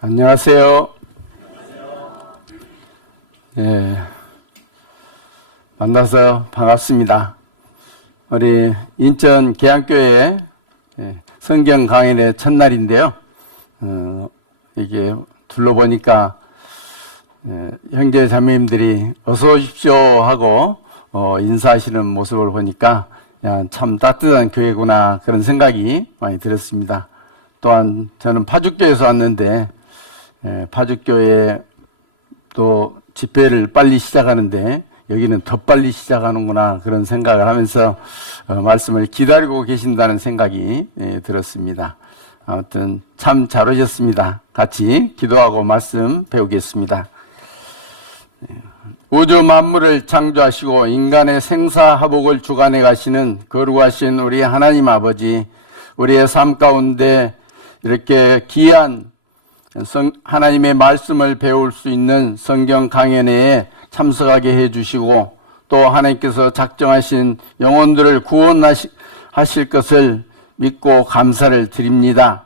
안녕하세요. 만나서 반갑습니다. 우리 인천 계양교회 성경 강연의 첫날인데요. 이게 둘러보니까 형제 자매님들이 어서 오십시오 하고 인사하시는 모습을 보니까 참 따뜻한 교회구나 그런 생각이 많이 들었습니다. 또한 저는 파죽교에서 왔는데 파죽교회 또 집회를 빨리 시작하는데 여기는 더 빨리 시작하는구나 그런 생각을 하면서 말씀을 기다리고 계신다는 생각이 들었습니다. 아무튼 참 잘 오셨습니다. 같이 기도하고 말씀 배우겠습니다. 우주 만물을 창조하시고 인간의 생사화복을 주관해 가시는 거룩하신 우리 하나님 아버지, 우리의 삶 가운데 이렇게 귀한 하나님의 말씀을 배울 수 있는 성경 강연회에 참석하게 해주시고 또 하나님께서 작정하신 영혼들을 구원하실 것을 믿고 감사를 드립니다.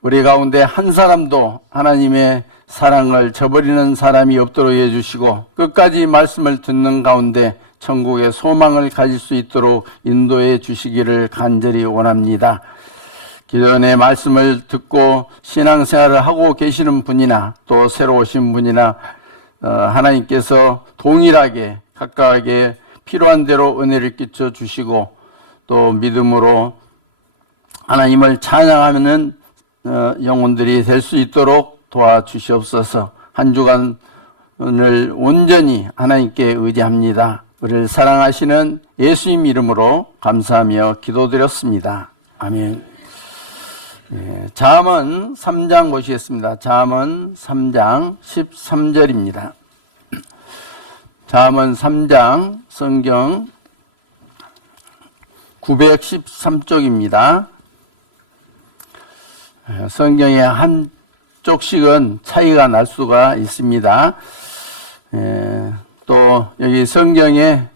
우리 가운데 한 사람도 하나님의 사랑을 저버리는 사람이 없도록 해주시고 끝까지 말씀을 듣는 가운데 천국의 소망을 가질 수 있도록 인도해 주시기를 간절히 원합니다. 기존의 말씀을 듣고 신앙생활을 하고 계시는 분이나 또 새로 오신 분이나 하나님께서 동일하게 각각에게 필요한 대로 은혜를 끼쳐 주시고 또 믿음으로 하나님을 찬양하는 영혼들이 될 수 있도록 도와주시옵소서. 한 주간을 온전히 하나님께 의지합니다. 우리를 사랑하시는 예수님 이름으로 감사하며 기도드렸습니다. 아멘. 잠언 3장 보시겠습니다. 잠언 3장 13절입니다. 잠언 3장 성경 913쪽입니다. 성경에 한쪽씩은 차이가 날 수가 있습니다. 또 여기 성경에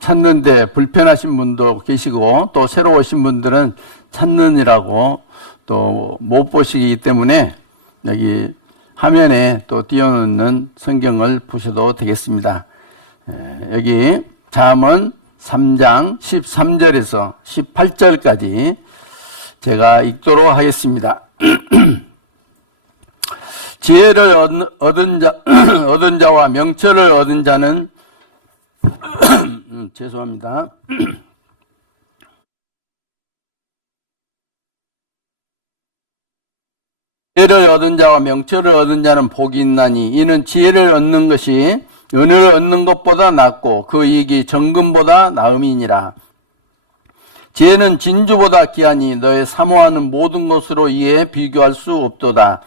찾는데 불편하신 분도 계시고 또 새로 오신 분들은 찾느니라고 또 못 보시기 때문에 여기 화면에 또 띄워놓는 성경을 보셔도 되겠습니다. 여기 잠언 3장 13절에서 18절까지 제가 읽도록 하겠습니다. 지혜를 얻은 자와 명철을 얻은 자는 죄송합니다. 지혜를 얻은 자와 명철을 얻은 자는 복이 있나니 이는 지혜를 얻는 것이 은혜를 얻는 것보다 낫고 그 이익이 정금보다 나음이니라. 지혜는 진주보다 귀하니 너의 사모하는 모든 것으로 이에 비교할 수 없도다.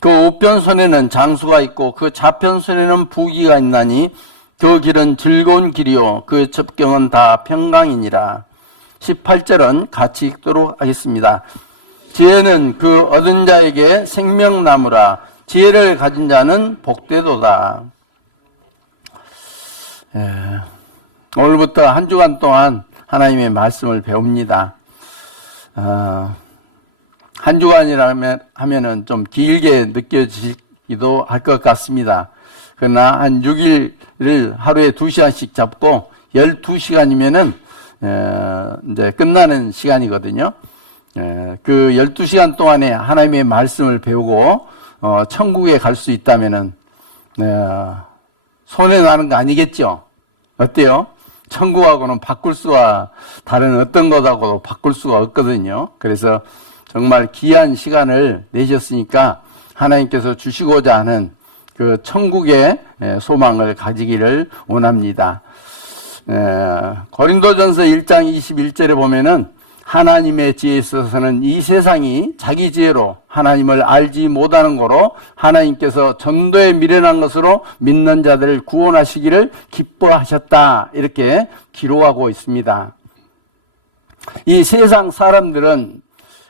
그 우편손에는 장수가 있고 그 좌편손에는 부귀가 있나니 그 길은 즐거운 길이요 그 접경은 다 평강이니라. 18절은 같이 읽도록 하겠습니다. 지혜는 그 얻은 자에게 생명나무라. 지혜를 가진 자는 복되도다. 오늘부터 한 주간 동안 하나님의 말씀을 배웁니다. 한 주간이라면은 좀 길게 느껴지기도 할 것 같습니다. 그러나 한 6일을 하루에 2시간씩 잡고 12시간이면은 이제 끝나는 시간이거든요. 그 12시간 동안에 하나님의 말씀을 배우고 천국에 갈 수 있다면은 손해 나는 거 아니겠죠? 어때요? 천국하고는 바꿀 수가 다른 어떤 것하고도 바꿀 수가 없거든요. 그래서 정말 귀한 시간을 내셨으니까 하나님께서 주시고자 하는 그 천국의 소망을 가지기를 원합니다. 고린도전서 1장 21절에 보면은 하나님의 지혜에 있어서는 이 세상이 자기 지혜로 하나님을 알지 못하는 거로 하나님께서 전도에 미련한 것으로 믿는 자들을 구원하시기를 기뻐하셨다. 이렇게 기록하고 있습니다. 이 세상 사람들은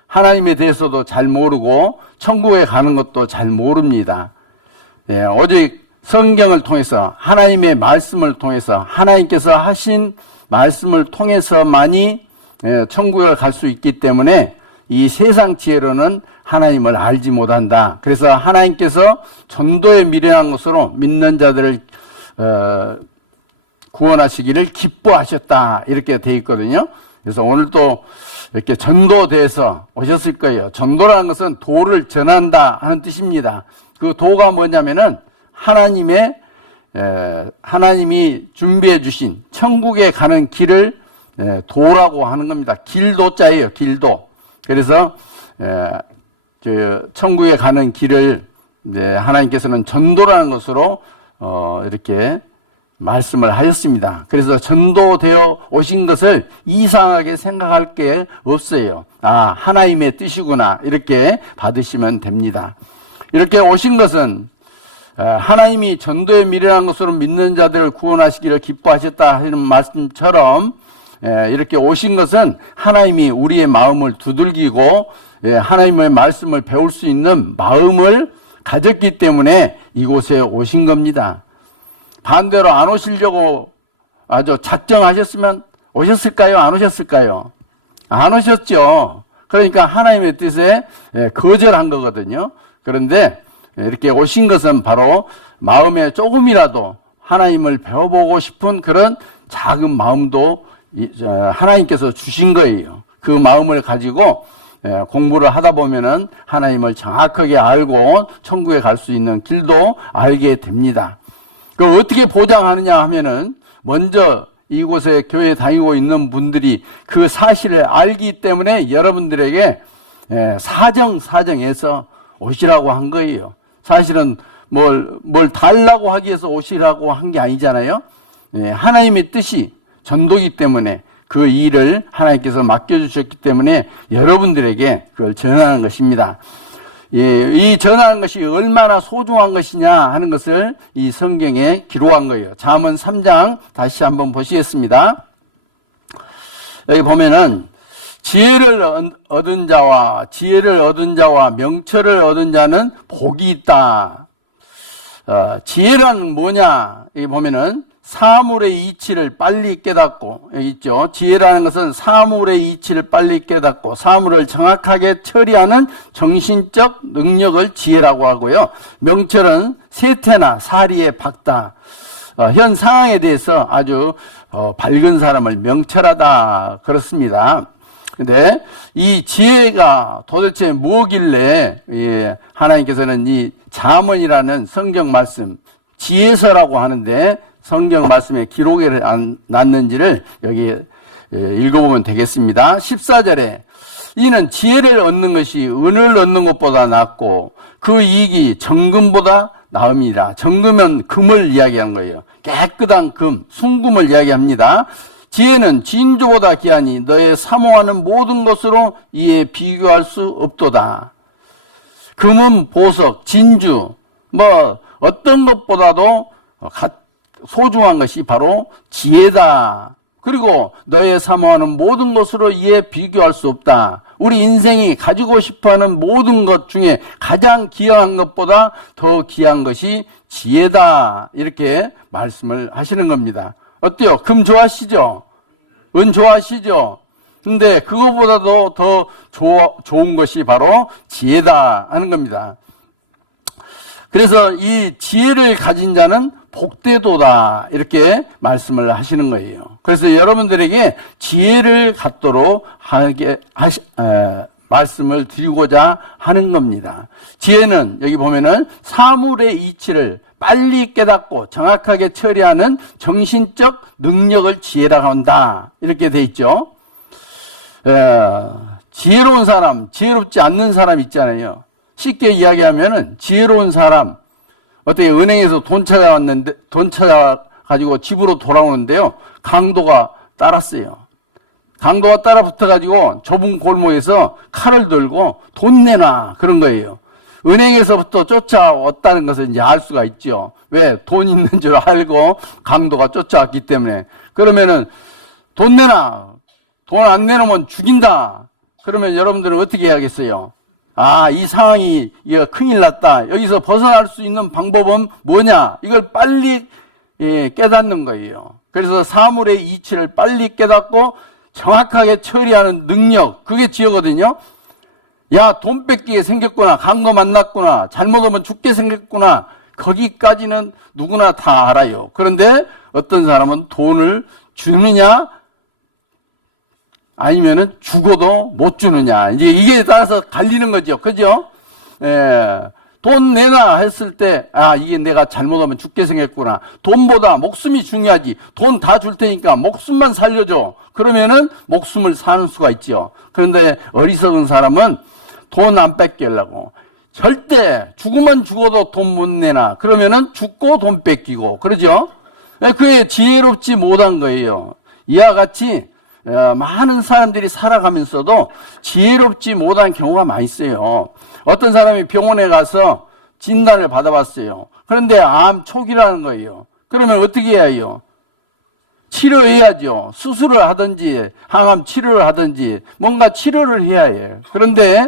하나님에 대해서도 잘 모르고 천국에 가는 것도 잘 모릅니다. 오직 성경을 통해서 하나님의 말씀을 통해서 하나님께서 하신 말씀을 통해서만이 천국에 갈 수 있기 때문에 이 세상 지혜로는 하나님을 알지 못한다. 그래서 하나님께서 전도에 미련한 것으로 믿는 자들을 구원하시기를 기뻐하셨다. 이렇게 돼 있거든요. 그래서 오늘 또 이렇게 전도대에서 오셨을 거예요. 전도라는 것은 도를 전한다 하는 뜻입니다. 그 도가 뭐냐면은 하나님이 준비해 주신 천국에 가는 길을 도라고 하는 겁니다. 길도자예요. 길도. 그래서 천국에 가는 길을 하나님께서는 전도라는 것으로 이렇게 말씀을 하셨습니다. 그래서 전도되어 오신 것을 이상하게 생각할 게 없어요. 아, 하나님의 뜻이구나. 이렇게 받으시면 됩니다. 이렇게 오신 것은 하나님이 전도에 미련한 것으로 믿는 자들을 구원하시기를 기뻐하셨다 하는 말씀처럼 이렇게 오신 것은 하나님이 우리의 마음을 두들기고 하나님의 말씀을 배울 수 있는 마음을 가졌기 때문에 이곳에 오신 겁니다. 반대로 안 오시려고 아주 작정하셨으면 오셨을까요? 안 오셨을까요? 안 오셨죠. 그러니까 하나님의 뜻에 거절한 거거든요. 그런데 이렇게 오신 것은 바로 마음에 조금이라도 하나님을 배워보고 싶은 그런 작은 마음도 하나님께서 주신 거예요. 그 마음을 가지고 공부를 하다 보면은 하나님을 정확하게 알고 천국에 갈 수 있는 길도 알게 됩니다. 그 어떻게 보장하느냐 하면은 먼저 이곳에 교회 다니고 있는 분들이 그 사실을 알기 때문에 여러분들에게 사정해서 오시라고 한 거예요. 사실은 뭘 달라고 하기 위해서 오시라고 한 게 아니잖아요. 하나님의 뜻이 전도기 때문에 그 일을 하나님께서 맡겨주셨기 때문에 여러분들에게 그걸 전하는 것입니다. 이 전하는 것이 얼마나 소중한 것이냐 하는 것을 이 성경에 기록한 거예요. 잠언 3장 다시 한번 보시겠습니다. 여기 보면은 지혜를 얻은 자와 명철을 얻은 자는 복이 있다. 지혜란 뭐냐? 여기 보면은 사물의 이치를 빨리 깨닫고, 여기 있죠. 지혜라는 것은 사물의 이치를 빨리 깨닫고 사물을 정확하게 처리하는 정신적 능력을 지혜라고 하고요. 명철은 세태나 사리에 박다. 현 상황에 대해서 아주 밝은 사람을 명철하다 그렇습니다. 근데 이 지혜가 도대체 뭐길래 하나님께서는 이 잠언이라는 성경 말씀, 지혜서라고 하는데 성경 말씀에 기록이 났는지를 여기 읽어보면 되겠습니다. 14절에 이는 지혜를 얻는 것이 은을 얻는 것보다 낫고 그 이익이 정금보다 나음이라. 정금은 금을 이야기한 거예요. 깨끗한 금, 순금을 이야기합니다. 지혜는 진주보다 귀하니 너의 사모하는 모든 것으로 이에 비교할 수 없도다. 금은 보석, 진주, 어떤 것보다도 소중한 것이 바로 지혜다. 그리고 너의 사모하는 모든 것으로 이에 비교할 수 없다. 우리 인생이 가지고 싶어하는 모든 것 중에 가장 귀한 것보다 더 귀한 것이 지혜다. 이렇게 말씀을 하시는 겁니다. 어때요? 금 좋아하시죠? 은 좋아하시죠? 근데 그거보다도 더 좋은 것이 바로 지혜다 하는 겁니다. 그래서 이 지혜를 가진 자는 복되도다 이렇게 말씀을 하시는 거예요. 그래서 여러분들에게 지혜를 갖도록 말씀을 드리고자 하는 겁니다. 지혜는 여기 보면은 사물의 이치를 빨리 깨닫고 정확하게 처리하는 정신적 능력을 지혜라고 한다. 이렇게 돼 있죠. 지혜로운 사람, 지혜롭지 않는 사람 있잖아요. 쉽게 이야기하면은 지혜로운 사람, 어떻게 은행에서 돈 찾아가지고 집으로 돌아오는데요. 강도가 따랐어요. 강도가 따라 붙어가지고 좁은 골목에서 칼을 들고 돈 내놔 그런 거예요. 은행에서부터 쫓아왔다는 것을 이제 알 수가 있죠. 왜? 돈 있는 줄 알고 강도가 쫓아왔기 때문에. 그러면은 돈 내놔. 돈 안 내놓으면 죽인다. 그러면 여러분들은 어떻게 해야겠어요? 아, 이 상황이 큰일 났다. 여기서 벗어날 수 있는 방법은 뭐냐? 이걸 빨리 깨닫는 거예요. 그래서 사물의 이치를 빨리 깨닫고 정확하게 처리하는 능력, 그게 지혜거든요. 야, 돈 뺏기게 생겼구나. 강도 만났구나. 잘못하면 죽게 생겼구나. 거기까지는 누구나 다 알아요. 그런데 어떤 사람은 돈을 주느냐 아니면은 죽어도 못 주느냐. 이제 이게 따라서 갈리는 거죠. 그죠? 예. 돈 내놔 했을 때, 아, 이게 내가 잘못하면 죽게 생겼구나. 돈보다 목숨이 중요하지. 돈 다 줄 테니까 목숨만 살려줘. 그러면은 목숨을 사는 수가 있죠. 그런데 어리석은 사람은 돈 안 뺏기려고. 절대 죽으면 죽어도 돈 못 내놔. 그러면은 죽고 돈 뺏기고. 그러죠? 그게 지혜롭지 못한 거예요. 이와 같이 많은 사람들이 살아가면서도 지혜롭지 못한 경우가 많이 있어요. 어떤 사람이 병원에 가서 진단을 받아봤어요. 그런데 암 초기라는 거예요. 그러면 어떻게 해야 해요? 치료해야죠. 수술을 하든지 항암 치료를 하든지 뭔가 치료를 해야 해요. 그런데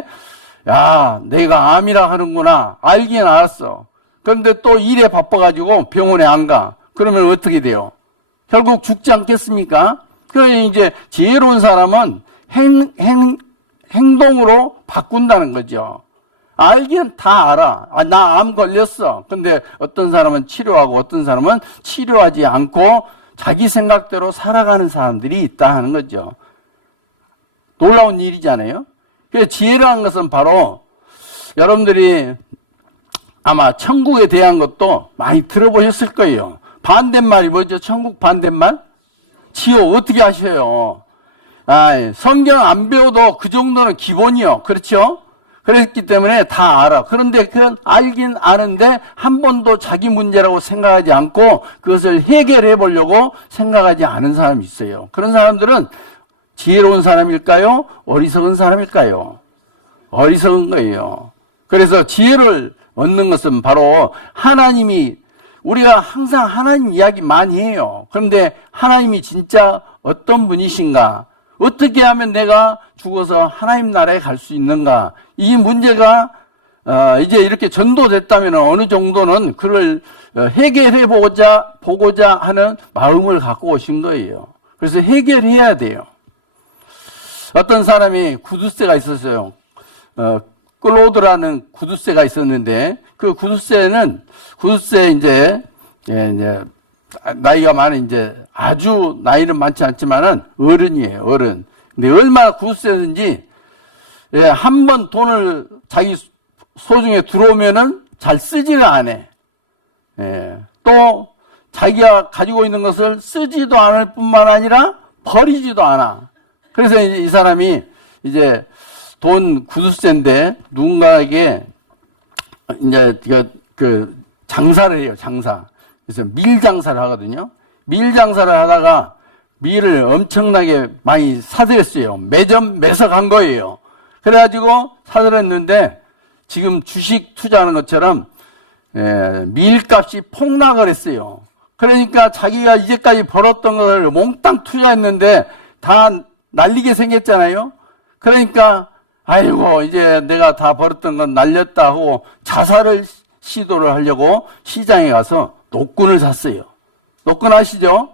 야, 내가 암이라 하는구나. 알긴 알았어. 그런데 또 일에 바빠가지고 병원에 안 가. 그러면 어떻게 돼요? 결국 죽지 않겠습니까? 그러니 이제 지혜로운 사람은 행동으로 바꾼다는 거죠. 알긴 다 알아. 아, 나 암 걸렸어. 근데 어떤 사람은 치료하고 어떤 사람은 치료하지 않고 자기 생각대로 살아가는 사람들이 있다 하는 거죠. 놀라운 일이잖아요. 그래서 지혜라는 것은 바로 여러분들이 아마 천국에 대한 것도 많이 들어보셨을 거예요. 반대말이 뭐죠? 천국 반대말? 지옥 어떻게 하셔요? 아, 성경 안 배워도 그 정도는 기본이요. 그렇죠? 그랬기 때문에 다 알아. 그런데 그건 알긴 아는데 한 번도 자기 문제라고 생각하지 않고 그것을 해결해 보려고 생각하지 않은 사람이 있어요. 그런 사람들은 지혜로운 사람일까요? 어리석은 사람일까요? 어리석은 거예요. 그래서 지혜를 얻는 것은 바로 하나님이, 우리가 항상 하나님 이야기 많이 해요. 그런데 하나님이 진짜 어떤 분이신가? 어떻게 하면 내가 죽어서 하나님 나라에 갈 수 있는가? 이 문제가 이제 이렇게 전도됐다면 어느 정도는 그걸 해결해 보고자 하는 마음을 갖고 오신 거예요. 그래서 해결해야 돼요. 어떤 사람이 구두쇠가 있었어요. 클로드라는 구두쇠가 있었는데 그 구두쇠 이제 나이가 많은 이제 아주 나이는 많지 않지만은 어른이에요, 어른. 근데 얼마나 구두쇠든지 한 번 돈을 자기 소중에 들어오면은 잘 쓰지를 않아. 또 자기가 가지고 있는 것을 쓰지도 않을 뿐만 아니라 버리지도 않아. 그래서 이 사람이 이제 돈 구두쇠인데 누군가에게 이제 그 장사를 해요, 장사. 그래서 밀 장사를 하거든요. 밀 장사를 하다가 밀을 엄청나게 많이 사들였어요. 매석한 거예요. 그래가지고 사들였는데 지금 주식 투자하는 것처럼 밀값이 폭락을 했어요. 그러니까 자기가 이제까지 벌었던 것을 몽땅 투자했는데 다 날리게 생겼잖아요. 그러니까 아이고 이제 내가 다 벌었던 건 날렸다 하고 자살을 시도를 하려고 시장에 가서 노끈을 샀어요. 노끈 아시죠?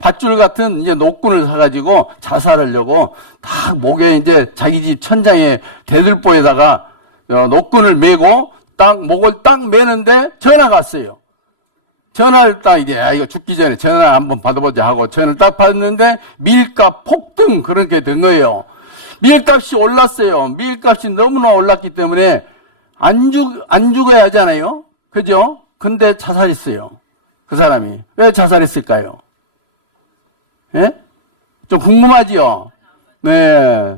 밧줄 같은 이제 노끈을 사가지고 자살하려고 딱 목에 이제 자기 집 천장에 대들보에다가 노끈을 메고 딱 목을 딱 매는데 전화가 왔어요. 전화를 딱 이제 이거 죽기 전에 전화 한번 받아보자 하고 전화를 딱 받았는데 밀값 폭등 그렇게 된 거예요. 밀값이 올랐어요. 밀값이 너무나 올랐기 때문에 안 죽어야 하잖아요. 그죠? 근데 자살했어요. 그 사람이. 왜 자살했을까요? 좀 궁금하지요? 네.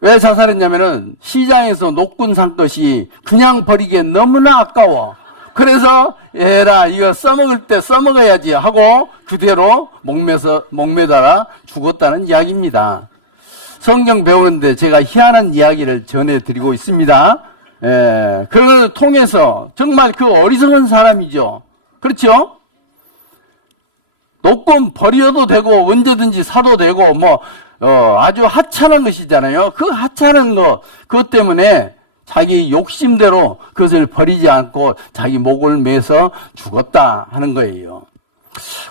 왜 자살했냐면은 시장에서 노끈 산 것이 그냥 버리기엔 너무나 아까워. 그래서 얘라 이거 써먹을 때 써먹어야지 하고 그대로 목매다가 죽었다는 이야기입니다. 성경 배우는데 제가 희한한 이야기를 전해드리고 있습니다. 그걸 통해서 정말 그 어리석은 사람이죠. 그렇죠? 노끈 버려도 되고 언제든지 사도 되고 아주 하찮은 것이잖아요. 그 하찮은 그것 때문에 자기 욕심대로 그것을 버리지 않고 자기 목을 매서 죽었다 하는 거예요.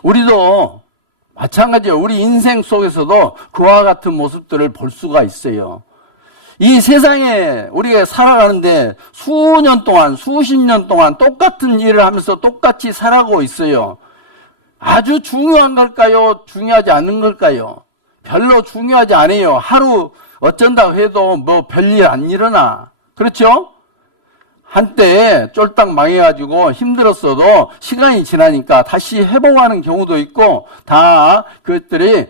우리도 마찬가지예요. 우리 인생 속에서도 그와 같은 모습들을 볼 수가 있어요. 이 세상에 우리가 살아가는데 수년 동안, 수십 년 동안 똑같은 일을 하면서 똑같이 살아가고 있어요. 아주 중요한 걸까요? 중요하지 않은 걸까요? 별로 중요하지 않아요. 하루 어쩐다고 해도 뭐 별일 안 일어나. 그렇죠? 한때 쫄딱 망해가지고 힘들었어도 시간이 지나니까 다시 회복하는 경우도 있고, 다 그것들이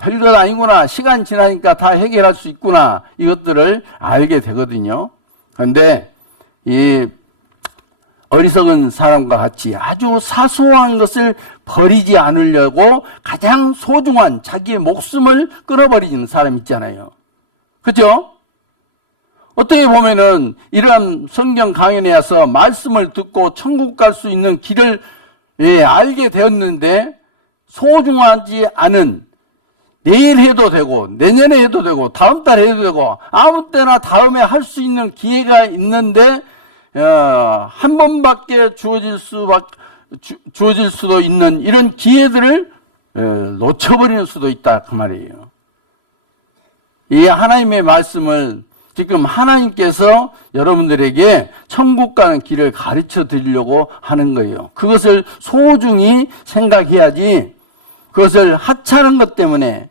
별것 아니구나, 시간 지나니까 다 해결할 수 있구나, 이것들을 알게 되거든요. 그런데 이 어리석은 사람과 같이 아주 사소한 것을 버리지 않으려고 가장 소중한 자기의 목숨을 끊어버리는 사람 있잖아요. 그죠? 어떻게 보면은 이러한 성경 강연에 와서 말씀을 듣고 천국 갈 수 있는 길을 알게 되었는데, 소중하지 않은, 내일 해도 되고 내년에 해도 되고 다음 달에 해도 되고 아무 때나 다음에 할 수 있는 기회가 있는데 한 번밖에 주어질 수도 있는 이런 기회들을 놓쳐버리는 수도 있다, 그 말이에요. 이 하나님의 말씀을 지금 하나님께서 여러분들에게 천국 가는 길을 가르쳐 드리려고 하는 거예요. 그것을 소중히 생각해야지, 그것을 하찮은 것 때문에,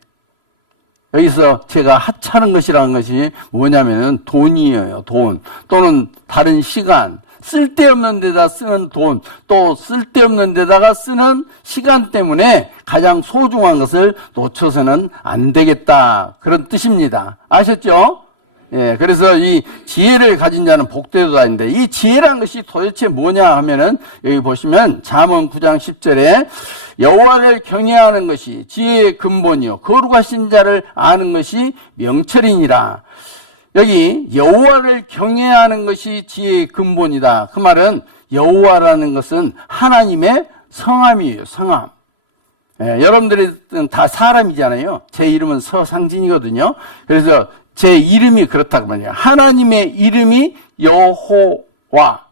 여기서 제가 하찮은 것이라는 것이 뭐냐면 돈이에요. 돈, 또는 다른 시간, 쓸데없는 데다 쓰는 돈, 또 쓸데없는 데다가 쓰는 시간 때문에 가장 소중한 것을 놓쳐서는 안 되겠다, 그런 뜻입니다. 아셨죠? 예, 그래서 이 지혜를 가진 자는 복되도다인데, 이 지혜란 것이 도대체 뭐냐 하면은, 여기 보시면 잠언 9장 10절에 여호와를 경외하는 것이 지혜의 근본이요 거룩하신 자를 아는 것이 명철이니라. 여기 여호와를 경외하는 것이 지혜의 근본이다. 그 말은 여호와라는 것은 하나님의 성함이에요. 성함. 예, 여러분들은 다 사람이잖아요. 제 이름은 서상진이거든요. 그래서 제 이름이 그렇다고 말이에요. 하나님의 이름이 여호와,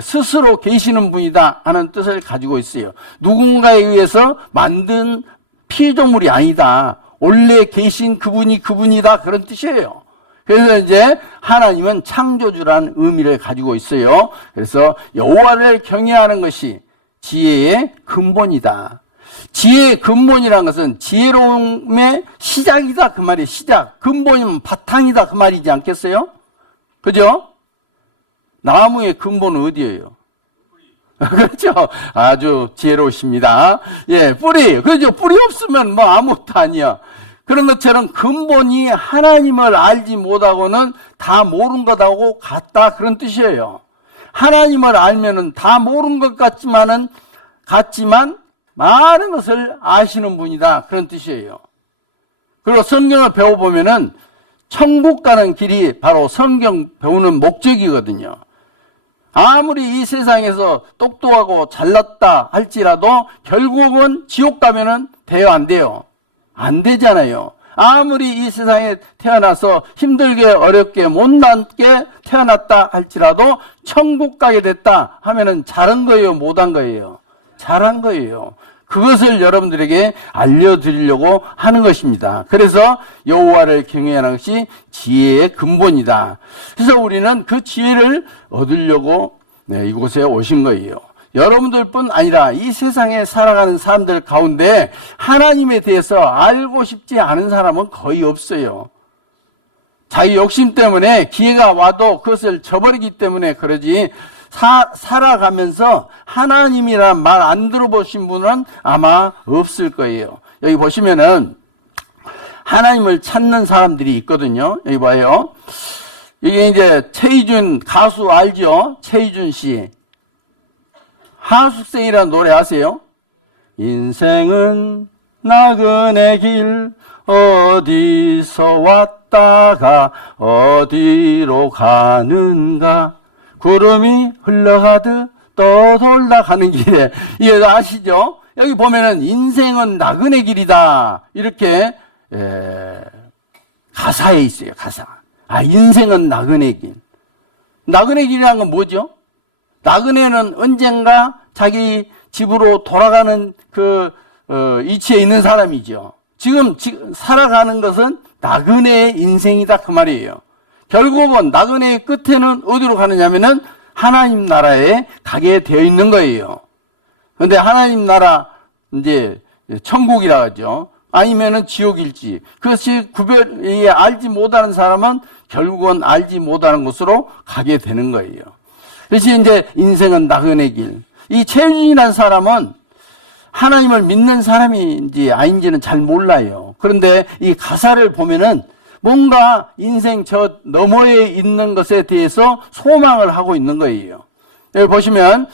스스로 계시는 분이다 하는 뜻을 가지고 있어요. 누군가에 의해서 만든 피조물이 아니다. 원래 계신 그분이 그분이다, 그런 뜻이에요. 그래서 이제 하나님은 창조주라는 의미를 가지고 있어요. 그래서 여호와를 경외하는 것이 지혜의 근본이다. 지혜의 근본이라는 것은 지혜로움의 시작이다, 그 말이에요. 시작. 근본이면 바탕이다, 그 말이지 않겠어요? 그죠? 나무의 근본은 어디예요? 그렇죠? 아주 지혜로우십니다. 예, 뿌리. 그죠? 뿌리 없으면 뭐 아무것도 아니야. 그런 것처럼 근본이 하나님을 알지 못하고는 다 모르는 것하고 같다, 그런 뜻이에요. 하나님을 알면은 다 모르는 것 같지만 많은 것을 아시는 분이다, 그런 뜻이에요. 그리고 성경을 배워보면은 천국 가는 길이 바로 성경 배우는 목적이거든요. 아무리 이 세상에서 똑똑하고 잘났다 할지라도 결국은 지옥 가면은 돼요, 안 돼요? 안 되잖아요. 아무리 이 세상에 태어나서 힘들게 어렵게 못나게 태어났다 할지라도 천국 가게 됐다 하면은 잘한 거예요, 못한 거예요? 잘한 거예요. 그것을 여러분들에게 알려드리려고 하는 것입니다. 그래서 여호와를 경외하는 것이 지혜의 근본이다. 그래서 우리는 그 지혜를 얻으려고 이곳에 오신 거예요. 여러분들뿐 아니라 이 세상에 살아가는 사람들 가운데 하나님에 대해서 알고 싶지 않은 사람은 거의 없어요. 자기 욕심 때문에 기회가 와도 그것을 저버리기 때문에 그러지, 살아가면서 하나님이란 말 안 들어보신 분은 아마 없을 거예요. 여기 보시면은 하나님을 찾는 사람들이 있거든요. 여기 봐요. 여기 이제 최희준 가수 알죠? 최희준 씨. 하숙생이라는 노래 아세요? 인생은 나그네 길, 어디서 왔다가 어디로 가는가, 구름이 흘러가듯 떠돌다 가는 길에. 이거 아시죠? 여기 보면은 인생은 나그네 길이다, 이렇게 가사에 있어요. 가사. 인생은 나그네 길. 나그네 길이라는 건 뭐죠? 나그네는 언젠가 자기 집으로 돌아가는 그 이치에 있는 사람이죠. 지금 살아가는 것은 나그네의 인생이다, 그 말이에요. 결국은 나그네의 끝에는 어디로 가느냐면은 하나님 나라에 가게 되어 있는 거예요. 그런데 하나님 나라 이제 천국이라 하죠. 아니면은 지옥일지. 그것이 구별이 알지 못하는 사람은 결국은 알지 못하는 곳으로 가게 되는 거예요. 그래서 이제 인생은 나그네 길. 이 최유진이라는 사람은 하나님을 믿는 사람인지 아닌지는 잘 몰라요. 그런데 이 가사를 보면은 뭔가 인생 저 너머에 있는 것에 대해서 소망을 하고 있는 거예요. 여기 보시면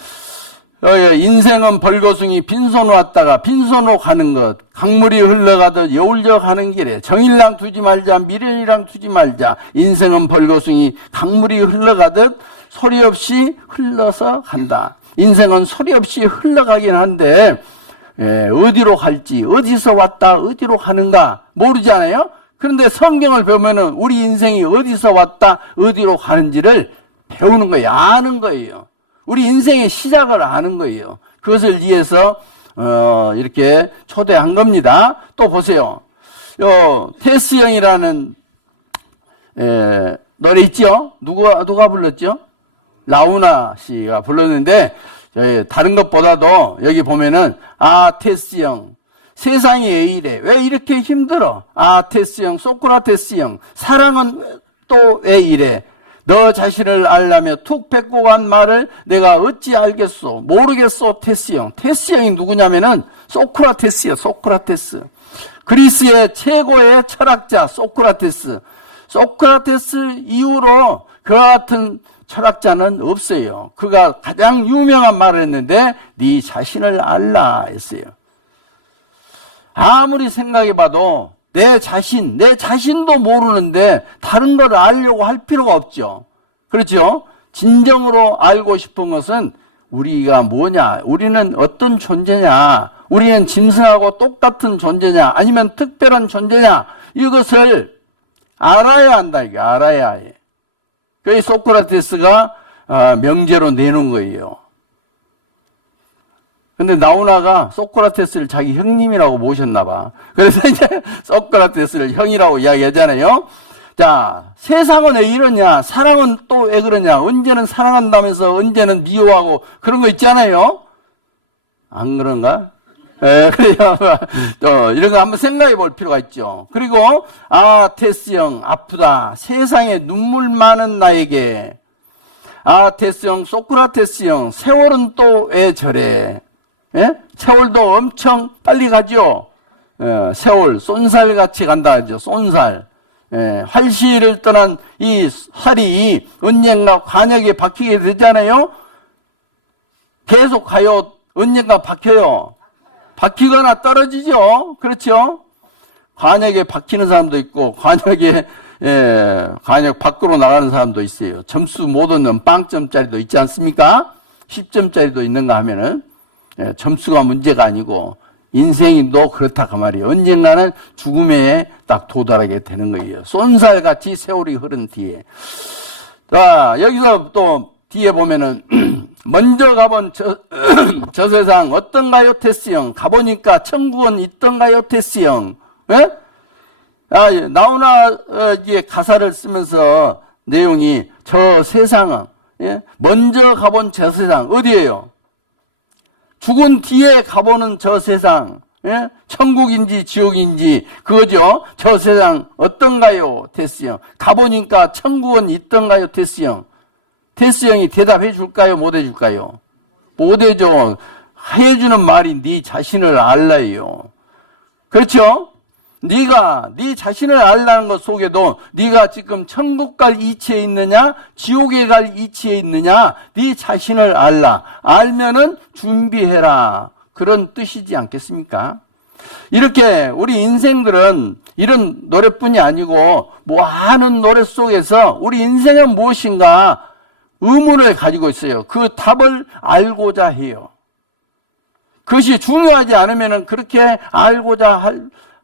인생은 벌거숭이 빈손으로 왔다가 빈손으로 가는 것, 강물이 흘러가듯 여울져 가는 길에 정일랑 두지 말자, 미련이랑 두지 말자. 인생은 벌거숭이 강물이 흘러가듯 소리 없이 흘러서 간다. 인생은 소리 없이 흘러가긴 한데 어디로 갈지, 어디서 왔다, 어디로 가는가 모르잖아요. 그런데 성경을 보면은 우리 인생이 어디서 왔다, 어디로 가는지를 배우는 거예요. 아는 거예요. 우리 인생의 시작을 아는 거예요. 그것을 위해서 이렇게 초대한 겁니다. 또 보세요. 테스 형이라는 노래 있죠? 누가 불렀죠? 라우나 씨가 불렀는데 다른 것보다도 여기 보면은 테스 형 세상이 왜 이래? 왜 이렇게 힘들어? 테스 형, 소크라테스 형 사랑은 또 왜 이래? 너 자신을 알라며 툭 뱉고 간 말을 내가 어찌 알겠소? 모르겠소, 테스 형. 테스 형이 누구냐면은 소크라테스요, 소크라테스. 그리스의 최고의 철학자 소크라테스. 소크라테스 이후로 그와 같은 철학자는 없어요. 그가 가장 유명한 말을 했는데 네 자신을 알라 했어요. 아무리 생각해봐도 내 자신도 모르는데 다른 걸 알려고 할 필요가 없죠. 그렇죠? 진정으로 알고 싶은 것은 우리가 뭐냐, 우리는 어떤 존재냐, 우리는 짐승하고 똑같은 존재냐, 아니면 특별한 존재냐, 이것을 알아야 한다, 이게 알아야 해. 그래서 소크라테스가 명제로 내놓은 거예요. 근데 나우나가 소크라테스를 자기 형님이라고 모셨나 봐. 그래서 이제 소크라테스를 형이라고 이야기하잖아요. 자, 세상은 왜 이러냐? 사랑은 또 왜 그러냐? 언제는 사랑한다면서 언제는 미워하고 그런 거 있잖아요. 안 그런가? 그래요. 이런 거 한번 생각해 볼 필요가 있죠. 그리고 테스 형 아프다. 세상에 눈물 많은 나에게. 테스 형, 소크라테스 형 세월은 또 왜 저래? 세월도 엄청 빨리 가죠. 세월 쏜살같이 간다 하죠. 쏜살. 활시를 떠난 이 살이 언젠가 관역에 박히게 되잖아요. 계속 가요. 언젠가 박혀요. 박히거나 떨어지죠. 그렇죠. 관역에 박히는 사람도 있고 관역에 관역 밖으로 나가는 사람도 있어요. 점수 못 얻는 빵점짜리도 있지 않습니까? 10점짜리도 있는가 하면은 점수가 문제가 아니고 인생도 그렇다 그 말이에요. 언젠가는 죽음에 딱 도달하게 되는 거예요. 쏜살같이 세월이 흐른 뒤에. 자, 여기서 또 뒤에 보면은 먼저 가본 저 세상 어떤가요, 테스 형? 가보니까 천국은 있던가요, 테스 형? 나오나 가사를 쓰면서 내용이 저 세상은 먼저 가본 저 세상 어디예요? 죽은 뒤에 가보는 저 세상, 천국인지 지옥인지 그거죠. 저 세상 어떤가요, 테스 형? 가보니까 천국은 있던가요, 테스 형? 테스 형이 대답해 줄까요, 못 해줄까요? 못 해줘. 해주는 말이 네 자신을 알라예요. 그렇죠? 네가 네 자신을 알라는 것 속에도 네가 지금 천국 갈 이치에 있느냐 지옥에 갈 이치에 있느냐 네 자신을 알라. 알면은 준비해라. 그런 뜻이지 않겠습니까? 이렇게 우리 인생들은 이런 노래뿐이 아니고 많은 노래 속에서 우리 인생은 무엇인가 의문을 가지고 있어요. 그 답을 알고자 해요. 그것이 중요하지 않으면은 그렇게 알고자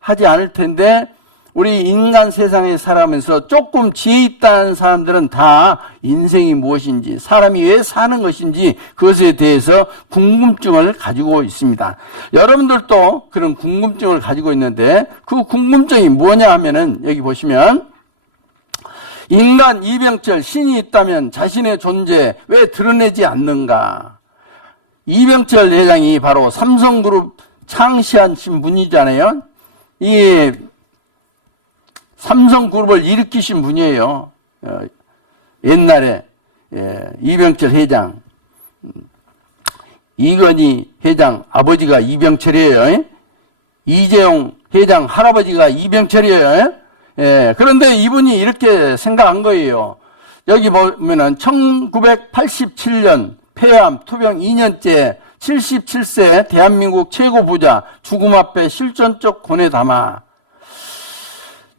하지 않을 텐데 우리 인간 세상에 살아가면서 조금 지혜 있다는 사람들은 다 인생이 무엇인지 사람이 왜 사는 것인지 그것에 대해서 궁금증을 가지고 있습니다. 여러분들도 그런 궁금증을 가지고 있는데 그 궁금증이 뭐냐 하면은 여기 보시면 인간 이병철 신이 있다면 자신의 존재 왜 드러내지 않는가? 이병철 회장이 바로 삼성그룹 창시하신 분이잖아요. 이 삼성그룹을 일으키신 분이에요. 옛날에 이병철 회장, 이건희 회장 아버지가 이병철이에요. 이재용 회장 할아버지가 이병철이에요. 그런데 이분이 이렇게 생각한 거예요. 여기 보면은 1987년 폐암 투병 2년째 77세 대한민국 최고 부자 죽음 앞에 실존적 권해 담아.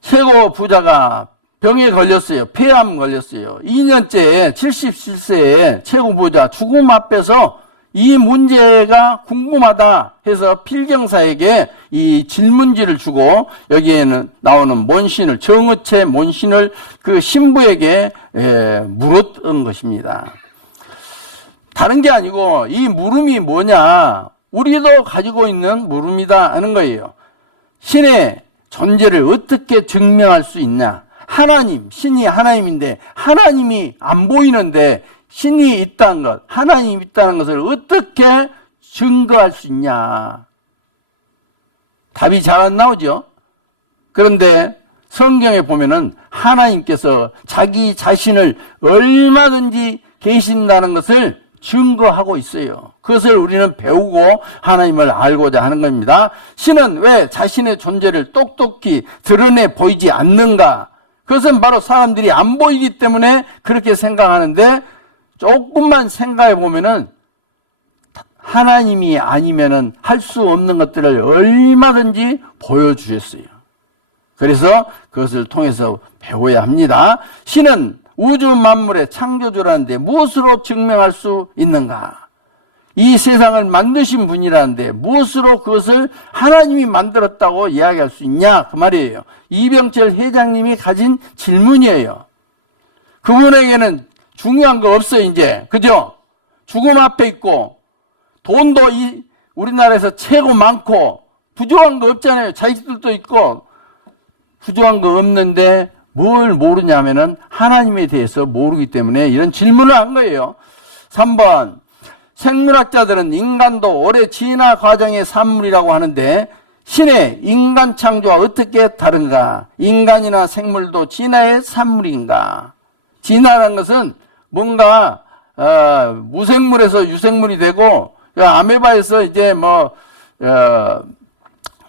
최고 부자가 병에 걸렸어요. 폐암 걸렸어요. 2년째 77세에 최고 부자 죽음 앞에서 이 문제가 궁금하다 해서 필경사에게 이 질문지를 주고 여기에는 나오는 mon신을, 정의체 mon신을 그 신부에게 물었던 것입니다. 다른 게 아니고 이 물음이 뭐냐? 우리도 가지고 있는 물음이다 하는 거예요. 신의 존재를 어떻게 증명할 수 있냐? 하나님, 신이 하나님인데 하나님이 안 보이는데 신이 있다는 것, 하나님이 있다는 것을 어떻게 증거할 수 있냐? 답이 잘 안 나오죠? 그런데 성경에 보면은 하나님께서 자기 자신을 얼마든지 계신다는 것을 증거하고 있어요. 그것을 우리는 배우고 하나님을 알고자 하는 겁니다. 신은 왜 자신의 존재를 똑똑히 드러내 보이지 않는가? 그것은 바로 사람들이 안 보이기 때문에 그렇게 생각하는데 조금만 생각해 보면은 하나님이 아니면은 할 수 없는 것들을 얼마든지 보여주셨어요. 그래서 그것을 통해서 배워야 합니다. 신은 우주 만물의 창조주라는데 무엇으로 증명할 수 있는가? 이 세상을 만드신 분이라는데 무엇으로 그것을 하나님이 만들었다고 이야기할 수 있냐? 그 말이에요. 이병철 회장님이 가진 질문이에요. 그분에게는 중요한 거 없어요, 이제. 그죠? 죽음 앞에 있고, 돈도 우리나라에서 최고 많고, 부족한 거 없잖아요. 자식들도 있고, 부족한 거 없는데, 뭘 모르냐면은 하나님에 대해서 모르기 때문에 이런 질문을 한 거예요. 3번. 생물학자들은 인간도 오래 진화 과정의 산물이라고 하는데, 신의 인간 창조와 어떻게 다른가? 인간이나 생물도 진화의 산물인가? 진화라는 것은 뭔가 무생물에서 유생물이 되고 아메바에서 이제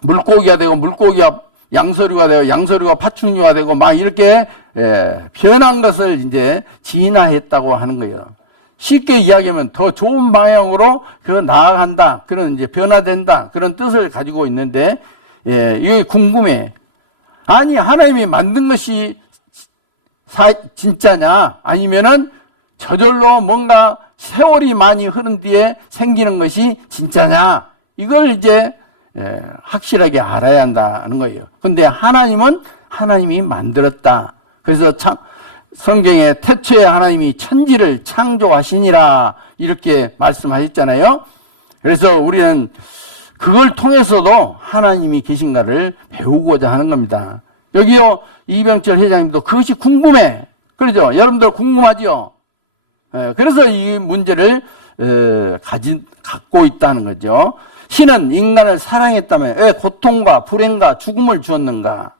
물고기가 되고 물고기가 양서류가 되고 양서류가 파충류가 되고 막 이렇게 변한 것을 이제 진화했다고 하는 거예요. 쉽게 이야기하면 더 좋은 방향으로 나아간다. 그런 이제 변화된다. 그런 뜻을 가지고 있는데 이게 궁금해. 아니 하나님이 만든 것이 진짜냐? 아니면은 저절로 뭔가 세월이 많이 흐른 뒤에 생기는 것이 진짜냐? 이걸 이제 확실하게 알아야 한다는 거예요. 근데 하나님은 하나님이 만들었다. 그래서 성경에 태초에 하나님이 천지를 창조하시니라 이렇게 말씀하셨잖아요. 그래서 우리는 그걸 통해서도 하나님이 계신가를 배우고자 하는 겁니다. 여기요 이병철 회장님도 그것이 궁금해. 그러죠? 여러분들 궁금하죠? 그래서 이 문제를 갖고 있다는 거죠. 신은 인간을 사랑했다면 왜 고통과 불행과 죽음을 주었는가?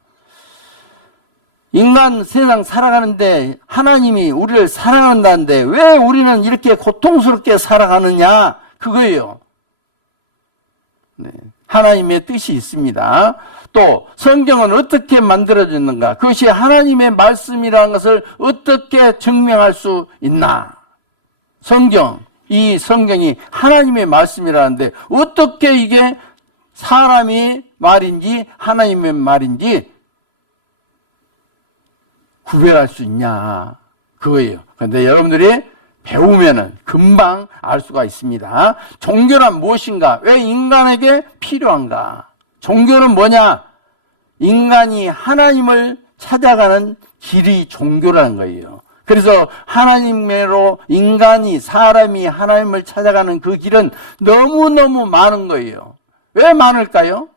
인간 세상 살아가는데 하나님이 우리를 사랑한다는데 왜 우리는 이렇게 고통스럽게 살아가느냐? 그거예요. 네. 하나님의 뜻이 있습니다. 또 성경은 어떻게 만들어졌는가? 그것이 하나님의 말씀이라는 것을 어떻게 증명할 수 있나? 이 성경이 하나님의 말씀이라는데 어떻게 이게 사람이 말인지 하나님의 말인지 구별할 수 있냐? 그거예요. 그런데 여러분들이 배우면은 금방 알 수가 있습니다. 종교란 무엇인가? 왜 인간에게 필요한가? 종교는 뭐냐? 인간이 하나님을 찾아가는 길이 종교라는 거예요. 그래서 하나님으로 사람이 하나님을 찾아가는 그 길은 너무너무 많은 거예요. 왜 많을까요?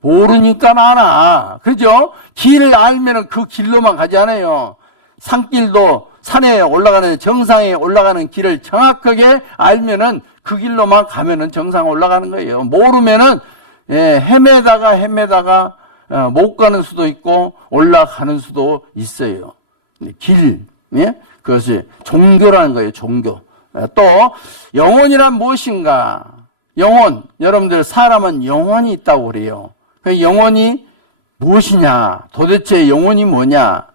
모르니까 많아. 그죠? 길을 알면은 그 길로만 가지 않아요. 산길도 산에 올라가는, 정상에 올라가는 길을 정확하게 알면은 그 길로만 가면은 정상 올라가는 거예요. 모르면은, 헤매다가 못 가는 수도 있고 올라가는 수도 있어요. 길, 그것이 종교라는 거예요. 종교. 또 영혼이란 무엇인가? 영혼, 여러분들 사람은 영혼이 있다고 그래요. 그 영혼이 무엇이냐? 도대체 영혼이 뭐냐?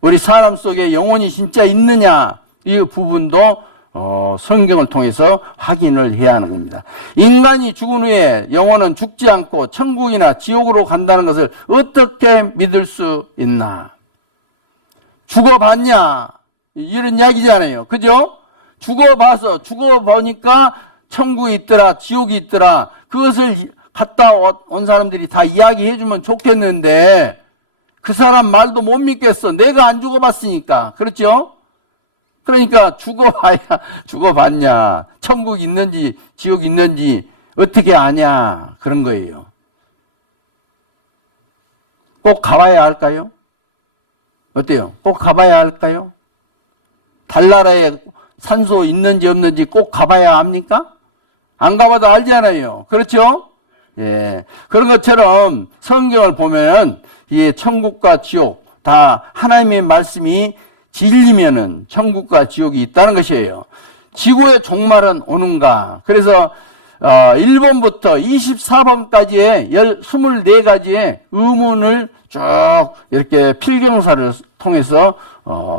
우리 사람 속에 영혼이 진짜 있느냐? 이 부분도 성경을 통해서 확인을 해야 하는 겁니다. 인간이 죽은 후에 영혼은 죽지 않고 천국이나 지옥으로 간다는 것을 어떻게 믿을 수 있나? 죽어봤냐? 이런 이야기잖아요. 그죠? 죽어보니까 천국이 있더라, 지옥이 있더라. 그것을 갔다 온 사람들이 다 이야기해주면 좋겠는데, 그 사람 말도 못 믿겠어. 내가 안 죽어봤으니까. 그렇죠? 그러니까 죽어봤냐? 천국 있는지, 지옥 있는지 어떻게 아냐? 그런 거예요. 꼭 가봐야 할까요? 어때요? 꼭 가봐야 할까요? 달나라에 산소 있는지 없는지 꼭 가봐야 합니까? 안 가봐도 알잖아요. 그렇죠? 예. 그런 것처럼 성경을 보면 이 천국과 지옥 다 하나님의 말씀이 진리면은 천국과 지옥이 있다는 것이에요. 지구의 종말은 오는가? 그래서 1번부터 24번까지의 24가지의 의문을 쭉 이렇게 필경사를 통해서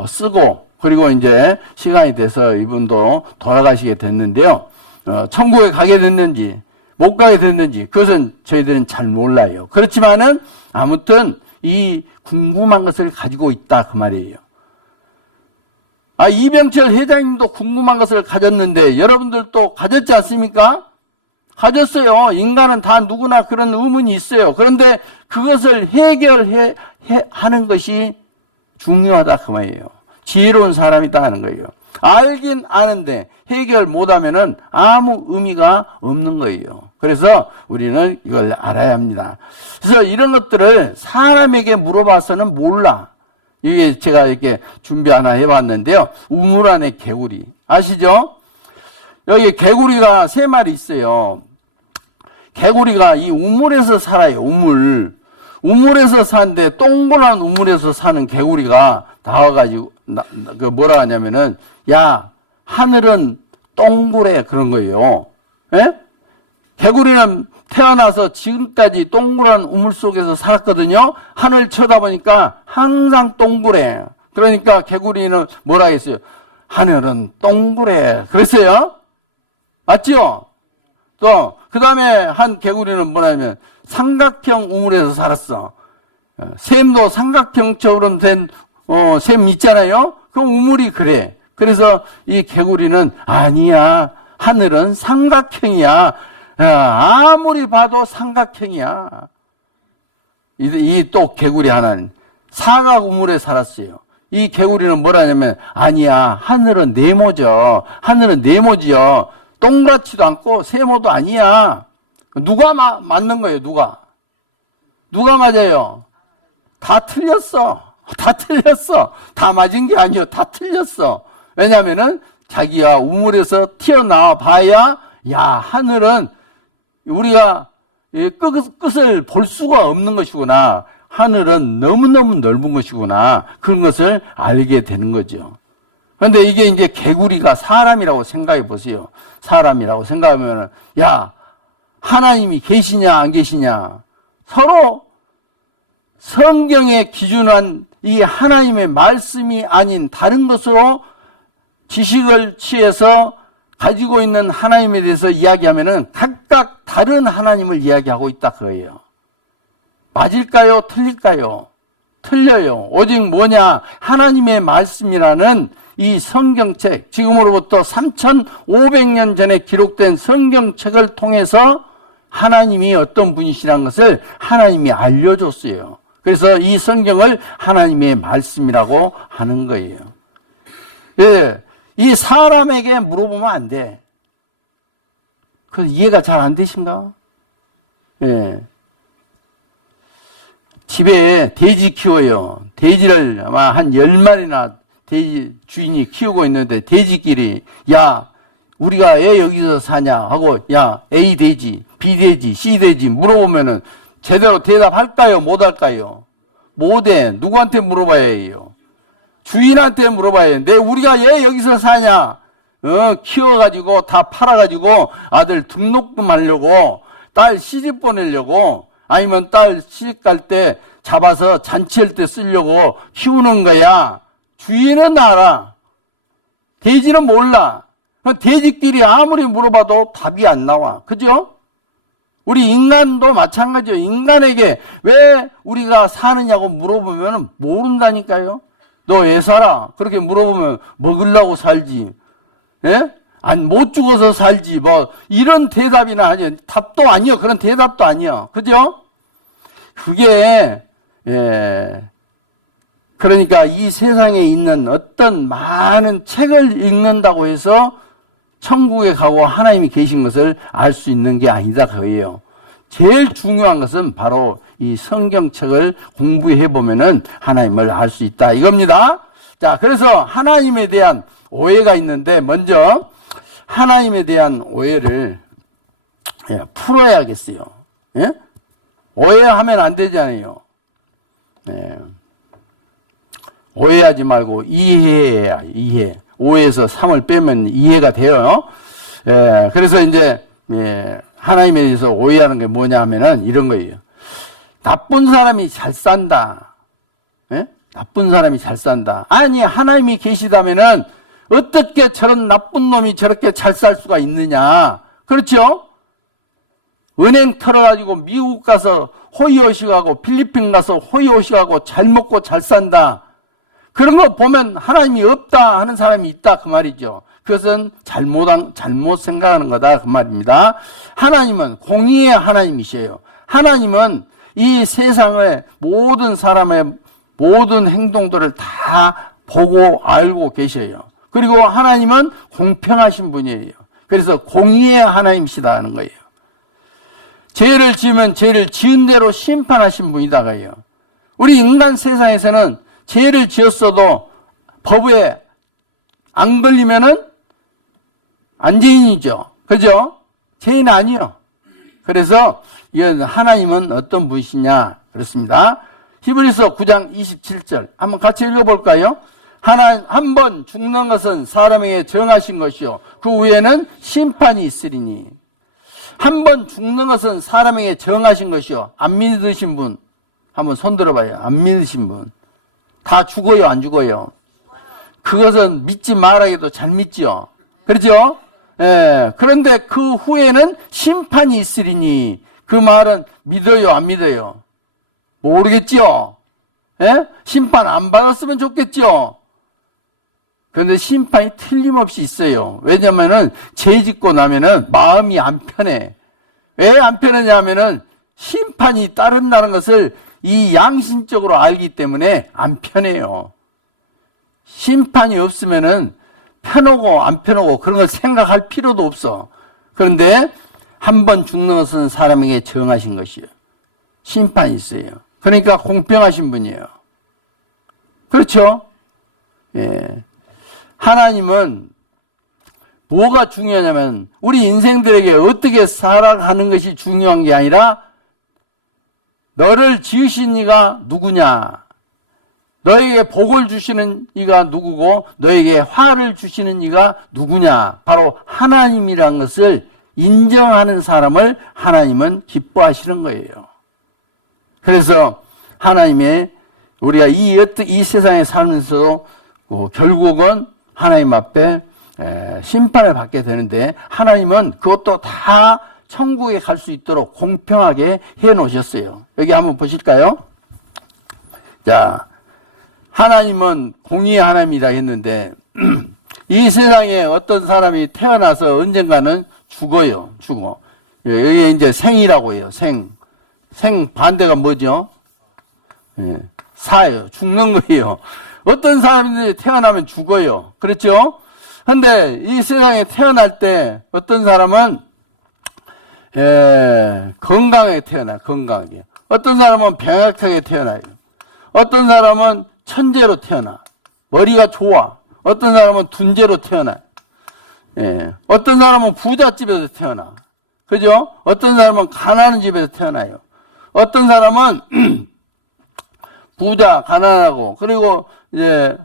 쓰고, 그리고 이제 시간이 돼서 이분도 돌아가시게 됐는데요. 천국에 가게 됐는지 못 가게 됐는지 그것은 저희들은 잘 몰라요. 그렇지만은 아무튼 이 궁금한 것을 가지고 있다 그 말이에요. 이병철 회장님도 궁금한 것을 가졌는데 여러분들도 가졌지 않습니까? 가졌어요. 인간은 다 누구나 그런 의문이 있어요. 그런데 그것을 하는 것이 중요하다 그 말이에요. 지혜로운 사람이다 하는 거예요. 알긴 아는데 해결 못하면은 아무 의미가 없는 거예요. 그래서 우리는 이걸 알아야 합니다. 그래서 이런 것들을 사람에게 물어봐서는 몰라. 이게 제가 이렇게 준비 하나 해봤는데요. 우물 안에 개구리 아시죠? 여기 개구리가 3마리 있어요. 개구리가 이 우물에서 살아요. 우물에서 사는데 동그란 우물에서 사는 개구리가 나와가지고 뭐라 하냐면은 야 하늘은 동그래 그런 거예요. 예? 개구리는 태어나서 지금까지 동그란 우물 속에서 살았거든요. 하늘 쳐다보니까 항상 동그래. 그러니까 개구리는 뭐라 했어요? 하늘은 동그래. 그랬어요. 맞죠? 또 그 다음에 한 개구리는 뭐냐면 삼각형 우물에서 살았어. 샘도 삼각형처럼 된 샘 있잖아요. 그 우물이 그래. 그래서 이 개구리는 아니야. 하늘은 삼각형이야. 아무리 봐도 삼각형이야. 이 또 개구리 하나는 사각 우물에 살았어요. 이 개구리는 뭐라냐면 아니야. 하늘은 네모져. 하늘은 네모지요. 동그랗지도 않고 세모도 아니야. 누가 맞는 거예요? 누가 맞아요? 다 틀렸어. 다 맞은 게 아니요. 다 틀렸어. 왜냐면은 자기가 우물에서 튀어나와 봐야 야 하늘은 우리가 끝을 볼 수가 없는 것이구나. 하늘은 너무너무 넓은 것이구나. 그런 것을 알게 되는 거죠. 그런데 이게 이제 개구리가 사람이라고 생각해 보세요. 사람이라고 생각하면 야 하나님이 계시냐 안 계시냐 서로 성경에 기준한 이 하나님의 말씀이 아닌 다른 것으로 지식을 취해서 가지고 있는 하나님에 대해서 이야기하면은 각각 다른 하나님을 이야기하고 있다 그거예요. 맞을까요? 틀릴까요? 틀려요. 오직 뭐냐? 하나님의 말씀이라는 이 성경책, 지금으로부터 3,500년 전에 기록된 성경책을 통해서 하나님이 어떤 분이시라는 것을 하나님이 알려줬어요. 그래서 이 성경을 하나님의 말씀이라고 하는 거예요. 예, 이 사람에게 물어보면 안 돼. 그 이해가 잘 안 되신가? 예. 집에 돼지 키워요. 돼지를 아마 한 10마리나 돼지 주인이 키우고 있는데 돼지끼리 야 우리가 왜 여기서 사냐 하고 야 A 돼지, B 돼지, C 돼지 물어보면은 제대로 대답할까요? 못할까요? 못해. 누구한테 물어봐야 해요? 주인한테 물어봐야 해. 내 우리가 왜 여기서 사냐? 키워가지고 다 팔아가지고 아들 등록금 하려고 딸 시집 보내려고 아니면 딸 시집 갈 때 잡아서 잔치할 때 쓰려고 키우는 거야. 주인은 알아. 돼지는 몰라. 돼지끼리 아무리 물어봐도 답이 안 나와. 그죠? 우리 인간도 마찬가지예요. 인간에게 왜 우리가 사느냐고 물어보면 모른다니까요. 너 왜 살아? 그렇게 물어보면 먹으려고 살지. 예? 못 죽어서 살지. 뭐 이런 대답이나 하죠. 답도 아니요. 그런 대답도 아니요. 그죠? 그게 그러니까 이 세상에 있는 어떤 많은 책을 읽는다고 해서 천국에 가고 하나님이 계신 것을 알 수 있는 게 아니다 그거예요. 제일 중요한 것은 바로 이 성경책을 공부해 보면은 하나님을 알 수 있다 이겁니다. 자, 그래서 하나님에 대한 오해가 있는데 먼저 하나님에 대한 오해를 풀어야겠어요. 예? 오해하면 안 되잖아요. 오해하지 말고 이해해야 이해. 5에서 3을 빼면 이해가 돼요. 그래서 이제 하나님에 대해서 오해하는 게 뭐냐 하면은 이런 거예요. 나쁜 사람이 잘 산다. 나쁜 사람이 잘 산다. 아니 하나님이 계시다면은 어떻게 저런 나쁜 놈이 저렇게 잘 살 수가 있느냐. 그렇죠? 은행 털어가지고 미국 가서 호의호식하고 필리핀 가서 호의호식하고 잘 먹고 잘 산다. 그런 거 보면 하나님이 없다 하는 사람이 있다 그 말이죠. 그것은 잘못 생각하는 거다 그 말입니다. 하나님은 공의의 하나님이시에요. 하나님은 이 세상의 모든 사람의 모든 행동들을 다 보고 알고 계셔요. 그리고 하나님은 공평하신 분이에요. 그래서 공의의 하나님이시다 하는 거예요. 죄를 지으면 죄를 지은 대로 심판하신 분이다 그래요. 우리 인간 세상에서는 죄를 지었어도 법에 안 걸리면은 안 죄인이죠. 그죠? 죄인 아니요. 그래서 하나님은 어떤 분이시냐 그렇습니다. 히브리서 9장 27절 한번 같이 읽어볼까요? 한 번 죽는 것은 사람에게 정하신 것이요 그 후에는 심판이 있으리니. 한 번 죽는 것은 사람에게 정하신 것이요. 안 믿으신 분 한번 손 들어봐요. 안 믿으신 분. 다 죽어요, 안 죽어요? 그것은 믿지 말아도 잘 믿죠. 그렇죠? 그런데 그 후에는 심판이 있으리니 그 말은 믿어요, 안 믿어요? 모르겠죠? 심판 안 받았으면 좋겠죠? 그런데 심판이 틀림없이 있어요. 왜냐면은 죄 짓고 나면은 마음이 안 편해. 왜 안 편하냐면은 심판이 따른다는 것을 이 양심적으로 알기 때문에 안 편해요. 심판이 없으면은 편하고 안 편하고 그런 걸 생각할 필요도 없어. 그런데 한 번 죽는 것은 사람에게 정하신 것이에요. 심판이 있어요. 그러니까 공평하신 분이에요. 그렇죠? 하나님은 뭐가 중요하냐면 우리 인생들에게 어떻게 살아가는 것이 중요한 게 아니라 너를 지으신 이가 누구냐? 너에게 복을 주시는 이가 누구고 너에게 화를 주시는 이가 누구냐? 바로 하나님이란 것을 인정하는 사람을 하나님은 기뻐하시는 거예요. 그래서 하나님의 우리가 이 세상에 살면서도 결국은 하나님 앞에 심판을 받게 되는데 하나님은 그것도 다 천국에 갈 수 있도록 공평하게 해 놓으셨어요. 여기 한번 보실까요? 자, 하나님은 공의의 하나님이다 했는데 이 세상에 어떤 사람이 태어나서 언젠가는 죽어요. 죽어. 여기 이제 생이라고 해요. 생 반대가 뭐죠? 사예요. 죽는 거예요. 어떤 사람들이 태어나면 죽어요. 그렇죠? 근데 이 세상에 태어날 때 어떤 사람은 건강하게 태어나요. 건강하게. 어떤 사람은 병약하게 태어나요. 어떤 사람은 천재로 태어나. 머리가 좋아. 어떤 사람은 둔재로 태어나요. 예. 어떤 사람은 부잣집에서 태어나. 그죠? 어떤 사람은 가난한 집에서 태어나요. 어떤 사람은 부자, 가난하고, 그리고 이제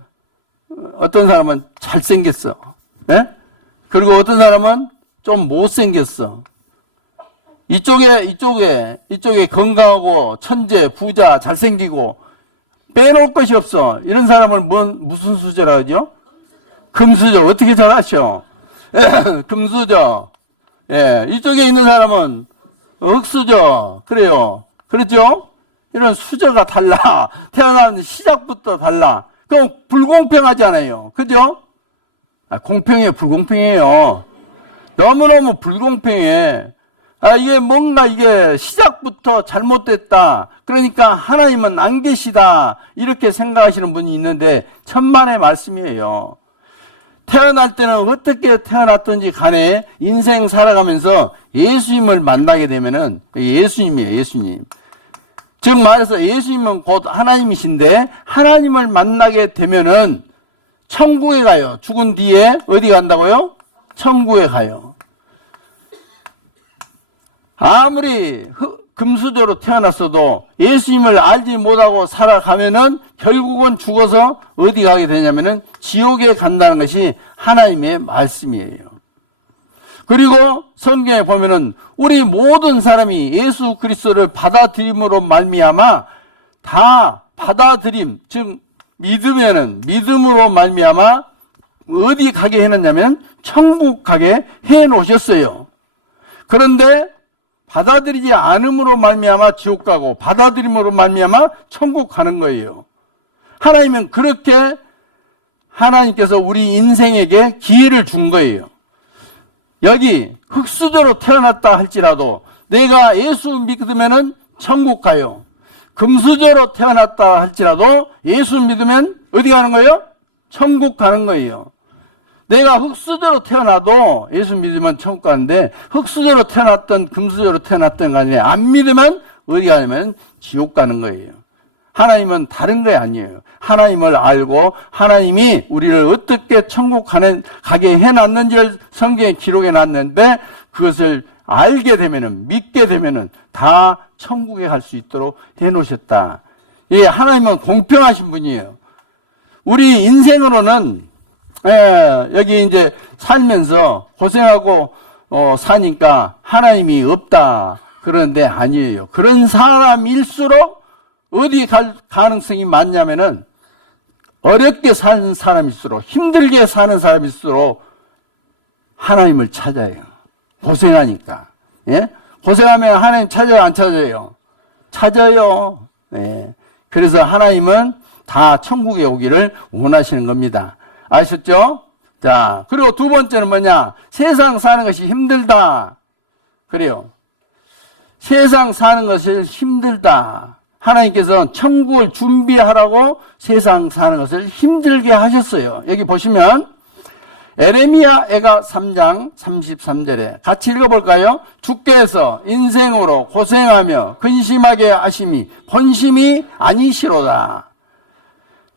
어떤 사람은 잘생겼어. 예? 그리고 어떤 사람은 좀 못생겼어. 이쪽에 건강하고, 천재, 부자, 잘생기고, 빼놓을 것이 없어. 이런 사람을 무슨 수저라 하죠? 금수저. 어떻게 잘 아셔? 금수저. 예, 이쪽에 있는 사람은 흙수저. 그래요. 그렇죠? 이런 수저가 달라. 태어난 시작부터 달라. 그럼 불공평하지 않아요. 그죠? 공평해요, 불공평해요. 너무너무 불공평해. 이게 뭔가 이게 시작부터 잘못됐다. 그러니까 하나님은 안 계시다. 이렇게 생각하시는 분이 있는데 천만의 말씀이에요. 태어날 때는 어떻게 태어났든지 간에 인생 살아가면서 예수님을 만나게 되면은 예수님이에요, 예수님. 즉 말해서 예수님은 곧 하나님이신데 하나님을 만나게 되면은 천국에 가요. 죽은 뒤에 어디 간다고요? 천국에 가요. 아무리 금수저로 태어났어도 예수님을 알지 못하고 살아가면은 결국은 죽어서 어디 가게 되냐면은 지옥에 간다는 것이 하나님의 말씀이에요. 그리고 성경에 보면은 우리 모든 사람이 예수 그리스도를 받아들임으로 말미암아 다 받아들임, 즉 믿음으로 말미암아 어디 가게 해놨냐면 천국 가게 해 놓으셨어요. 그런데 받아들이지 않음으로 말미암아 지옥 가고 받아들임으로 말미암아 천국 가는 거예요. 하나님은 그렇게 하나님께서 우리 인생에게 기회를 준 거예요. 여기 흙수저로 태어났다 할지라도 내가 예수 믿으면은 천국 가요. 금수저로 태어났다 할지라도 예수 믿으면 어디 가는 거예요? 천국 가는 거예요. 내가 흙수저로 태어나도 예수 믿으면 천국 가는데 흙수저로 태어났던 금수저로 태어났던 간에 안 믿으면 어디 가냐면 지옥 가는 거예요. 하나님은 다른 게 아니에요. 하나님을 알고 하나님이 우리를 어떻게 천국 가게 해놨는지를 성경에 기록해 놨는데 그것을 알게 되면은 믿게 되면은 다 천국에 갈 수 있도록 해놓으셨다. 예, 하나님은 공평하신 분이에요. 우리 인생으로는 여기 이제 살면서 고생하고 사니까 하나님이 없다. 그런데 아니에요. 그런 사람일수록 어디 갈 가능성이 많냐면은 어렵게 사는 사람일수록 힘들게 사는 사람일수록 하나님을 찾아요. 고생하니까. 예? 고생하면 하나님 찾아요, 안 찾아요? 찾아요. 예. 그래서 하나님은 다 천국에 오기를 원하시는 겁니다. 아셨죠? 자, 그리고 두 번째는 뭐냐? 세상 사는 것이 힘들다. 그래요. 세상 사는 것이 힘들다. 하나님께서 천국을 준비하라고 세상 사는 것을 힘들게 하셨어요. 여기 보시면 에레미야 애가 3장 33절에 같이 읽어볼까요? 주께서 인생으로 고생하며 근심하게 하심이 본심이 아니시로다.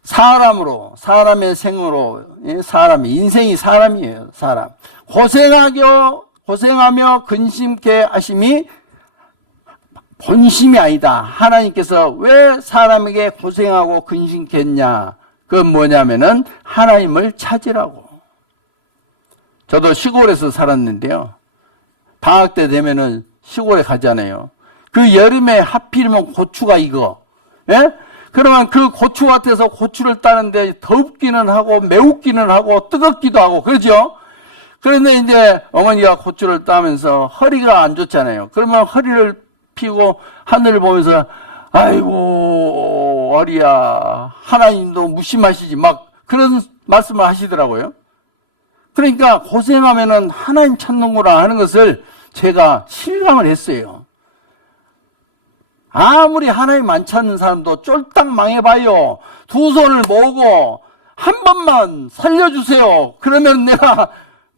사람으로, 사람의 생으로, 사람이, 인생이 사람이에요, 사람. 고생하며 근심케 하심이 본심이 아니다. 하나님께서 왜 사람에게 고생하고 근심케 했냐? 그건 뭐냐면은 하나님을 찾으라고. 저도 시골에서 살았는데요. 방학 때 되면은 시골에 가잖아요. 그 여름에 하필이면 고추가 익어. 예? 그러면 그 고추밭에서 고추를 따는데 덥기는 하고 매우기는 하고 뜨겁기도 하고 그러죠. 그런데 이제 어머니가 고추를 따면서 허리가 안 좋잖아요. 그러면 허리를 피고 하늘을 보면서 아이고 어리야 하나님도 무심하시지 막 그런 말씀을 하시더라고요. 그러니까 고생하면은 하나님 찾는구나 하는 것을 제가 실감을 했어요. 아무리 하나님 안 찾는 사람도 쫄딱 망해봐요. 두 손을 모으고 한 번만 살려주세요. 그러면 내가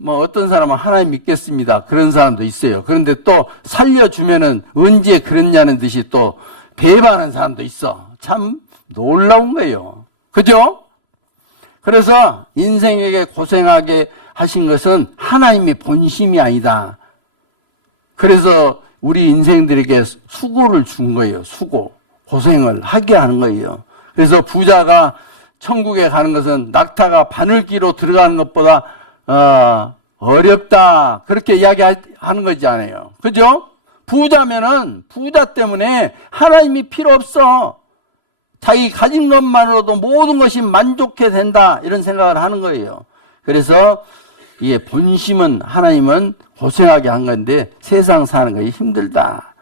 어떤 사람은 하나님 믿겠습니다. 그런 사람도 있어요. 그런데 또 살려주면은 언제 그랬냐는 듯이 또 배반하는 사람도 있어. 참 놀라운 거예요. 그죠? 그래서 인생에게 고생하게 하신 것은 하나님의 본심이 아니다. 그래서 우리 인생들에게 수고를 준 거예요. 수고. 고생을 하게 하는 거예요. 그래서 부자가 천국에 가는 것은 낙타가 바늘기로 들어가는 것보다 어렵다. 그렇게 이야기하는 거잖아요. 그죠? 부자면은 부자 때문에 하나님이 필요 없어. 자기 가진 것만으로도 모든 것이 만족해 된다. 이런 생각을 하는 거예요. 그래서 이게 본심은 하나님은 고생하게 한 건데 세상 사는 것이 힘들다.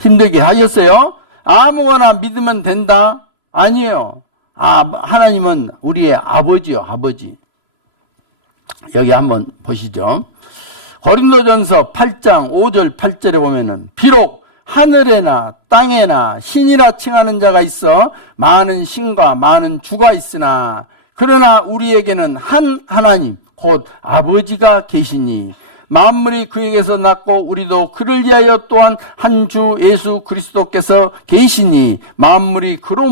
힘들게 하셨어요? 아무거나 믿으면 된다? 아니에요. 하나님은 우리의 아버지요, 아버지. 여기 한번 보시죠. 고린도전서 8장 5절 8절에 보면은 비록 하늘에나 땅에나 신이라 칭하는 자가 있어 많은 신과 많은 주가 있으나 그러나 우리에게는 한 하나님 곧 아버지가 계시니 만물이 그에게서 났고 우리도 그를 위하여 또한 한 주 예수 그리스도께서 계시니 만물이 그로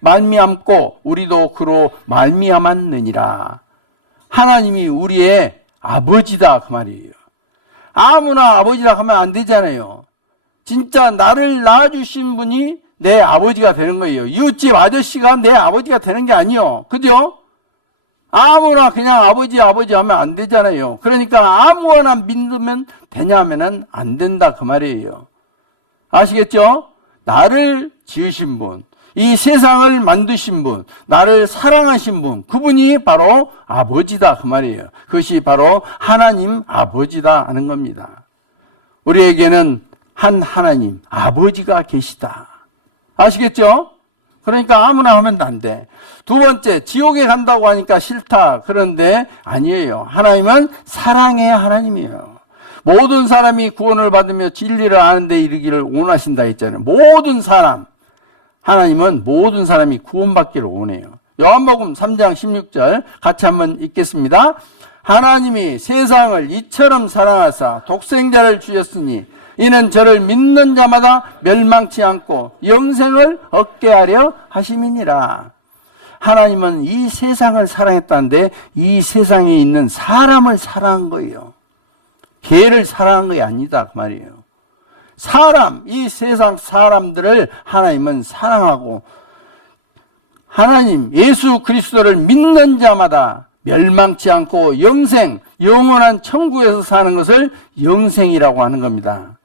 말미암고 우리도 그로 말미암았느니라. 하나님이 우리의 아버지다 그 말이에요. 아무나 아버지라 하면 안 되잖아요. 진짜 나를 낳아주신 분이 내 아버지가 되는 거예요. 이웃집 아저씨가 내 아버지가 되는 게 아니요. 그죠? 아무나 그냥 아버지 하면 안 되잖아요. 그러니까 아무거나 믿으면 되냐면은 안 된다 그 말이에요. 아시겠죠? 나를 지으신 분, 이 세상을 만드신 분, 나를 사랑하신 분, 그분이 바로 아버지다 그 말이에요. 그것이 바로 하나님 아버지다 하는 겁니다. 우리에게는 한 하나님 아버지가 계시다. 아시겠죠? 그러니까 아무나 하면 안 돼. 두 번째, 지옥에 간다고 하니까 싫다. 그런데 아니에요. 하나님은 사랑의 하나님이에요. 모든 사람이 구원을 받으며 진리를 아는 데 이르기를 원하신다 했잖아요. 모든 사람. 하나님은 모든 사람이 구원받기를 원해요. 요한복음 3장 16절 같이 한번 읽겠습니다. 하나님이 세상을 이처럼 사랑하사 독생자를 주셨으니 이는 저를 믿는 자마다 멸망치 않고 영생을 얻게 하려 하심이니라. 하나님은 이 세상을 사랑했다는데 이 세상에 있는 사람을 사랑한 거예요. 개를 사랑한 것이 아니다 그 말이에요. 사람, 이 세상 사람들을 하나님은 사랑하고 하나님 예수 그리스도를 믿는 자마다 멸망치 않고 영생, 영원한 천국에서 사는 것을 영생이라고 하는 겁니다.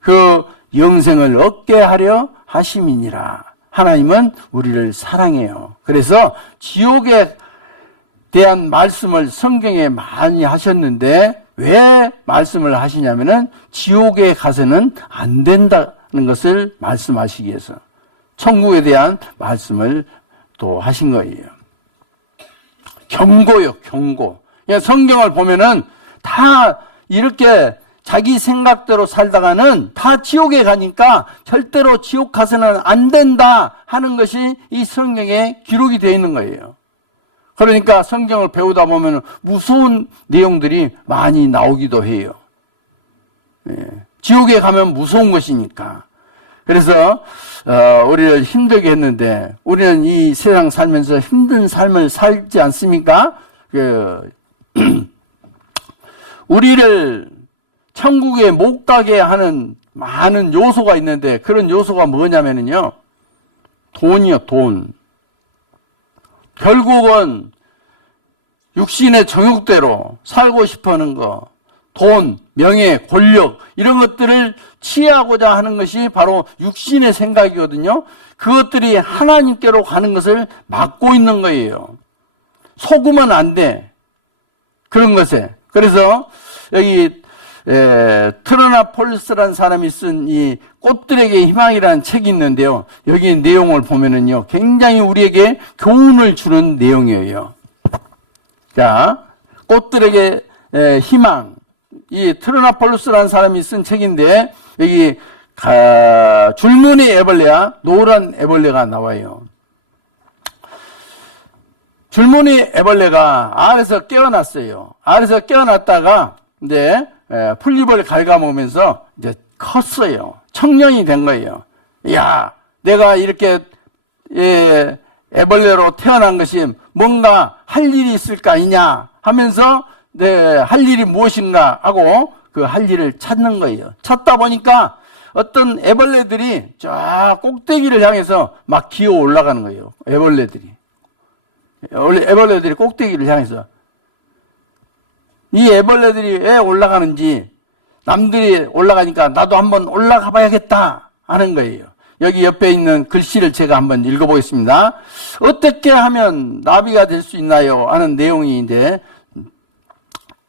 그 영생을 얻게 하려 하심이니라. 하나님은 우리를 사랑해요. 그래서 지옥에 대한 말씀을 성경에 많이 하셨는데 왜 말씀을 하시냐면은 지옥에 가서는 안 된다는 것을 말씀하시기 위해서 천국에 대한 말씀을 또 하신 거예요. 경고요, 경고. 그냥 성경을 보면은 다 이렇게 자기 생각대로 살다가는 다 지옥에 가니까 절대로 지옥 가서는 안 된다 하는 것이 이 성경에 기록이 되어 있는 거예요. 그러니까 성경을 배우다 보면 무서운 내용들이 많이 나오기도 해요. 지옥에 가면 무서운 것이니까. 그래서 우리를 힘들게 했는데 우리는 이 세상 살면서 힘든 삶을 살지 않습니까? 우리를 천국에 못 가게 하는 많은 요소가 있는데 그런 요소가 뭐냐면요. 돈이요, 돈. 결국은 육신의 정욕대로 살고 싶어 하는 거, 돈, 명예, 권력 이런 것들을 취하고자 하는 것이 바로 육신의 생각이거든요. 그것들이 하나님께로 가는 것을 막고 있는 거예요. 속으면 안 돼. 그런 것에. 그래서 여기 트러나폴스라는 사람이 쓴 이 꽃들에게 희망이라는 책이 있는데요. 여기 내용을 보면은요, 굉장히 우리에게 교훈을 주는 내용이에요. 자, 꽃들에게 희망. 이 트러나폴스라는 사람이 쓴 책인데 여기 줄무늬 애벌레와 노란 애벌레가 나와요. 줄무늬 애벌레가 알에서 깨어났어요. 알에서 깨어났다가 이제 풀잎을 갉아먹으면서 이제 컸어요. 청년이 된 거예요. 야, 내가 이렇게 애벌레로 태어난 것이 뭔가 할 일이 있을까 있냐 하면서 할 일이 무엇인가 하고 그 할 일을 찾는 거예요. 찾다 보니까 어떤 애벌레들이 쫙 꼭대기를 향해서 막 기어 올라가는 거예요. 애벌레들이 꼭대기를 향해서. 이 애벌레들이 왜 올라가는지, 남들이 올라가니까 나도 한번 올라가 봐야겠다 하는 거예요. 여기 옆에 있는 글씨를 제가 한번 읽어보겠습니다. 어떻게 하면 나비가 될 수 있나요? 하는 내용이 이제,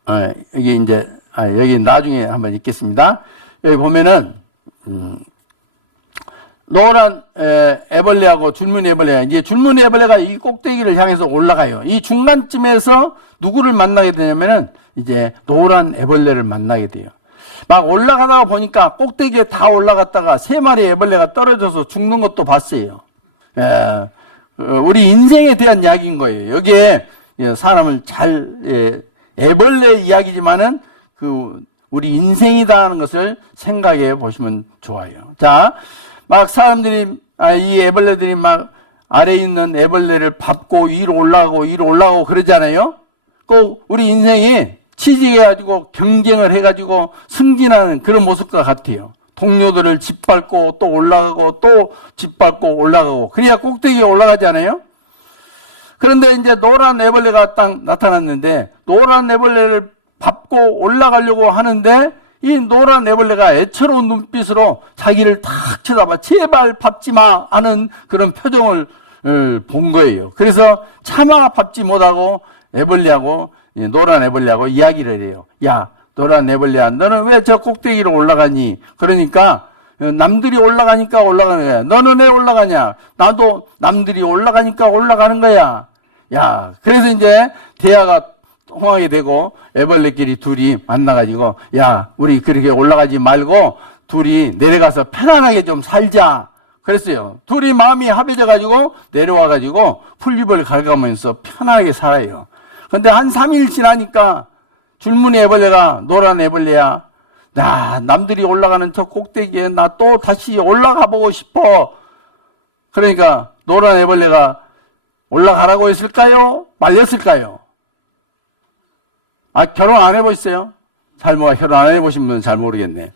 여기 나중에 한번 읽겠습니다. 여기 보면은, 노란 애벌레하고 줄무늬 애벌레가, 이제 줄무늬 애벌레가 이 꼭대기를 향해서 올라가요. 이 중간쯤에서 누구를 만나게 되냐면은, 이제 노란 애벌레를 만나게 돼요. 막 올라가다가 보니까 꼭대기에 다 올라갔다가 3마리 애벌레가 떨어져서 죽는 것도 봤어요. 우리 인생에 대한 이야기인 거예요. 여기에 사람을 애벌레 이야기지만은 우리 인생이다 하는 것을 생각해 보시면 좋아요. 자, 막 사람들이, 이 애벌레들이 막 아래에 있는 애벌레를 밟고 위로 올라가고 그러잖아요. 꼭 우리 인생이 취직해가지고 경쟁을 해가지고 승진하는 그런 모습과 같아요. 동료들을 짓밟고 또 올라가고 또 짓밟고 올라가고 그래야 꼭대기에 올라가잖아요. 그런데 이제 노란 애벌레가 딱 나타났는데 노란 애벌레를 밟고 올라가려고 하는데 이 노란 애벌레가 애처로운 눈빛으로 자기를 탁 쳐다봐 제발 밟지 마 하는 그런 표정을 본 거예요. 그래서 차마 밟지 못하고 애벌레하고 노란 애벌레하고 이야기를 해요. 야, 노란 애벌레야, 너는 왜 저 꼭대기로 올라가니? 그러니까 남들이 올라가니까 올라가는 거야. 너는 왜 올라가냐? 나도 남들이 올라가니까 올라가는 거야. 야, 그래서 이제 대화가 통하게 되고 애벌레끼리 둘이 만나가지고 야, 우리 그렇게 올라가지 말고 둘이 내려가서 편안하게 좀 살자. 그랬어요. 둘이 마음이 합해져가지고 내려와가지고 풀잎을 갉아가면서 편하게 살아요. 근데 한 3일 지나니까 줄무늬 애벌레가 노란 애벌레야. 남들이 올라가는 저 꼭대기에 나 또 다시 올라가 보고 싶어. 그러니까 노란 애벌레가 올라가라고 했을까요? 말렸을까요? 결혼 안 해보셨어요? 결혼 안 해보신 분은 잘 모르겠네.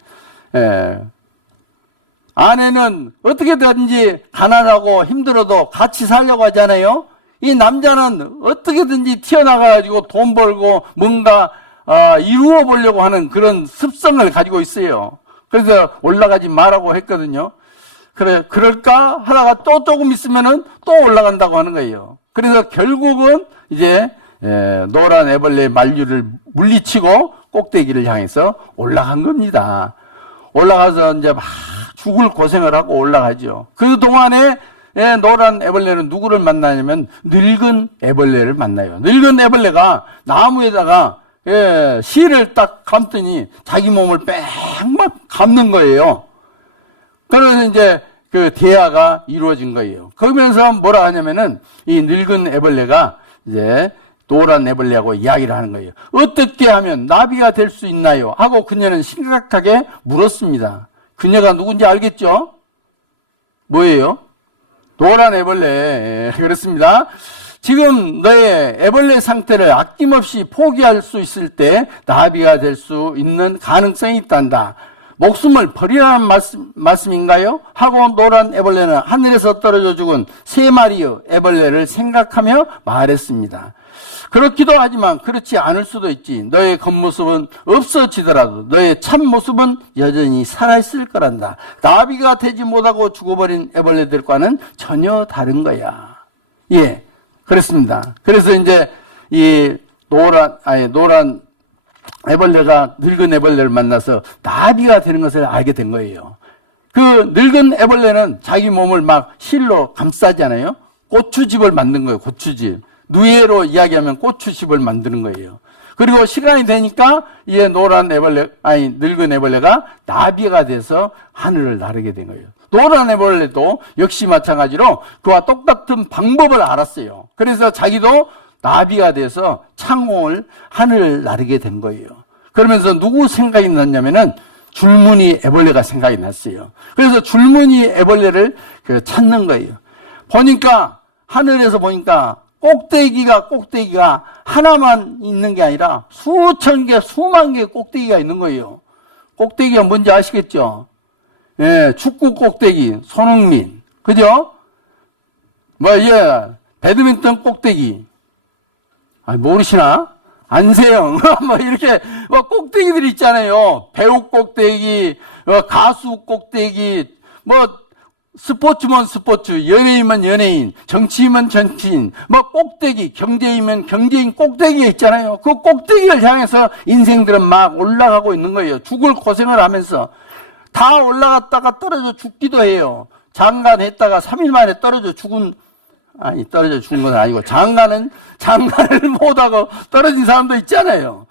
아내는 어떻게든지 가난하고 힘들어도 같이 살려고 하잖아요. 이 남자는 어떻게든지 튀어나가가지고 돈 벌고 뭔가 이루어 보려고 하는 그런 습성을 가지고 있어요. 그래서 올라가지 말라고 했거든요. 그럴까 하다가 또 조금 있으면은 또 올라간다고 하는 거예요. 그래서 결국은 이제 노란 애벌레의 만류를 물리치고 꼭대기를 향해서 올라간 겁니다. 올라가서 이제 막 죽을 고생을 하고 올라가죠. 그 동안에 노란 애벌레는 누구를 만나냐면 늙은 애벌레를 만나요. 늙은 애벌레가 나무에다가 실을 딱 감더니 자기 몸을 빽막 감는 거예요. 그래서 이제 그 대화가 이루어진 거예요. 그러면서 뭐라 하냐면은 이 늙은 애벌레가 이제 노란 애벌레하고 이야기를 하는 거예요. 어떻게 하면 나비가 될 수 있나요? 하고 그녀는 심각하게 물었습니다. 그녀가 누군지 알겠죠? 뭐예요? 노란 애벌레. 그렇습니다. 지금 너의 애벌레 상태를 아낌없이 포기할 수 있을 때 나비가 될 수 있는 가능성이 있단다. 목숨을 버리라는 말씀인가요? 하고 노란 애벌레는 하늘에서 떨어져 죽은 3마리의 애벌레를 생각하며 말했습니다. 그렇기도 하지만 그렇지 않을 수도 있지. 너의 겉모습은 없어지더라도 너의 참모습은 여전히 살아있을 거란다. 나비가 되지 못하고 죽어버린 애벌레들과는 전혀 다른 거야. 예, 그렇습니다. 그래서 이제 이 노란 애벌레가 늙은 애벌레를 만나서 나비가 되는 것을 알게 된 거예요. 그 늙은 애벌레는 자기 몸을 막 실로 감싸잖아요. 고추집을 만든 거예요. 고추집. 누에로 이야기하면 고추집을 만드는 거예요. 그리고 시간이 되니까 이 늙은 애벌레가 나비가 돼서 하늘을 나르게 된 거예요. 노란 애벌레도 역시 마찬가지로 그와 똑같은 방법을 알았어요. 그래서 자기도 나비가 돼서 하늘을 나르게 된 거예요. 그러면서 누구 생각이 났냐면은 줄무늬 애벌레가 생각이 났어요. 그래서 줄무늬 애벌레를 찾는 거예요. 보니까 하늘에서 보니까 꼭대기가 하나만 있는 게 아니라 수천 개, 수만 개 꼭대기가 있는 거예요. 꼭대기가 뭔지 아시겠죠? 예, 축구 꼭대기, 손흥민, 그죠? 배드민턴 꼭대기. 모르시나? 안세영, 이렇게, 꼭대기들이 있잖아요. 배우 꼭대기, 가수 꼭대기, 스포츠면 스포츠, 연예인면 연예인, 정치인면 정치인, 꼭대기, 경제인면 경제인 꼭대기가 있잖아요. 그 꼭대기를 향해서 인생들은 막 올라가고 있는 거예요. 죽을 고생을 하면서. 다 올라갔다가 떨어져 죽기도 해요. 장관 했다가 3일 만에 떨어져 죽은 건 아니고, 장관을 못하고 떨어진 사람도 있잖아요.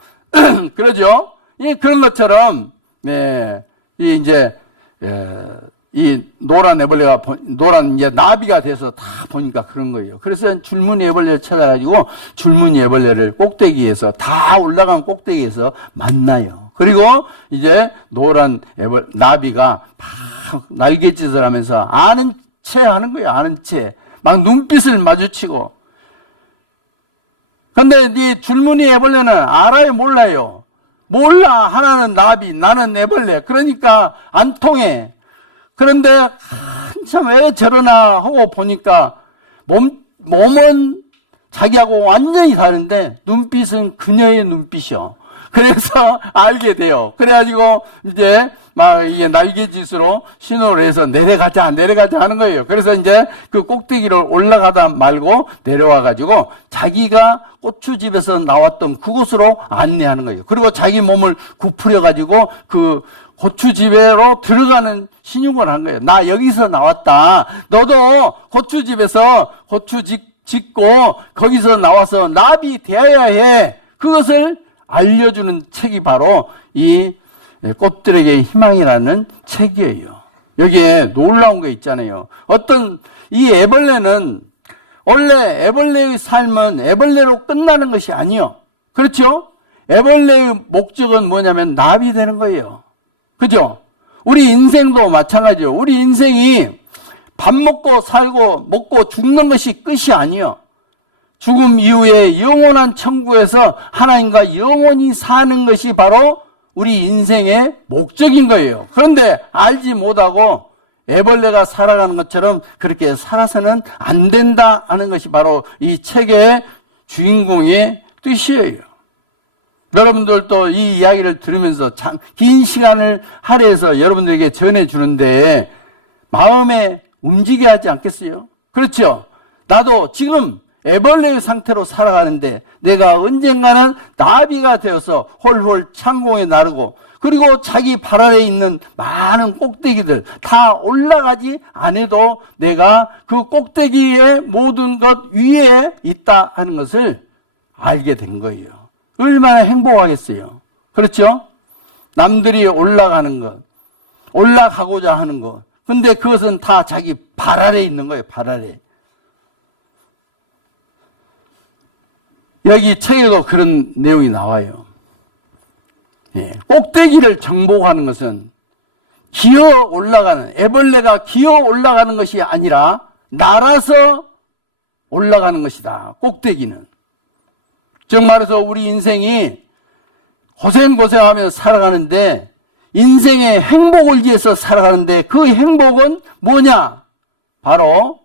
그러죠? 그런 것처럼, 이 노란 애벌레가, 나비가 돼서 다 보니까 그런 거예요. 그래서 줄무늬 애벌레를 찾아가지고, 줄무늬 애벌레를 꼭대기에서, 다 올라간 꼭대기에서 만나요. 그리고 이제 노란 나비가 막 날갯짓을 하면서 아는 체 하는 거예요. 아는 체. 막 눈빛을 마주치고. 근데 이 줄무늬 애벌레는 알아요, 몰라요? 몰라. 하나는 나비, 나는 애벌레. 그러니까 안 통해. 그런데 한참 왜 저러나 하고 보니까 몸은 자기하고 완전히 다른데 눈빛은 그녀의 눈빛이요. 그래서 알게 돼요. 그래가지고 이제 막 이게 날개짓으로 신호를 해서 내려가자 하는 거예요. 그래서 이제 그 꼭대기를 올라가다 말고 내려와가지고 자기가 고추집에서 나왔던 그곳으로 안내하는 거예요. 그리고 자기 몸을 구부려가지고 그 고추집으로 들어가는 신용을 한 거예요. 나 여기서 나왔다. 너도 고추집에서 고추 짓고 거기서 나와서 나비 되어야 해. 그것을 알려주는 책이 바로 이 꽃들에게 희망이라는 책이에요. 여기에 놀라운 게 있잖아요. 이 애벌레는 원래 애벌레의 삶은 애벌레로 끝나는 것이 아니요. 그렇죠? 애벌레의 목적은 뭐냐면 나비 되는 거예요. 그죠? 우리 인생도 마찬가지예요. 우리 인생이 밥 먹고 살고 먹고 죽는 것이 끝이 아니요. 죽음 이후에 영원한 천국에서 하나님과 영원히 사는 것이 바로 우리 인생의 목적인 거예요. 그런데 알지 못하고 애벌레가 살아가는 것처럼 그렇게 살아서는 안 된다 하는 것이 바로 이 책의 주인공의 뜻이에요. 여러분들도 이 이야기를 들으면서 참 긴 시간을 할애해서 여러분들에게 전해주는데 마음에 움직여야 하지 않겠어요? 그렇죠? 나도 지금 애벌레의 상태로 살아가는데 내가 언젠가는 나비가 되어서 홀홀 창공에 나르고 그리고 자기 발 아래에 있는 많은 꼭대기들 다 올라가지 않아도 내가 그 꼭대기의 모든 것 위에 있다 하는 것을 알게 된 거예요. 얼마나 행복하겠어요. 그렇죠? 남들이 올라가는 것, 올라가고자 하는 것. 근데 그것은 다 자기 발 아래에 있는 거예요. 발 아래. 여기 책에도 그런 내용이 나와요. 꼭대기를 정복하는 것은 기어 올라가는, 애벌레가 기어 올라가는 것이 아니라 날아서 올라가는 것이다. 꼭대기는. 즉 말해서 우리 인생이 고생하면서 살아가는데 인생의 행복을 위해서 살아가는데 그 행복은 뭐냐? 바로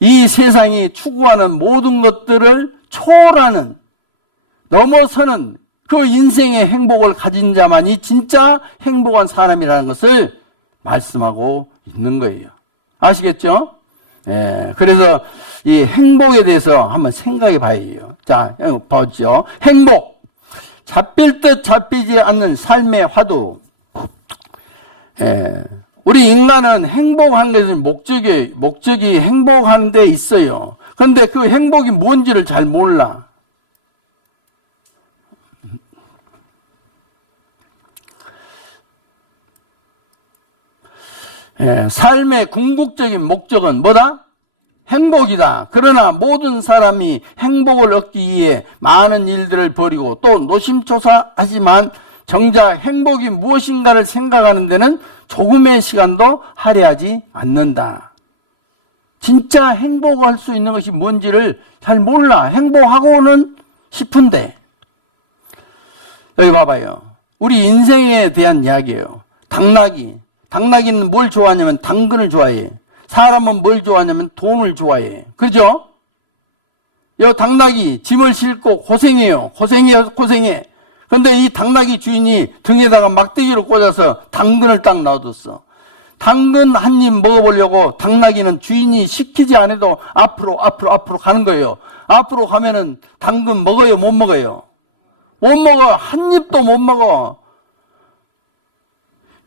이 세상이 추구하는 모든 것들을 초월하는, 넘어서는 그 인생의 행복을 가진 자만이 진짜 행복한 사람이라는 것을 말씀하고 있는 거예요. 아시겠죠? 그래서 이 행복에 대해서 한번 생각해 봐야 해요. 자, 보죠. 행복. 잡힐 듯 잡히지 않는 삶의 화두. 우리 인간은 행복한 것은 목적이 행복한 데 있어요. 그런데 그 행복이 뭔지를 잘 몰라. 삶의 궁극적인 목적은 뭐다? 행복이다. 그러나 모든 사람이 행복을 얻기 위해 많은 일들을 벌이고 또 노심초사하지만 정작 행복이 무엇인가를 생각하는 데는 조금의 시간도 할애하지 않는다. 진짜 행복할 수 있는 것이 뭔지를 잘 몰라. 행복하고는 싶은데. 여기 봐봐요. 우리 인생에 대한 이야기예요. 당나귀는 뭘 좋아하냐면 당근을 좋아해. 사람은 뭘 좋아하냐면 돈을 좋아해. 그죠? 이 당나귀 짐을 싣고 고생해요. 고생해. 근데 이 당나귀 주인이 등에다가 막대기를 꽂아서 당근을 딱 놔뒀어. 당근 한 입 먹어보려고 당나귀는 주인이 시키지 않아도 앞으로 가는 거예요. 앞으로 가면은 당근 먹어요, 못 먹어요? 못 먹어. 한 입도 못 먹어.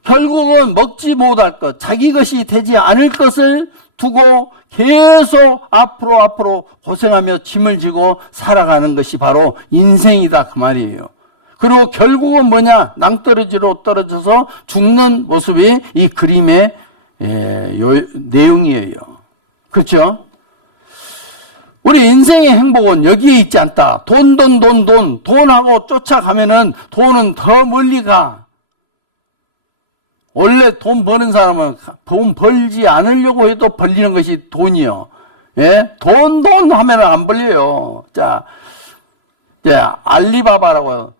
결국은 먹지 못할 것, 자기 것이 되지 않을 것을 두고 계속 앞으로 고생하며 짐을 지고 살아가는 것이 바로 인생이다 그 말이에요. 그리고 결국은 뭐냐? 낭떠러지로 떨어져서 죽는 모습이 이 그림의 내용이에요. 그렇죠? 우리 인생의 행복은 여기에 있지 않다. 돈하고 쫓아가면은 돈은 더 멀리 가. 원래 돈 버는 사람은 돈 벌지 않으려고 해도 벌리는 것이 돈이요. 예? 돈 하면 안 벌려요. 자, 알리바바라고,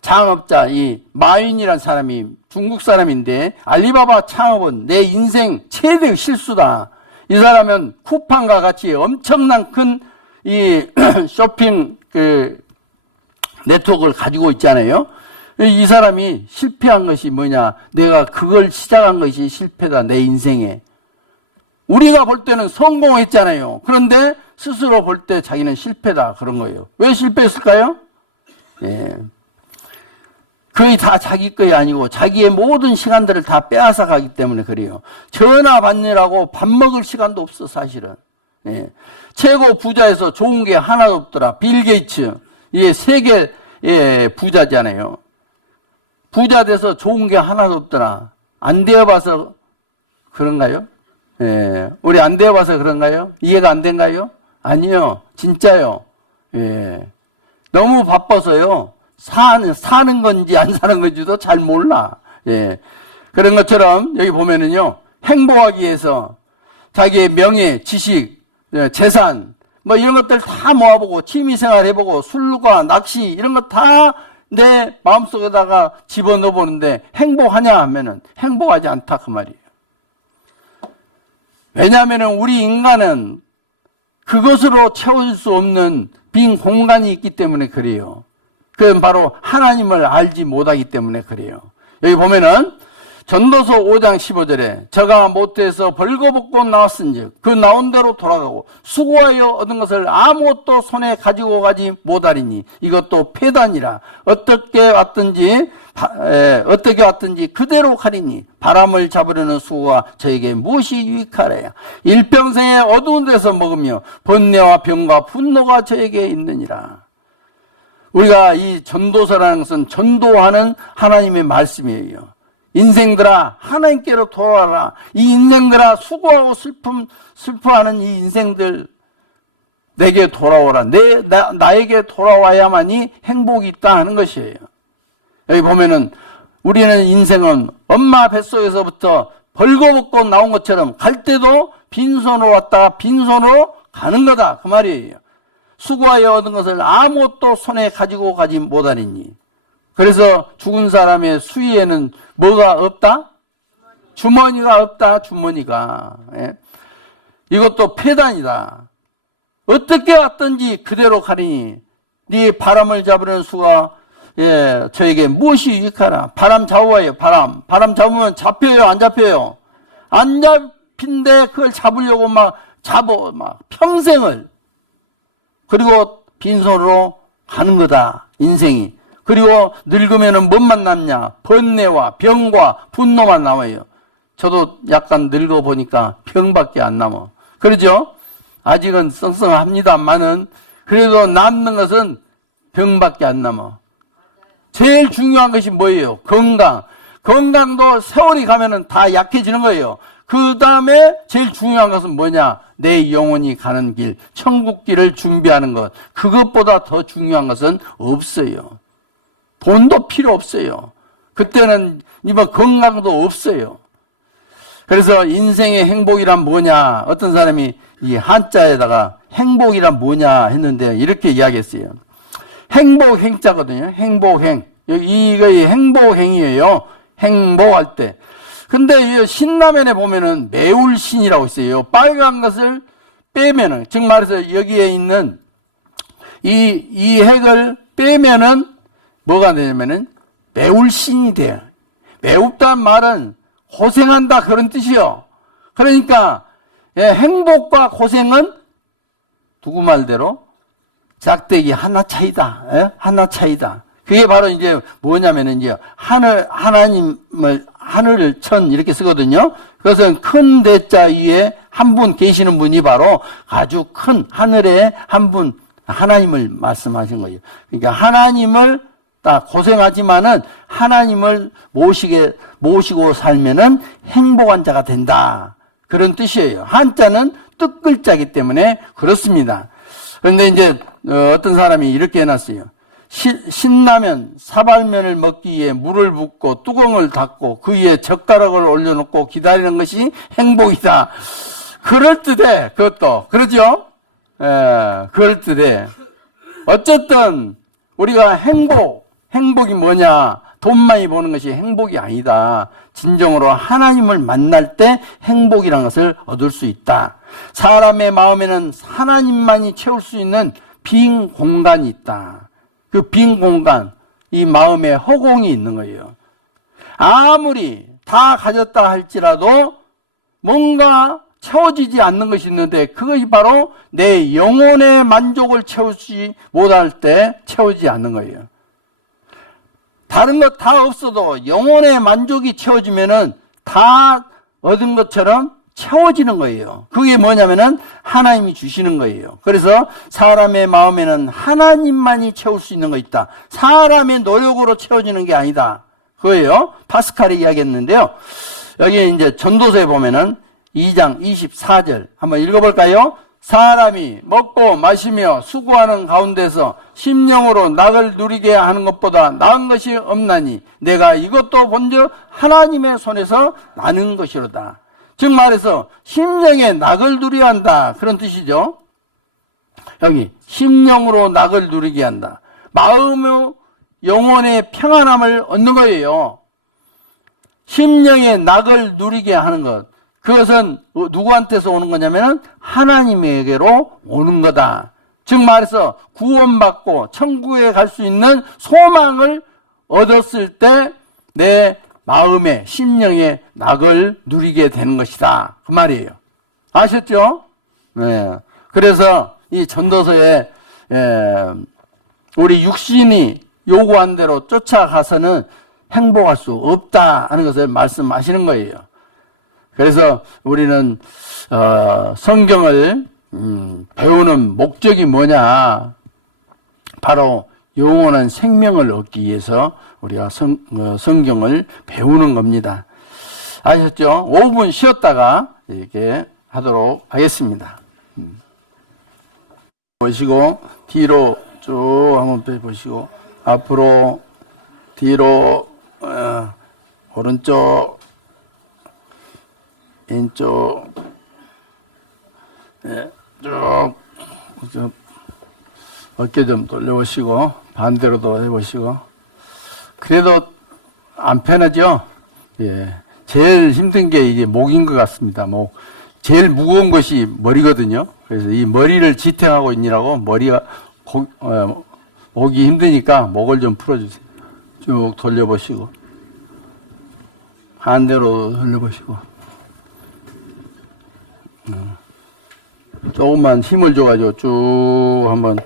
창업자, 마윈이라는 사람이 중국 사람인데, 알리바바 창업은 내 인생 최대 실수다. 이 사람은 쿠팡과 같이 엄청난 큰 쇼핑 네트워크를 가지고 있잖아요. 이 사람이 실패한 것이 뭐냐? 내가 그걸 시작한 것이 실패다, 내 인생에. 우리가 볼 때는 성공했잖아요. 그런데 스스로 볼 때 자기는 실패다, 그런 거예요. 왜 실패했을까요? 거의 다 자기 거이 아니고 자기의 모든 시간들을 다 빼앗아 가기 때문에 그래요. 전화 받느라고 밥 먹을 시간도 없어, 사실은. 최고 부자에서 좋은 게 하나도 없더라. 빌 게이츠. 세계 부자잖아요. 부자 돼서 좋은 게 하나도 없더라. 안 되어봐서 그런가요? 우리 안 되어봐서 그런가요? 이해가 안 된가요? 아니요. 진짜요. 너무 바빠서요. 사는 건지 안 사는 건지도 잘 몰라. 그런 것처럼 여기 보면은요. 행복하기 위해서 자기의 명예, 지식, 재산, 뭐 이런 것들 다 모아보고 취미생활 해보고 술과 낚시 이런 거 다 내 마음속에다가 집어넣어 보는데 행복하냐 하면은 행복하지 않다 그 말이에요. 왜냐하면은 우리 인간은 그것으로 채워질 수 없는 빈 공간이 있기 때문에 그래요. 그건 바로 하나님을 알지 못하기 때문에 그래요. 여기 보면은 전도서 5장 15절에 저가 못해서 벌거벗고 나왔은즉 그 나온 대로 돌아가고 수고하여 얻은 것을 아무것도 손에 가지고 가지 못하리니 이것도 폐단이라 어떻게 왔든지 그대로 가리니 바람을 잡으려는 수고가 저에게 무엇이 유익하랴. 일평생에 어두운 데서 먹으며 번뇌와 병과 분노가 저에게 있느니라. 우리가 이 전도서라는 것은 전도하는 하나님의 말씀이에요. 인생들아 하나님께로 돌아와라. 이 인생들아 수고하고 슬퍼하는 이 인생들 내게 돌아오라. 나에게 돌아와야만이 행복이 있다 하는 것이에요. 여기 보면은 우리는 인생은 엄마 뱃속에서부터 벌거벗고 나온 것처럼 갈 때도 빈손으로 왔다가 빈손으로 가는 거다 그 말이에요. 수고하여 얻은 것을 아무것도 손에 가지고 가지 못하리니. 그래서 죽은 사람의 수위에는 뭐가 없다? 주머니가 없다. 주머니가. 이것도 폐단이다. 어떻게 왔든지 그대로 가리니 네 바람을 잡으려는 수가 저에게 무엇이 유익하나. 바람 잡아요. 바람 잡으면 잡혀요 안 잡혀요? 안 잡힌데 그걸 잡으려고 막 평생을. 그리고 빈손으로 가는 거다 인생이. 그리고 늙으면은 뭔만 남냐? 번뇌와 병과 분노만 남아요. 저도 약간 늙어보니까 병밖에 안 남아. 그러죠? 아직은 썽썽합니다만은 그래도 남는 것은 병밖에 안 남아. 제일 중요한 것이 뭐예요? 건강. 건강도 세월이 가면은 다 약해지는 거예요. 그 다음에 제일 중요한 것은 뭐냐? 내 영혼이 가는 길, 천국 길을 준비하는 것. 그것보다 더 중요한 것은 없어요. 돈도 필요 없어요. 그때는 이번 건강도 없어요. 그래서 인생의 행복이란 뭐냐? 어떤 사람이 이 한자에다가 행복이란 뭐냐 했는데 이렇게 이야기했어요. 행복 행자거든요. 행복행. 이거 행복행이에요. 행복할 때. 근데 이 신라면에 보면은 매울신이라고 있어요. 빨간 것을 빼면은, 즉 말해서 여기에 있는 이 핵을 빼면은 뭐가 되냐면은 매울신이 돼요. 매웁다는 말은 고생한다 그런 뜻이요. 그러니까 행복과 고생은 누구 말대로 짝대기 하나 차이다. 하나 차이다. 그게 바로 이제 뭐냐면은 이제 하늘을 천 이렇게 쓰거든요. 그것은 큰 대자 위에 한 분 계시는 분이 바로 아주 큰 하늘의 한 분 하나님을 말씀하신 거예요. 그러니까 하나님을 딱 고생하지만은 하나님을 모시고 살면은 행복한 자가 된다. 그런 뜻이에요. 한자는 뜻글자이기 때문에 그렇습니다. 그런데 이제 어떤 사람이 이렇게 해놨어요. 신라면, 사발면을 먹기 위해 물을 붓고 뚜껑을 닫고 그 위에 젓가락을 올려놓고 기다리는 것이 행복이다. 그럴듯해, 그것도. 그러죠? 그럴듯해. 어쨌든, 우리가 행복이 뭐냐? 돈 많이 버는 것이 행복이 아니다. 진정으로 하나님을 만날 때 행복이라는 것을 얻을 수 있다. 사람의 마음에는 하나님만이 채울 수 있는 빈 공간이 있다. 그 빈 공간, 이 마음에 허공이 있는 거예요. 아무리 다 가졌다 할지라도 뭔가 채워지지 않는 것이 있는데 그것이 바로 내 영혼의 만족을 채우지 못할 때 채워지지 않는 거예요. 다른 것 다 없어도 영혼의 만족이 채워지면은 다 얻은 것처럼 채워지는 거예요. 그게 뭐냐면은 하나님이 주시는 거예요. 그래서 사람의 마음에는 하나님만이 채울 수 있는 거 있다. 사람의 노력으로 채워지는 게 아니다. 그거예요. 파스칼이 이야기했는데요. 여기 이제 전도서에 보면은 2장 24절 한번 읽어볼까요? 사람이 먹고 마시며 수고하는 가운데서 심령으로 낙을 누리게 하는 것보다 나은 것이 없나니 내가 이것도 본즉 하나님의 손에서 나는 것이로다. 즉 말해서 심령에 낙을 누리게 한다. 그런 뜻이죠. 여기 심령으로 낙을 누리게 한다. 마음의 영혼의 평안함을 얻는 거예요. 심령에 낙을 누리게 하는 것. 그것은 누구한테서 오는 거냐면은 하나님에게로 오는 거다. 즉 말해서 구원받고 천국에 갈 수 있는 소망을 얻었을 때 내 마음에 심령에 낙을 누리게 되는 것이다. 그 말이에요. 아셨죠? 네. 그래서 이 전도서에 우리 육신이 요구한 대로 쫓아가서는 행복할 수 없다 하는 것을 말씀하시는 거예요. 그래서 우리는 성경을 배우는 목적이 뭐냐? 바로 영원한 생명을 얻기 위해서 우리가 성경을 배우는 겁니다. 아셨죠? 5분 쉬었다가 이렇게 하도록 하겠습니다. 보시고 뒤로 쭉 한번 빼보시고 앞으로 뒤로 오른쪽 왼쪽 쭉 어깨 좀 돌려보시고 반대로도 해보시고 그래도 안 편하죠? 예. 제일 힘든 게 이게 목인 것 같습니다. 목. 제일 무거운 것이 머리거든요. 그래서 이 머리를 지탱하고 있느라고 머리가 목이 힘드니까 목을 좀 풀어주세요. 쭉 돌려보시고 반대로 돌려보시고 조금만 힘을 줘가지고 쭉 한번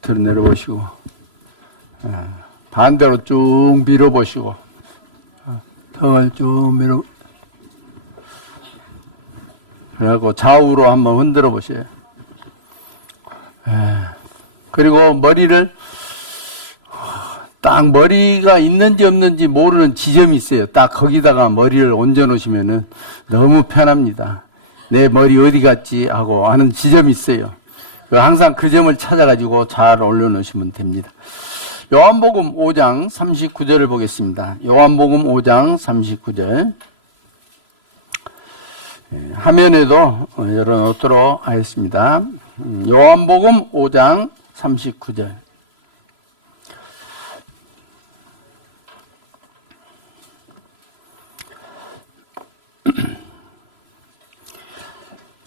들어내려보시고 반대로 쭉 밀어보시고 턱을 쭉 밀어 그래갖고 좌우로 한번 흔들어 보세요. 그리고 머리를 딱 머리가 있는지 없는지 모르는 지점이 있어요. 딱 거기다가 머리를 얹어 놓으시면은 너무 편합니다. 내 머리 어디 갔지 하고 하는 지점이 있어요. 항상 그 점을 찾아가지고 잘 올려놓으시면 됩니다. 요한복음 5장 39절을 보겠습니다. 요한복음 5장 39절. 화면에도 열어놓도록 하겠습니다. 요한복음 5장 39절.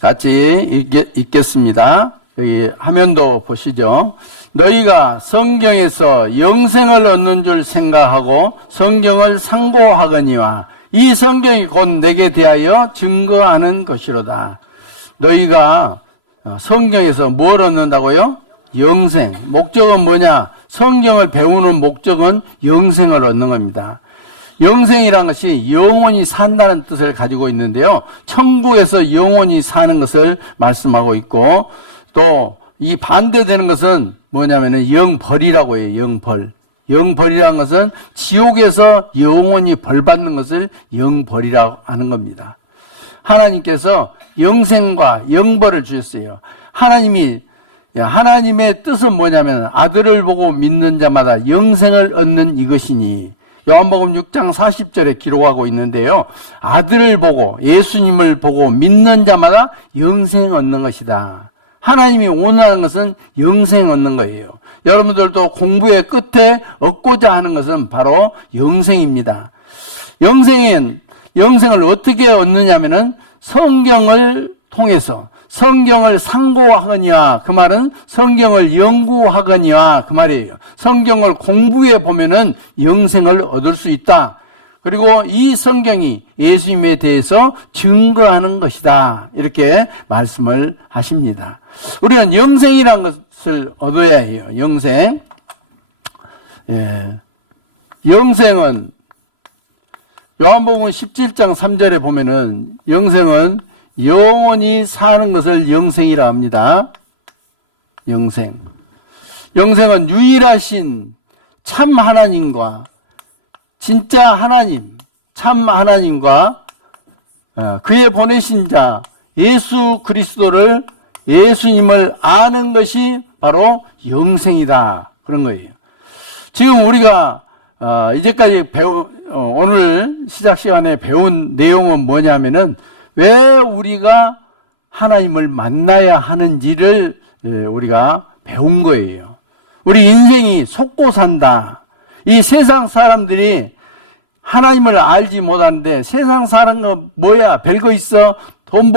같이 읽겠습니다. 여기 화면도 보시죠. 너희가 성경에서 영생을 얻는 줄 생각하고 성경을 상고하거니와 이 성경이 곧 내게 대하여 증거하는 것이로다. 너희가 성경에서 뭘 얻는다고요? 영생. 목적은 뭐냐? 성경을 배우는 목적은 영생을 얻는 겁니다. 영생이란 것이 영원히 산다는 뜻을 가지고 있는데요. 천국에서 영원히 사는 것을 말씀하고 있고, 또 이 반대되는 것은 뭐냐면은 영벌이라고 해요. 영벌. 영벌이라는 것은 지옥에서 영원히 벌 받는 것을 영벌이라고 하는 겁니다. 하나님께서 영생과 영벌을 주셨어요. 하나님의 뜻은 뭐냐면 아들을 보고 믿는 자마다 영생을 얻는 이것이니, 요한복음 6장 40절에 기록하고 있는데요. 아들을 보고 예수님을 보고 믿는 자마다 영생 얻는 것이다. 하나님이 원하는 것은 영생 얻는 거예요. 여러분들도 공부의 끝에 얻고자 하는 것은 바로 영생입니다. 영생을 어떻게 얻느냐면은 성경을 통해서, 성경을 상고하거니와, 그 말은 성경을 연구하거니와 그 말이에요. 성경을 공부해 보면은 영생을 얻을 수 있다. 그리고 이 성경이 예수님에 대해서 증거하는 것이다. 이렇게 말씀을 하십니다. 우리는 영생이라는 것을 얻어야 해요. 영생. 영생은 요한복음 17장 3절에 보면은 영생은 영원히 사는 것을 영생이라 합니다. 영생. 영생은 유일하신 참 하나님과, 진짜 하나님, 참 하나님과 그의 보내신 자 예수 그리스도를, 예수님을 아는 것이 바로 영생이다. 그런 거예요. 지금 우리가 이제까지 오늘 시작 시간에 배운 내용은 뭐냐면은 왜 우리가 하나님을 만나야 하는지를 우리가 배운 거예요. 우리 인생이 속고 산다. 이 세상 사람들이 하나님을 알지 못하는데 세상 사는 거 뭐야? 별거 있어? 돈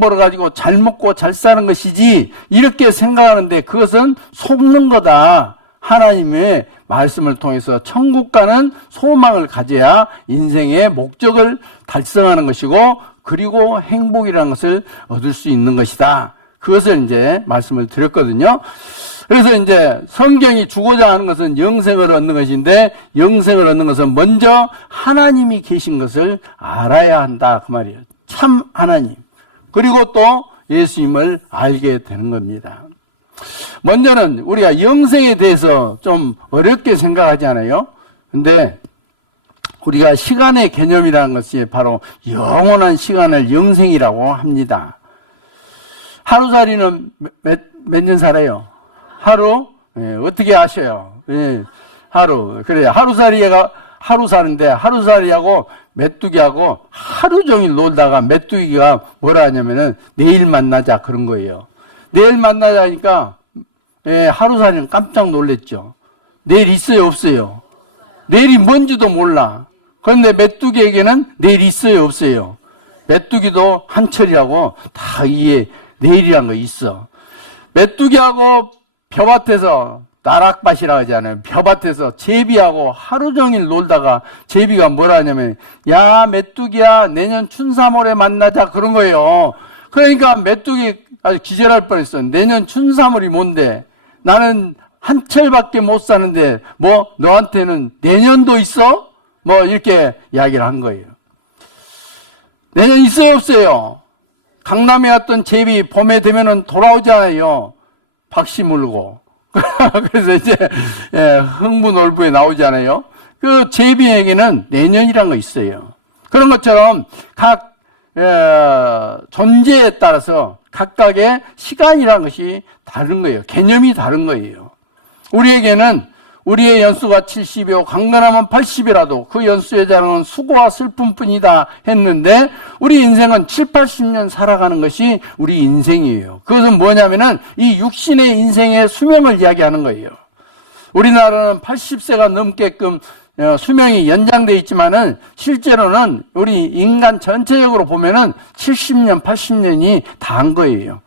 벌어가지고 잘 먹고 잘 사는 것이지. 이렇게 생각하는데 그것은 속는 거다. 하나님의 말씀을 통해서 천국 가는 소망을 가져야 인생의 목적을 달성하는 것이고, 그리고 행복이라는 것을 얻을 수 있는 것이다. 그것을 이제 말씀을 드렸거든요. 그래서 이제 성경이 주고자 하는 것은 영생을 얻는 것인데, 영생을 얻는 것은 먼저 하나님이 계신 것을 알아야 한다. 그 말이에요. 참 하나님. 그리고 또 예수님을 알게 되는 겁니다. 먼저는 우리가 영생에 대해서 좀 어렵게 생각하지 않아요? 근데 우리가 시간의 개념이라는 것이 바로 영원한 시간을 영생이라고 합니다. 하루살이는 몇 년 살아요? 하루? 어떻게 아셔요? 하루. 그래, 하루 사는데 하루살이하고 메뚜기하고 하루 종일 놀다가 메뚜기가 뭐라 하냐면은 내일 만나자 그런 거예요. 내일 만나자니까 하루살이는 깜짝 놀랬죠. 내일 있어요, 없어요? 내일이 뭔지도 몰라. 그런데 메뚜기에게는 내일 있어요, 없어요? 메뚜기도 한철이라고 다 이게 내일이란 거 있어. 메뚜기하고 벼밭에서, 나락밭이라고 하잖아요. 벼밭에서 제비하고 하루 종일 놀다가 제비가 뭐라 하냐면, 야, 메뚜기야, 내년 춘삼월에 만나자 그런 거예요. 그러니까 메뚜기 아주 기절할 뻔했어. 내년 춘삼월이 뭔데? 나는 한철밖에 못 사는데 뭐 너한테는 내년도 있어? 뭐 이렇게 이야기를 한 거예요. 내년 있어요, 없어요? 강남에 왔던 제비 봄에 되면은 돌아오잖아요. 박씨 물고. 그래서 이제 흥부놀부에 나오잖아요. 그 제비에게는 내년이란 거 있어요. 그런 것처럼 각 존재에 따라서 각각의 시간이라는 것이 다른 거예요. 개념이 다른 거예요. 우리에게는 우리의 연수가 70이요 강건하면 80이라도 그 연수의 자랑은 수고와 슬픔뿐이다 했는데 우리 인생은 7, 80년 살아가는 것이 우리 인생이에요. 그것은 뭐냐면은 이 육신의 인생의 수명을 이야기하는 거예요. 우리나라는 80세가 넘게끔 수명이 연장되어 있지만은 실제로는 우리 인간 전체적으로 보면은 70년, 80년이 다 한 거예요.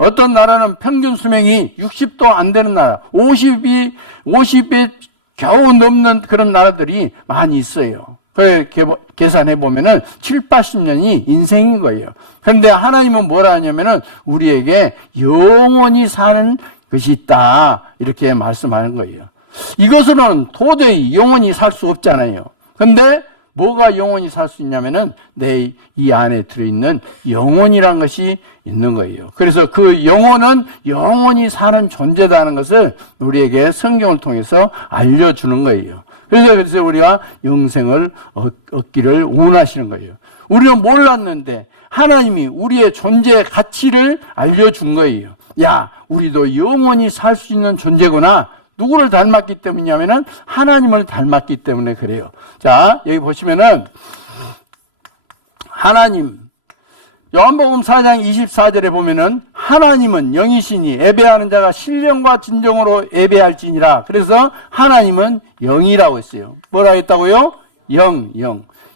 어떤 나라는 평균 수명이 60도 안 되는 나라, 50이 겨우 넘는 그런 나라들이 많이 있어요. 그래 계산해 보면은 7, 80년이 인생인 거예요. 그런데 하나님은 뭐라 하냐면은 우리에게 영원히 사는 것이 있다 이렇게 말씀하는 거예요. 이것으로는 도저히 영원히 살 수 없잖아요. 그런데 뭐가 영원히 살 수 있냐면은 내 이 안에 들어있는 영혼이란 것이 있는 거예요. 그래서 그 영혼은 영원히 사는 존재다는 것을 우리에게 성경을 통해서 알려주는 거예요. 그래서 우리가 영생을 얻기를 원하시는 거예요. 우리는 몰랐는데 하나님이 우리의 존재의 가치를 알려준 거예요. 야, 우리도 영원히 살 수 있는 존재구나. 누구를 닮았기 때문이냐면은 하나님을 닮았기 때문에 그래요. 자, 여기 보시면은 하나님 요한복음 4장 24절에 보면은 하나님은 영이시니 예배하는 자가 신령과 진정으로 예배할지니라. 그래서 하나님은 영이라고 했어요. 뭐라 했다고요? 영.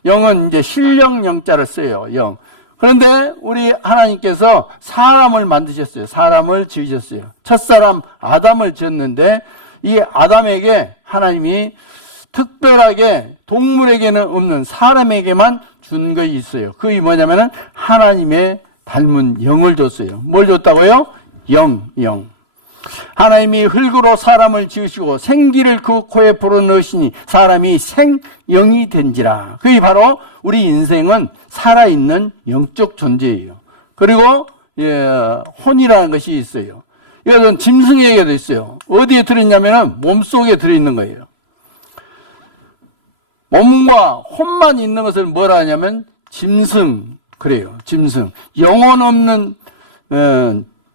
영은 이제 신령 영자를 써요. 영. 그런데 우리 하나님께서 사람을 만드셨어요. 사람을 지으셨어요. 첫사람 아담을 지었는데 이 아담에게 하나님이 특별하게 동물에게는 없는 사람에게만 준 것이 있어요. 그게 뭐냐면은 하나님의 닮은 영을 줬어요. 뭘 줬다고요? 영. 하나님이 흙으로 사람을 지으시고 생기를 그 코에 불어넣으시니 사람이 생영이 된지라. 그게 바로 우리 인생은 살아있는 영적 존재예요. 그리고 혼이라는 것이 있어요. 이것은 짐승에게도 있어요. 어디에 들어있냐면 몸속에 들어있는 거예요. 몸과 혼만 있는 것을 뭐라 하냐면 짐승. 그래요. 짐승. 영혼 없는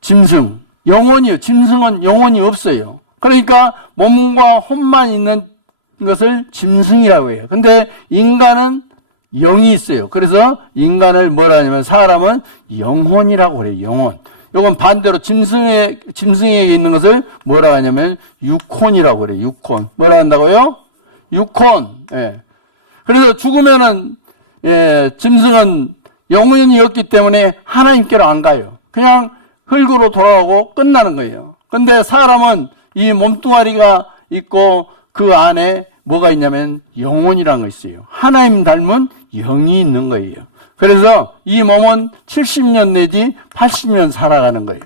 짐승. 영혼이요. 짐승은 영혼이 없어요. 그러니까 몸과 혼만 있는 것을 짐승이라고 해요. 근데 인간은 영이 있어요. 그래서 인간을 뭐라 하냐면 사람은 영혼이라고 그래요. 영혼. 이건 반대로 짐승에게 있는 것을 뭐라 하냐면 육혼이라고 그래요. 육혼. 뭐라 한다고요? 육혼. 예. 그래서 죽으면은 짐승은 영혼이 없기 때문에 하나님께로 안 가요. 그냥 흙으로 돌아가고 끝나는 거예요. 근데 사람은 이 몸뚱아리가 있고 그 안에 뭐가 있냐면 영혼이라는 거 있어요. 하나님 닮은 영이 있는 거예요. 그래서 이 몸은 70년 내지 80년 살아가는 거예요.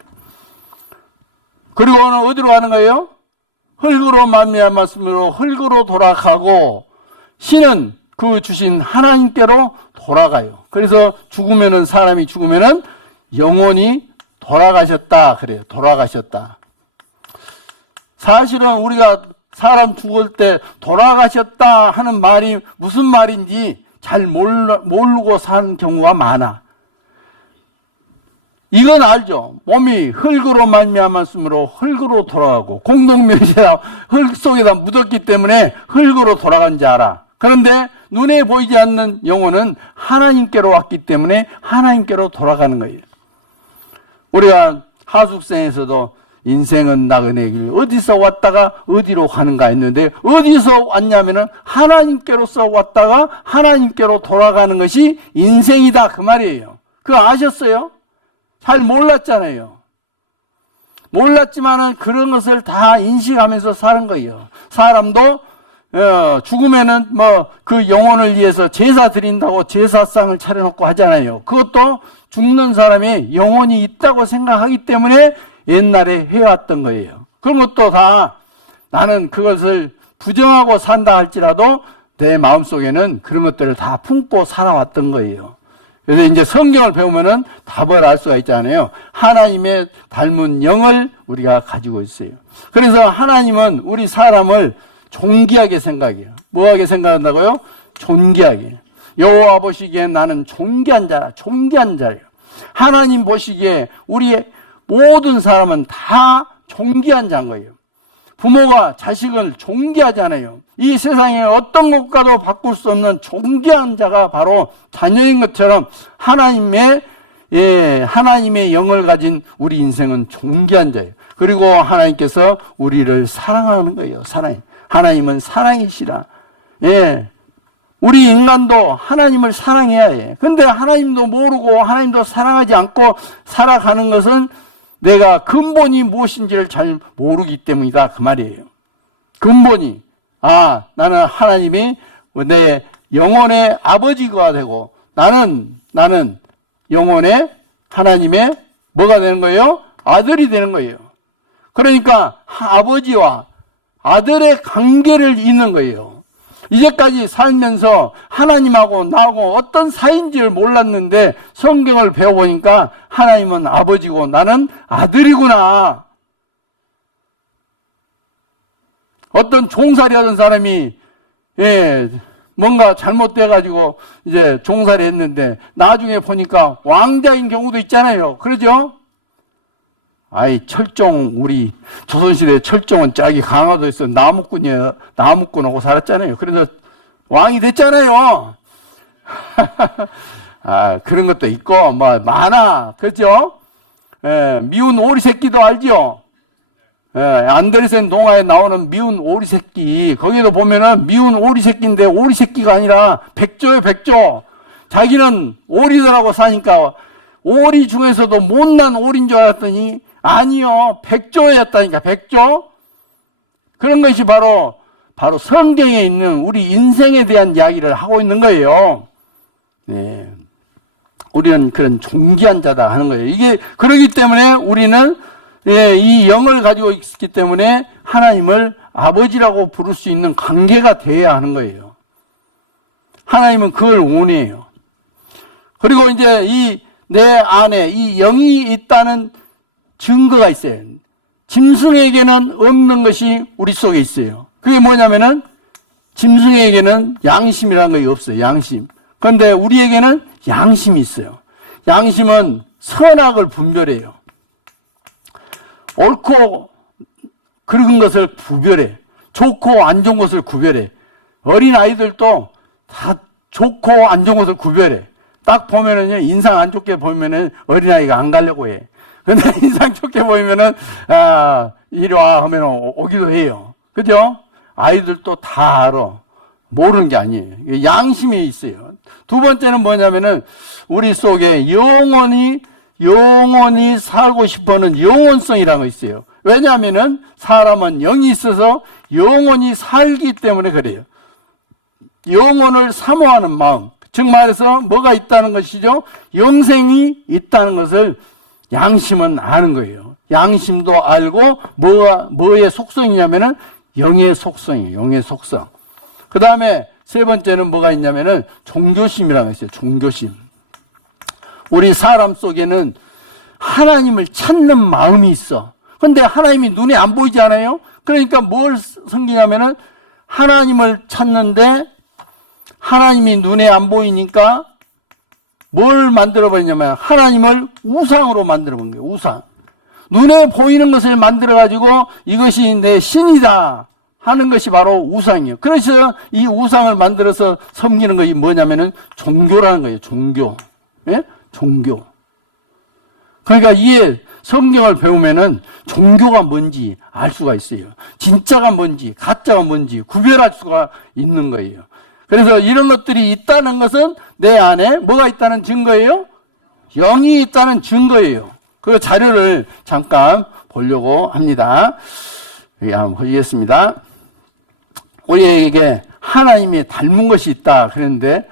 그리고는 어디로 가는 거예요? 흙으로 말미암았으므로 흙으로 돌아가고 신은 그 주신 하나님께로 돌아가요. 그래서 사람이 죽으면은 영혼이 돌아가셨다 그래요. 돌아가셨다. 사실은 우리가 사람 죽을 때 돌아가셨다 하는 말이 무슨 말인지 잘 모르고 사는 경우가 많아. 이건 알죠. 몸이 흙으로 말미암았으므로 흙으로 돌아가고 공동묘지에다 흙 속에다 묻었기 때문에 흙으로 돌아간 줄 알아. 그런데 눈에 보이지 않는 영혼은 하나님께로 왔기 때문에 하나님께로 돌아가는 거예요. 우리가 하숙생에서도 인생은 나그네 길 어디서 왔다가 어디로 가는가 했는데 어디서 왔냐면은 하나님께로서 왔다가 하나님께로 돌아가는 것이 인생이다 그 말이에요. 그거 아셨어요? 잘 몰랐잖아요. 몰랐지만은 그런 것을 다 인식하면서 사는 거예요. 사람도 죽으면은 그 영혼을 위해서 제사 드린다고 제사상을 차려놓고 하잖아요. 그것도 죽는 사람이 영혼이 있다고 생각하기 때문에 옛날에 해왔던 거예요. 그런 것도 다 나는 그것을 부정하고 산다 할지라도 내 마음속에는 그런 것들을 다 품고 살아왔던 거예요. 그래서 이제 성경을 배우면은 답을 알 수가 있잖아요. 하나님의 닮은 영을 우리가 가지고 있어요. 그래서 하나님은 우리 사람을 존귀하게 생각해요. 뭐하게 생각한다고요? 존귀하게. 여호와 보시기에 나는 존귀한 자라. 존귀한 자예요. 하나님 보시기에 우리의 모든 사람은 다 존귀한 자인 거예요. 부모가 자식을 존귀하잖아요. 이 세상에 어떤 것과도 바꿀 수 없는 존귀한 자가 바로 자녀인 것처럼 하나님의 영을 가진 우리 인생은 존귀한 자예요. 그리고 하나님께서 우리를 사랑하는 거예요. 하나님은 사랑이시라. 우리 인간도 하나님을 사랑해야 해. 근데 하나님도 모르고 하나님도 사랑하지 않고 살아가는 것은 내가 근본이 무엇인지를 잘 모르기 때문이다. 그 말이에요. 근본이. 나는 하나님이 내 영혼의 아버지가 되고 나는 영혼의 하나님의 뭐가 되는 거예요? 아들이 되는 거예요. 그러니까 아버지와 아들의 관계를 잇는 거예요. 이제까지 살면서 하나님하고 나하고 어떤 사이인지를 몰랐는데 성경을 배워보니까 하나님은 아버지고 나는 아들이구나. 어떤 종살이 하던 사람이 뭔가 잘못돼가지고 이제 종살이 했는데 나중에 보니까 왕자인 경우도 있잖아요. 그러죠? 철종, 우리 조선시대 철종은 짝이 강화도에서 나무꾼하고 살았잖아요. 그래서 왕이 됐잖아요. 그런 것도 있고, 많아. 그렇죠? 미운 오리 새끼도 알죠? 안데르센 동화에 나오는 미운 오리 새끼. 거기도 보면은 미운 오리 새끼인데 오리 새끼가 아니라 백조예요, 백조. 자기는 오리들하고 사니까 오리 중에서도 못난 오리인 줄 알았더니 아니요, 백조였다니까, 백조. 그런 것이 바로 성경에 있는 우리 인생에 대한 이야기를 하고 있는 거예요. 우리는 그런 존귀한 자다 하는 거예요. 이게 그러기 때문에 우리는 이 영을 가지고 있기 때문에 하나님을 아버지라고 부를 수 있는 관계가 돼야 하는 거예요. 하나님은 그걸 원해요. 그리고 이제 내 안에 이 영이 있다는 증거가 있어요. 짐승에게는 없는 것이 우리 속에 있어요. 그게 뭐냐면은 짐승에게는 양심이라는 것이 없어요. 양심. 그런데 우리에게는 양심이 있어요. 양심은 선악을 분별해요. 옳고 그런 것을 구별해. 좋고 안 좋은 것을 구별해. 어린 아이들도 다 좋고 안 좋은 것을 구별해. 딱 보면은요, 인상 안 좋게 보면은 어린아이가 안 가려고 해. 근데 인상 좋게 보이면은, 이리 와 하면 오기도 해요. 그죠? 아이들도 다 알아. 모르는 게 아니에요. 양심이 있어요. 두 번째는 뭐냐면은, 우리 속에 영원히 살고 싶어하는 영원성이라는 거 있어요. 왜냐하면은, 사람은 영이 있어서 영원히 살기 때문에 그래요. 영혼을 사모하는 마음. 즉 말해서 뭐가 있다는 것이죠? 영생이 있다는 것을 양심은 아는 거예요. 양심도 알고 뭐의 속성이냐면은 영의 속성이에요. 영의 속성. 그 다음에 세 번째는 뭐가 있냐면은 종교심이라는 게 있어요. 종교심. 우리 사람 속에는 하나님을 찾는 마음이 있어. 근데 하나님이 눈에 안 보이지 않아요? 그러니까 뭘 섬기냐면은 하나님을 찾는데 하나님이 눈에 안 보이니까 뭘 만들어버리냐면 하나님을 우상으로 만들어본 거예요. 우상. 눈에 보이는 것을 만들어가지고 이것이 내 신이다 하는 것이 바로 우상이에요. 그래서 이 우상을 만들어서 섬기는 것이 뭐냐면은 종교라는 거예요. 종교. 예? 종교. 그러니까 이 성경을 배우면은 종교가 뭔지 알 수가 있어요. 진짜가 뭔지 가짜가 뭔지 구별할 수가 있는 거예요. 그래서 이런 것들이 있다는 것은 내 안에 뭐가 있다는 증거예요? 영이 있다는 증거예요. 그 자료를 잠깐 보려고 합니다. 여기 한번 보시겠습니다. 우리에게 하나님이 닮은 것이 있다 그랬는데,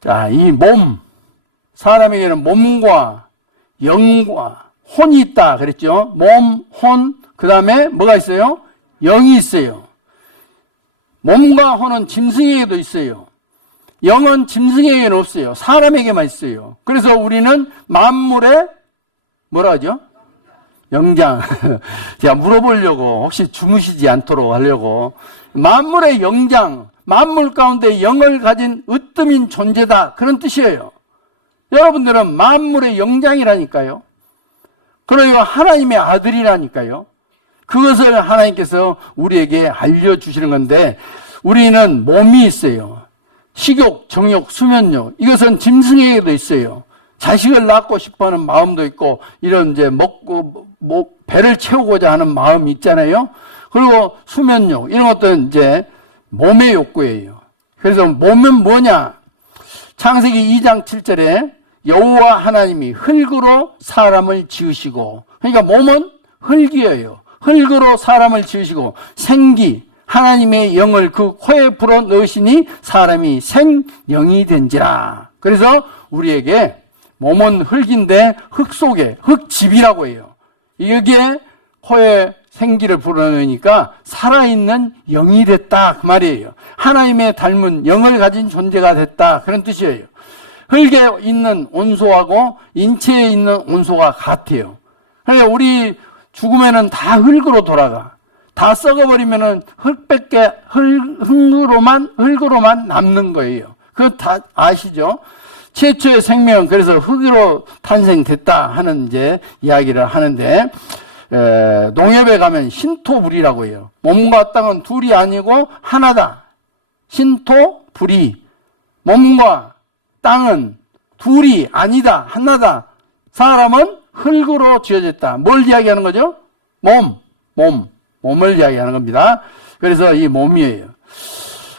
자, 이 몸, 사람에게는 몸과 영과 혼이 있다 그랬죠. 몸, 혼, 그 다음에 뭐가 있어요? 영이 있어요. 몸과 혼은 짐승에게도 있어요. 영은 짐승에게는 없어요. 사람에게만 있어요. 그래서 우리는 만물의 뭐라 하죠? 영장. 제가 물어보려고 혹시 주무시지 않도록 하려고. 만물의 영장, 만물 가운데 영을 가진 으뜸인 존재다. 그런 뜻이에요. 여러분들은 만물의 영장이라니까요. 그러니까 하나님의 아들이라니까요. 그것을 하나님께서 우리에게 알려주시는 건데, 우리는 몸이 있어요. 식욕, 정욕, 수면욕. 이것은 짐승에게도 있어요. 자식을 낳고 싶어 하는 마음도 있고, 이런 이제 먹고, 배를 채우고자 하는 마음이 있잖아요. 그리고 수면욕, 이런 것들은 이제 몸의 욕구예요. 그래서 몸은 뭐냐? 창세기 2장 7절에 여호와 하나님이 흙으로 사람을 지으시고, 그러니까 몸은 흙이에요. 흙으로 사람을 지으시고 생기, 하나님의 영을 그 코에 불어 넣으시니 사람이 생영이 된지라. 그래서 우리에게 몸은 흙인데 흙 속에, 흙집이라고 해요. 여기에 코에 생기를 불어넣으니까 살아있는 영이 됐다, 그 말이에요. 하나님의 닮은 영을 가진 존재가 됐다, 그런 뜻이에요. 흙에 있는 온소하고 인체에 있는 온소가 같아요. 그러니까 우리 죽으면은 다 흙으로 돌아가. 다 썩어버리면은 흙으로만 남는 거예요. 그거 다 아시죠? 최초의 생명은 그래서 흙으로 탄생됐다 하는 이제 이야기를 하는데, 농협에 가면 신토불이라고 해요. 몸과 땅은 둘이 아니고 하나다. 신토불이. 몸과 땅은 둘이 아니다. 하나다. 사람은 흙으로 지어졌다. 뭘 이야기하는 거죠? 몸을 이야기하는 겁니다. 그래서 이 몸이에요.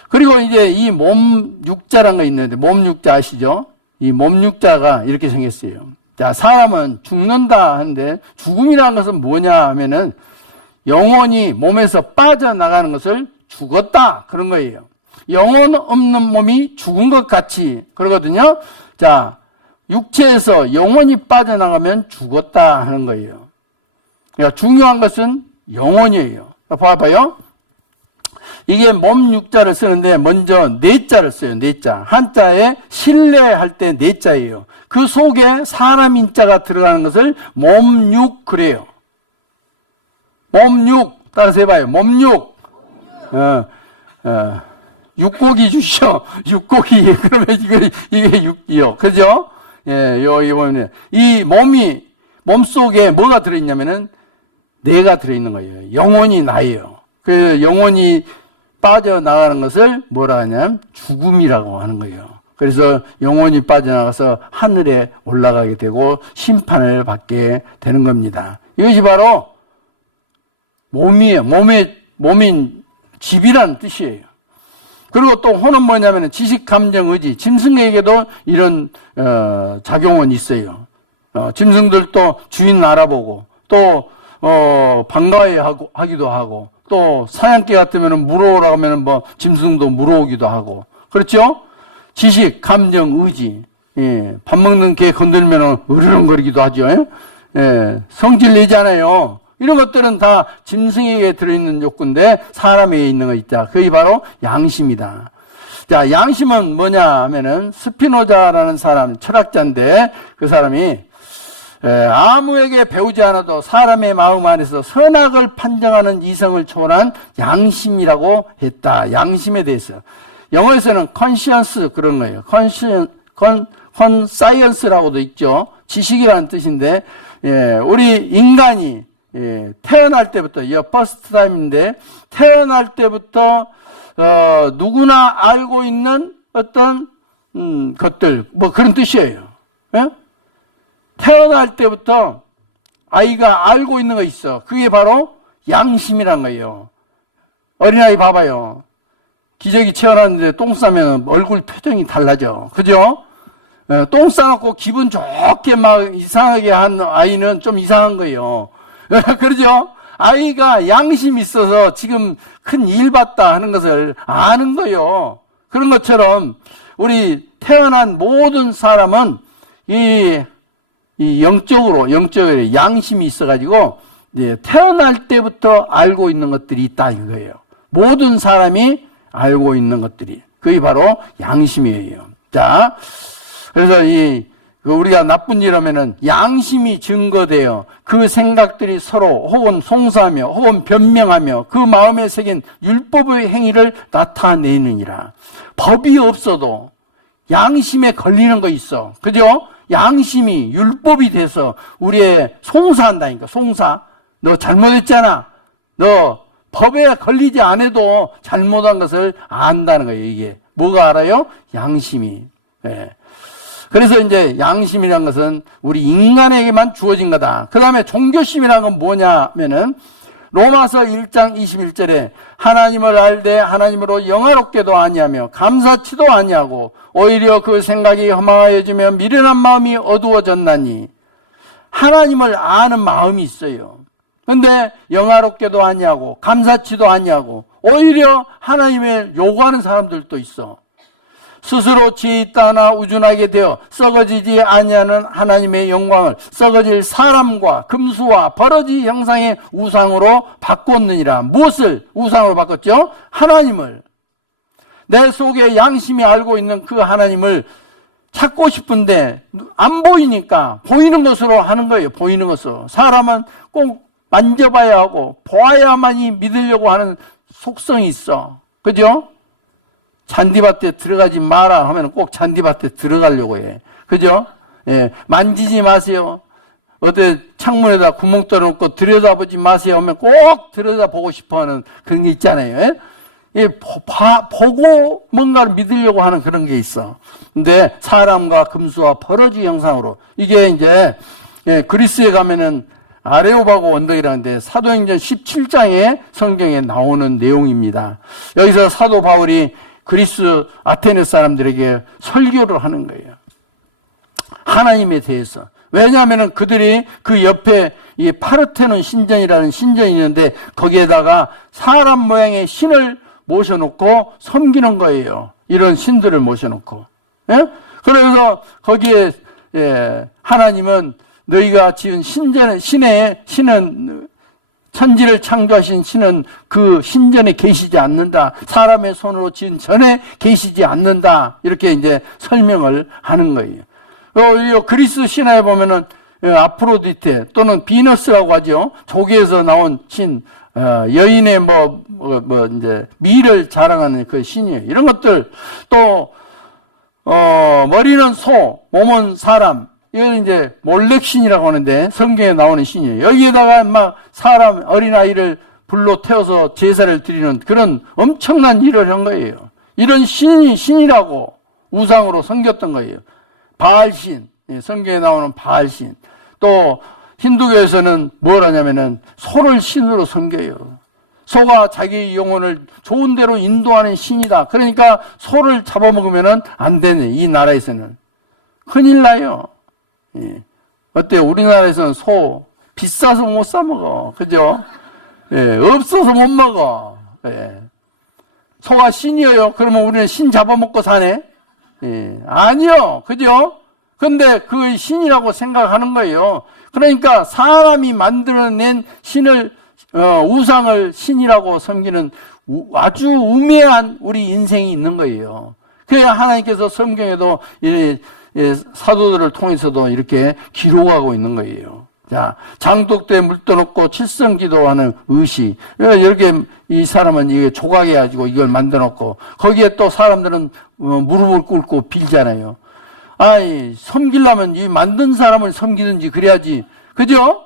그리고 이제 이 몸 육자라는 거 있는데, 몸 육자 아시죠? 이 몸 육자가 이렇게 생겼어요. 자, 사람은 죽는다 하는데, 죽음이라는 것은 뭐냐 하면은 영혼이 몸에서 빠져나가는 것을 죽었다, 그런 거예요. 영혼 없는 몸이 죽은 것 같이 그러거든요. 자, 육체에서 영혼이 빠져나가면 죽었다 하는 거예요. 그러니까 중요한 것은 영혼이에요. 봐봐요. 이게 몸 육자를 쓰는데 먼저 내자를 써요. 내자. 한자에 신뢰할 때 내자예요. 그 속에 사람 인자가 들어가는 것을 몸육 그래요. 몸육. 따라서 해봐요. 몸육. 육고기 주시오. 육고기. 그러면 이게 육이요. 그죠? 예, 여기 보면 이 몸 속에 뭐가 들어있냐면은 내가 들어있는 거예요. 영혼이 나예요. 그 영혼이 빠져나가는 것을 뭐라 하냐면 죽음이라고 하는 거예요. 그래서 영혼이 빠져나가서 하늘에 올라가게 되고 심판을 받게 되는 겁니다. 이것이 바로 몸이에요. 몸인 집이라는 뜻이에요. 그리고 또 혼은 뭐냐면 지식, 감정, 의지. 짐승에게도 이런 작용은 있어요. 짐승들도 주인 알아보고 또 반가워해 하기도 하고, 또 사냥개 같으면 물어오라고 하면 뭐 짐승도 물어오기도 하고, 그렇죠? 지식, 감정, 의지. 예, 밥 먹는 개 건들면 으르렁거리기도 하죠. 예, 성질 내잖아요. 이런 것들은 다 짐승에게 들어있는 욕구인데 사람에게 있는 거 있다. 그게 바로 양심이다. 자, 양심은 뭐냐 하면은 스피노자라는 사람, 철학자인데 그 사람이 아무에게 배우지 않아도 사람의 마음 안에서 선악을 판정하는 이성을 초월한 양심이라고 했다. 양심에 대해서. 영어에서는 conscience 그런 거예요. conscience라고도 있죠. 지식이라는 뜻인데, 우리 인간이 태어날 때부터, first time인데, 태어날 때부터 누구나 알고 있는 어떤 것들, 뭐 그런 뜻이에요. 예? 태어날 때부터 아이가 알고 있는 거 있어. 그게 바로 양심이란 거예요. 어린아이 봐봐요. 기저귀 채워놨는데 똥 싸면 얼굴 표정이 달라져. 그죠? 똥 싸놓고 기분 좋게 막 이상하게 한 아이는 좀 이상한 거예요. 그러죠? 아이가 양심이 있어서 지금 큰 일 봤다 하는 것을 아는 거예요. 그런 것처럼 우리 태어난 모든 사람은 이 영적으로 양심이 있어가지고 태어날 때부터 알고 있는 것들이 있다 이거예요. 모든 사람이 알고 있는 것들이 그게 바로 양심이에요. 자, 그래서 우리가 나쁜 일 하면은 양심이 증거되어 그 생각들이 서로 혹은 송사하며 혹은 변명하며 그 마음에 새긴 율법의 행위를 나타내느니라. 법이 없어도 양심에 걸리는 거 있어. 그죠? 양심이 율법이 돼서 우리의 송사한다니까. 송사. 너 잘못했잖아. 너 법에 걸리지 않아도 잘못한 것을 안다는 거예요. 이게 뭐가 알아요? 양심이. 예. 그래서 이제 양심이란 것은 우리 인간에게만 주어진 거다. 그 다음에 종교심이란 건 뭐냐면은 로마서 1장 21절에 하나님을 알되 하나님으로 영화롭게도 아니하며 감사치도 아니하고 오히려 그 생각이 허망하여지며 미련한 마음이 어두워졌나니. 하나님을 아는 마음이 있어요. 근데 영화롭게도 아니하고 감사치도 아니하고 오히려 하나님을 요구하는 사람들도 있어. 스스로 지혜 있다 하나 우준하게 되어 썩어지지 아니하는 하나님의 영광을 썩어질 사람과 금수와 버러지 형상의 우상으로 바꿨느니라. 무엇을 우상으로 바꿨죠? 하나님을. 내 속에 양심이 알고 있는 그 하나님을 찾고 싶은데 안 보이니까 보이는 것으로 하는 거예요. 보이는 것으로. 사람은 꼭 만져봐야 하고 보아야만이 믿으려고 하는 속성이 있어. 그죠? 잔디밭에 들어가지 마라 하면 꼭 잔디밭에 들어가려고 해. 그죠? 예, 만지지 마세요. 어디 창문에다 구멍 뚫어놓고 들여다보지 마세요 하면 꼭 들여다보고 싶어 하는 그런 게 있잖아요. 예? 예, 보고 뭔가를 믿으려고 하는 그런 게 있어. 근데 사람과 금수와 버러지 형상으로 이게 이제 예, 그리스에 가면은 아레오바고 언덕이라는데 사도행전 17장에 성경에 나오는 내용입니다. 여기서 사도 바울이 그리스 아테네 사람들에게 설교를 하는 거예요. 하나님에 대해서. 왜냐하면 그들이 그 옆에 이 파르테논 신전이라는 신전이 있는데 거기에다가 사람 모양의 신을 모셔놓고 섬기는 거예요. 이런 신들을 모셔놓고. 예? 그래서 거기에 예, 하나님은 너희가 지은 신은 천지를 창조하신 신은 그 신전에 계시지 않는다. 사람의 손으로 지은 전에 계시지 않는다. 이렇게 이제 설명을 하는 거예요. 그리스 신화에 보면은 아프로디테 또는 비너스라고 하죠. 조개에서 나온 신, 여인의 이제 미를 자랑하는 그 신이에요. 이런 것들 또 머리는 소, 몸은 사람. 이건 이제 몰렉신이라고 하는데 성경에 나오는 신이에요. 여기에다가 막 사람 어린아이를 불로 태워서 제사를 드리는 그런 엄청난 일을 한 거예요. 이런 신이라고 우상으로 섬겼던 거예요. 바알신, 성경에 나오는 바알신. 또 힌두교에서는 뭘 하냐면은 소를 신으로 섬겨요. 소가 자기 영혼을 좋은 데로 인도하는 신이다. 그러니까 소를 잡아먹으면은 안 되네. 이 나라에서는 큰일 나요. 예. 어때요? 우리나라에서는 소 비싸서 못 사 먹어. 그죠? 예. 없어서 못 먹어. 예. 소가 신이에요. 그러면 우리는 신 잡아먹고 사네? 예. 아니요. 그죠? 근데 그 신이라고 생각하는 거예요. 그러니까 사람이 만들어낸 신을, 우상을 신이라고 섬기는 아주 우매한 우리 인생이 있는 거예요. 그래야 하나님께서 성경에도 사도들을 통해서도 이렇게 기록하고 있는 거예요. 자, 장독대에 물 떠놓고 칠성 기도하는 의시. 이렇게 이 사람은 이게 조각해가지고 이걸 만들어놓고 거기에 또 사람들은 무릎을 꿇고 빌잖아요. 아이, 섬기려면 이 만든 사람을 섬기든지 그래야지. 그죠?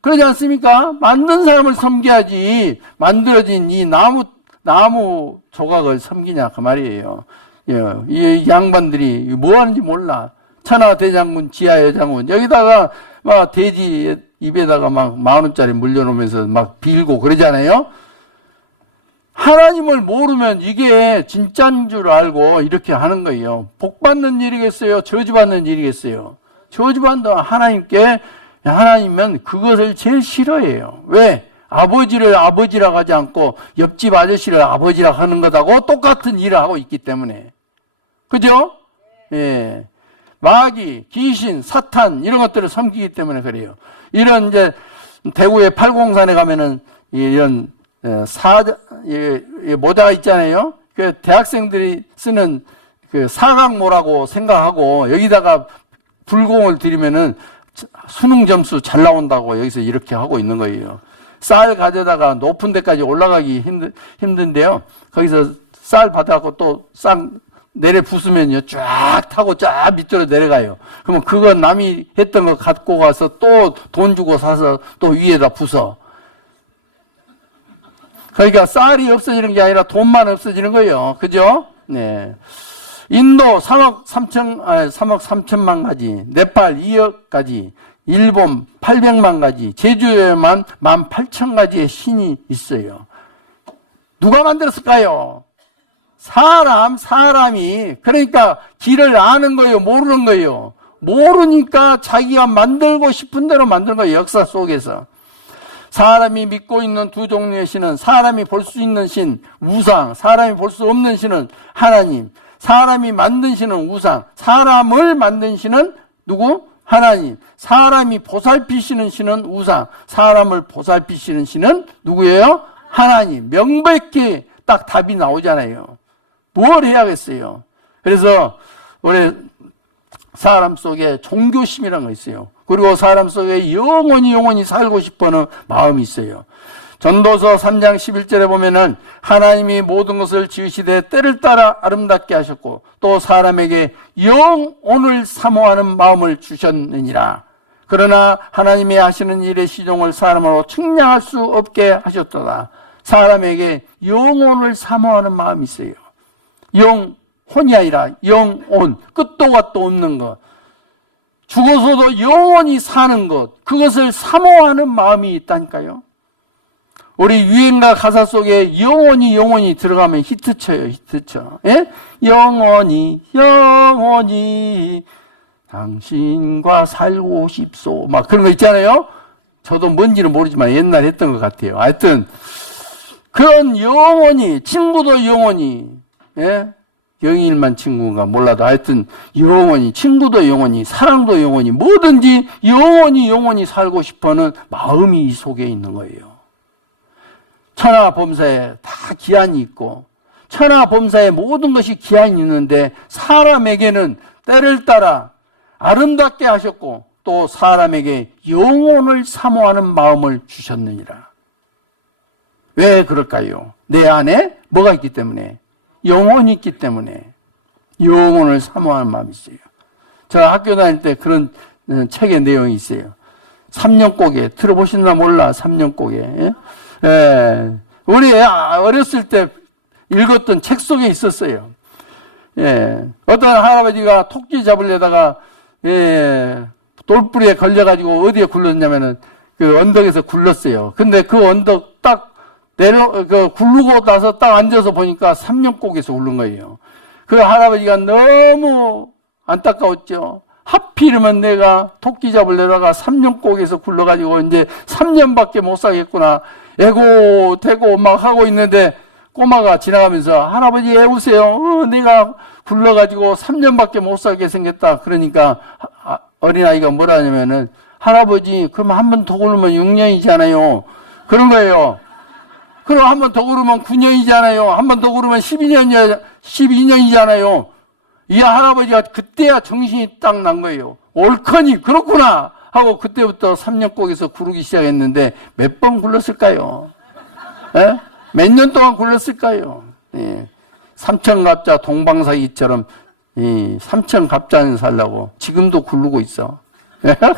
그러지 않습니까? 만든 사람을 섬겨야지. 만들어진 이 나무 조각을 섬기냐 그 말이에요. 예, 이 양반들이 뭐 하는지 몰라. 천하대장군, 지하여장군 여기다가 막 돼지 입에다가 막 10,000원짜리 물려놓으면서 막 빌고 그러잖아요. 하나님을 모르면 이게 진짜인 줄 알고 이렇게 하는 거예요. 복받는 일이겠어요? 저주받는 일이겠어요? 저주받는 하나님은 그것을 제일 싫어해요. 왜? 아버지를 아버지라고 하지 않고 옆집 아저씨를 아버지라고 하는 것하고 똑같은 일을 하고 있기 때문에. 그죠? 예. 마귀, 귀신, 사탄 이런 것들을 섬기기 때문에 그래요. 이런 이제 대구의 팔공산에 가면은 이런 모자가 있잖아요. 그 대학생들이 쓰는 그 사각모라고 생각하고 여기다가 불공을 들이면은 수능 점수 잘 나온다고 여기서 이렇게 하고 있는 거예요. 쌀 가져다가 높은 데까지 올라가기 힘든데요. 거기서 쌀 받아갖고 또 싹 내려 부수면요. 쫙 타고 쫙 밑으로 내려가요. 그러면 그거 남이 했던 거 갖고 가서 또 돈 주고 사서 또 위에다 부숴. 그러니까 쌀이 없어지는 게 아니라 돈만 없어지는 거예요. 그죠? 네. 인도 3억 3천만 가지, 네팔 2억 가지, 일본 800만 가지, 제주에만 18,000가지의 신이 있어요. 누가 만들었을까요? 사람이. 그러니까 길을 아는 거예요? 모르는 거예요? 모르니까 자기가 만들고 싶은 대로 만든 거예요. 역사 속에서. 사람이 믿고 있는 두 종류의 신은 사람이 볼 수 있는 신, 우상, 사람이 볼 수 없는 신은 하나님, 사람이 만든 신은 우상, 사람을 만든 신은 누구? 하나님. 사람이 보살피시는 신은 우상, 사람을 보살피시는 신은 누구예요? 하나님. 명백히 딱 답이 나오잖아요. 뭘 해야겠어요? 그래서 우리 사람 속에 종교심이라는 거 있어요. 그리고 사람 속에 영원히 살고 싶어하는 마음이 있어요. 전도서 3장 11절에 보면은 하나님이 모든 것을 지으시되 때를 따라 아름답게 하셨고 또 사람에게 영혼을 사모하는 마음을 주셨느니라. 그러나 하나님이 하시는 일의 시종을 사람으로 측량할 수 없게 하셨도다. 사람에게 영혼을 사모하는 마음이 있어요. 영혼이 아니라 영혼, 끝도 갓도 없는 것. 죽어서도 영원히 사는 것, 그것을 사모하는 마음이 있다니까요. 우리 유행가 가사 속에 영원히 들어가면 히트쳐요, 히트쳐. 예? 영원히 당신과 살고 싶소. 막 그런 거 있잖아요. 저도 뭔지는 모르지만 옛날에 했던 것 같아요. 하여튼 그런 영원히, 친구도 영원히, 예? 영일만 친구가 몰라도 하여튼 영원히, 친구도 영원히, 사랑도 영원히, 뭐든지 영원히 살고 싶어하는 마음이 이 속에 있는 거예요. 천하범사에 다 기한이 있고 천하범사에 모든 것이 기한이 있는데 사람에게는 때를 따라 아름답게 하셨고 또 사람에게 영혼을 사모하는 마음을 주셨느니라. 왜 그럴까요? 내 안에 뭐가 있기 때문에? 영혼이 있기 때문에 영혼을 사모하는 마음이 있어요. 제가 학교 다닐 때 그런 책의 내용이 있어요. 3년고개 들어보셨나 몰라. 3년고개. 예. 우리 어렸을 때 읽었던 책 속에 있었어요. 예. 어떤 할아버지가 토끼 잡으려다가 돌뿌리에 걸려가지고 어디에 굴렀냐면은 그 언덕에서 굴렀어요. 근데 그 언덕 딱 굴르고 나서 딱 앉아서 보니까 3년곡에서 굴른 거예요. 그 할아버지가 너무 안타까웠죠. 하필이면 내가 토끼 잡으려다가 3년곡에서 굴러가지고 이제 3년밖에 못 살겠구나. 애고 대고 막 하고 있는데 꼬마가 지나가면서 할아버지 애우세요. 내가 굴러가지고 3년밖에 못 살게 생겼다. 그러니까 어린아이가 뭐라 하냐면은 할아버지 그러면 한 번 더 굴르면 6년이잖아요. 그런 거예요. 그럼 한 번 더 굴르면 9년이잖아요. 한 번 더 굴르면 12년이잖아요. 이 할아버지가 그때야 정신이 딱 난 거예요. 옳거니 그렇구나 하고 그때부터 3년곡에서 구르기 시작했는데 몇 번 굴렀을까요? 예? 몇 년 동안 굴렀을까요? 예. 삼천갑자 동방사기처럼 삼천갑자는 살라고 지금도 굴르고 있어.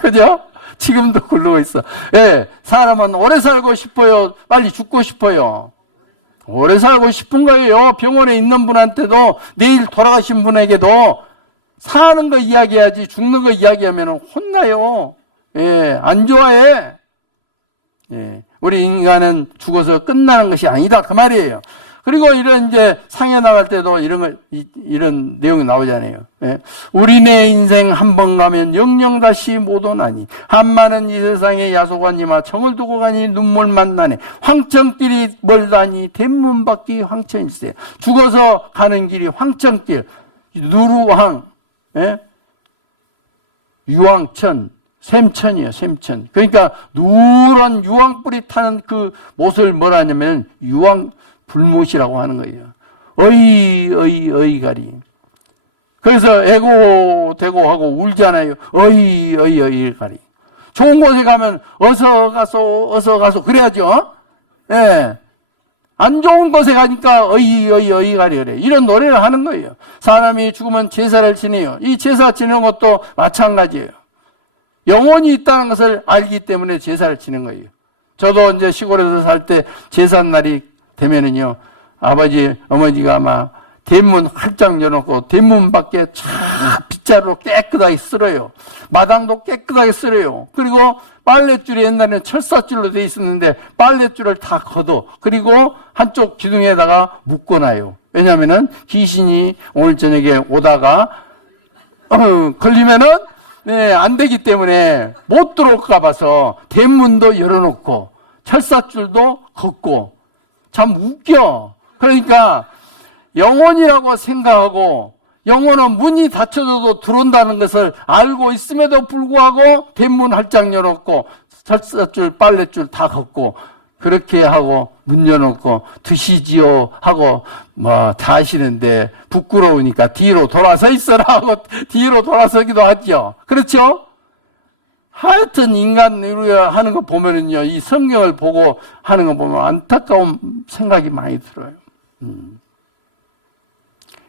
그죠? 지금도 굴르고 있어. 예, 사람은 오래 살고 싶어요? 빨리 죽고 싶어요? 오래 살고 싶은 거예요. 병원에 있는 분한테도 내일 돌아가신 분에게도 사는 거 이야기해야지 죽는 거 이야기하면 혼나요. 예, 안 좋아해. 예, 우리 인간은 죽어서 끝나는 것이 아니다. 그 말이에요. 그리고 이런 이제 상해 나갈 때도 이런 내용이 나오잖아요. 예. 우리네 인생 한 번 가면 영영 다시 못 오나니 한마는 이 세상에 야속하니마 정을 두고 가니 눈물만 나네 황천길이 멀다니 대문 밖이 황천일세. 죽어서 가는 길이 황천길 누루황, 예? 유황천, 샘천이에요. 샘천. 그러니까 누런 유황불이 타는 그 못을 뭐라 하냐면 유황 불못이라고 하는 거예요. 어이가리. 그래서 애고대고 하고 울잖아요. 어이가리. 좋은 곳에 가면 어서 가소 그래야죠. 예. 안 좋은 곳에 가니까 어이가리 그래. 이런 노래를 하는 거예요. 사람이 죽으면 제사를 지내요. 이 제사 지내는 것도 마찬가지예요. 영혼이 있다는 것을 알기 때문에 제사를 지는 거예요. 저도 이제 시골에서 살 때 제삿날이 되면은요, 아버지, 어머니가 막 대문 활짝 열어놓고 대문 밖에 차 빗자루로 깨끗하게 쓸어요. 마당도 깨끗하게 쓸어요. 그리고 빨랫줄이 옛날에는 철사줄로 돼 있었는데 빨랫줄을 다 걷어. 그리고 한쪽 기둥에다가 묶어놔요. 왜냐하면은 귀신이 오늘 저녁에 오다가 걸리면은 안 되기 때문에 못 들어올까 봐서 대문도 열어놓고 철사줄도 걷고. 참 웃겨. 그러니까 영혼이라고 생각하고 영혼은 문이 닫혀져도 들어온다는 것을 알고 있음에도 불구하고 대문 활짝 열었고 철사줄 빨랫줄 다 걷고 그렇게 하고 문 열어놓고 드시지요 하고 뭐 다 하시는데 부끄러우니까 뒤로 돌아서 있어라 하고 뒤로 돌아서기도 하죠. 그렇죠? 하여튼 인간 우리가 하는 거 보면은요, 이 성경을 보고 하는 거 보면 안타까운 생각이 많이 들어요.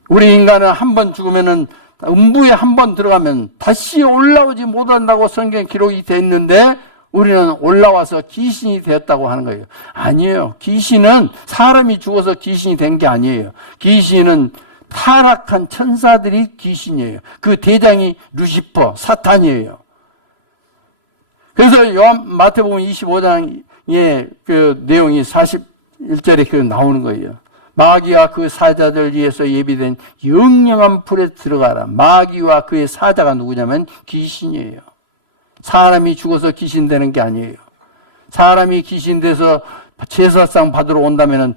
우리 인간은 한 번 죽으면은 음부에 한 번 들어가면 다시 올라오지 못한다고 성경에 기록이 돼 있는데 우리는 올라와서 귀신이 되었다고 하는 거예요. 아니에요. 귀신은 사람이 죽어서 귀신이 된 게 아니에요. 귀신은 타락한 천사들이 귀신이에요. 그 대장이 루시퍼, 사탄이에요. 그래서 마태복음 25장의 그 내용이 41절에 그 나오는 거예요. 마귀와 그 사자들 위해서 예비된 영영한 불에 들어가라. 마귀와 그의 사자가 누구냐면 귀신이에요. 사람이 죽어서 귀신 되는 게 아니에요. 사람이 귀신 돼서 제사상 받으러 온다면은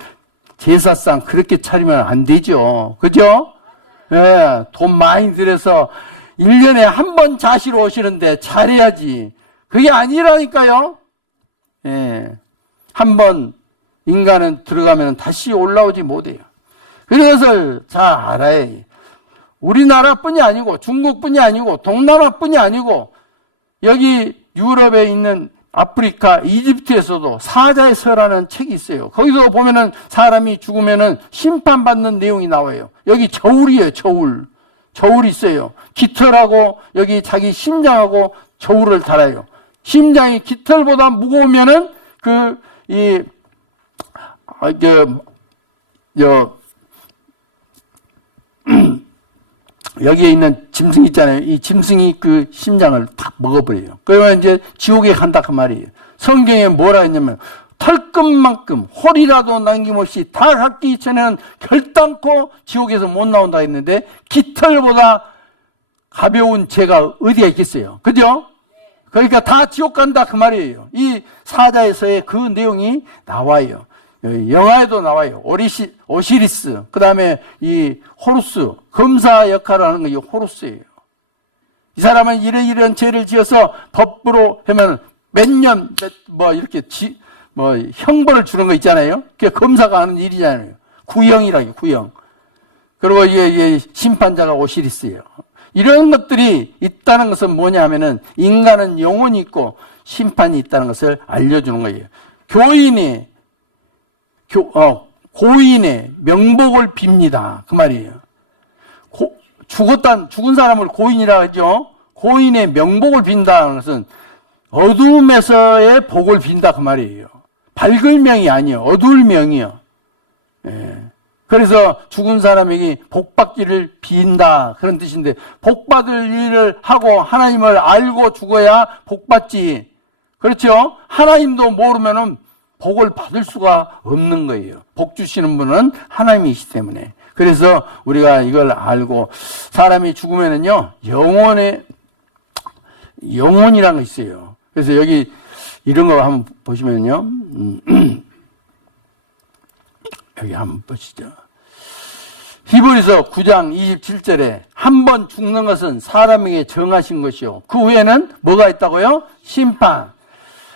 제사상 그렇게 차리면 안 되죠. 그죠? 예, 돈 많이 들여서 1년에 한 번 자시러 오시는데 잘해야지. 그게 아니라니까요. 예. 한 번 인간은 들어가면 다시 올라오지 못해요. 그것을 잘 알아야 해요. 우리나라뿐이 아니고 중국뿐이 아니고 동남아뿐이 아니고 여기 유럽에 있는 아프리카, 이집트에서도 사자의 서라는 책이 있어요. 거기서 보면은 사람이 죽으면은 심판받는 내용이 나와요. 여기 저울이에요, 저울. 저울이 있어요. 깃털하고 여기 자기 심장하고 저울을 달아요. 심장이 깃털보다 무거우면은 여기에 있는 짐승 있잖아요. 이 짐승이 그 심장을 탁 먹어버려요. 그러면 이제 지옥에 간다 그 말이에요. 성경에 뭐라 했냐면 털끝만큼 홀이라도 남김없이 다 갖기 전에는 결단코 지옥에서 못 나온다 했는데 깃털보다 가벼운 죄가 어디가 있겠어요. 그죠? 그러니까 다 지옥 간다 그 말이에요. 이 사자에서의 그 내용이 나와요. 영화에도 나와요. 오시리스, 그 다음에 이 호루스, 검사 역할을 하는 거 이 호루스예요. 이 사람은 이런 죄를 지어서 법으로 하면 몇 년, 이렇게 형벌을 주는 거 있잖아요. 그게 검사가 하는 일이잖아요. 구형이라고, 구형. 그리고 이게 심판자가 오시리스예요. 이런 것들이 있다는 것은 뭐냐 하면은 인간은 영혼이 있고 심판이 있다는 것을 알려주는 거예요. 고인의 명복을 빕니다. 그 말이에요. 죽은 사람을 고인이라 하죠. 고인의 명복을 빈다는 것은 어두움에서의 복을 빈다. 그 말이에요. 밝을 명이 아니에요. 어두울 명이요. 예. 그래서 죽은 사람에게 복받기를 빈다. 그런 뜻인데, 복받을 일을 하고 하나님을 알고 죽어야 복받지. 그렇죠? 하나님도 모르면은 복을 받을 수가 없는 거예요. 복 주시는 분은 하나님이시기 때문에. 그래서 우리가 이걸 알고, 사람이 죽으면은요, 영혼이라는 거 있어요. 그래서 여기 이런 거 한번 보시면요, 여기 한번 보시죠. 히브리서 9장 27절에 한 번 죽는 것은 사람에게 정하신 것이요. 그 후에는 뭐가 있다고요? 심판.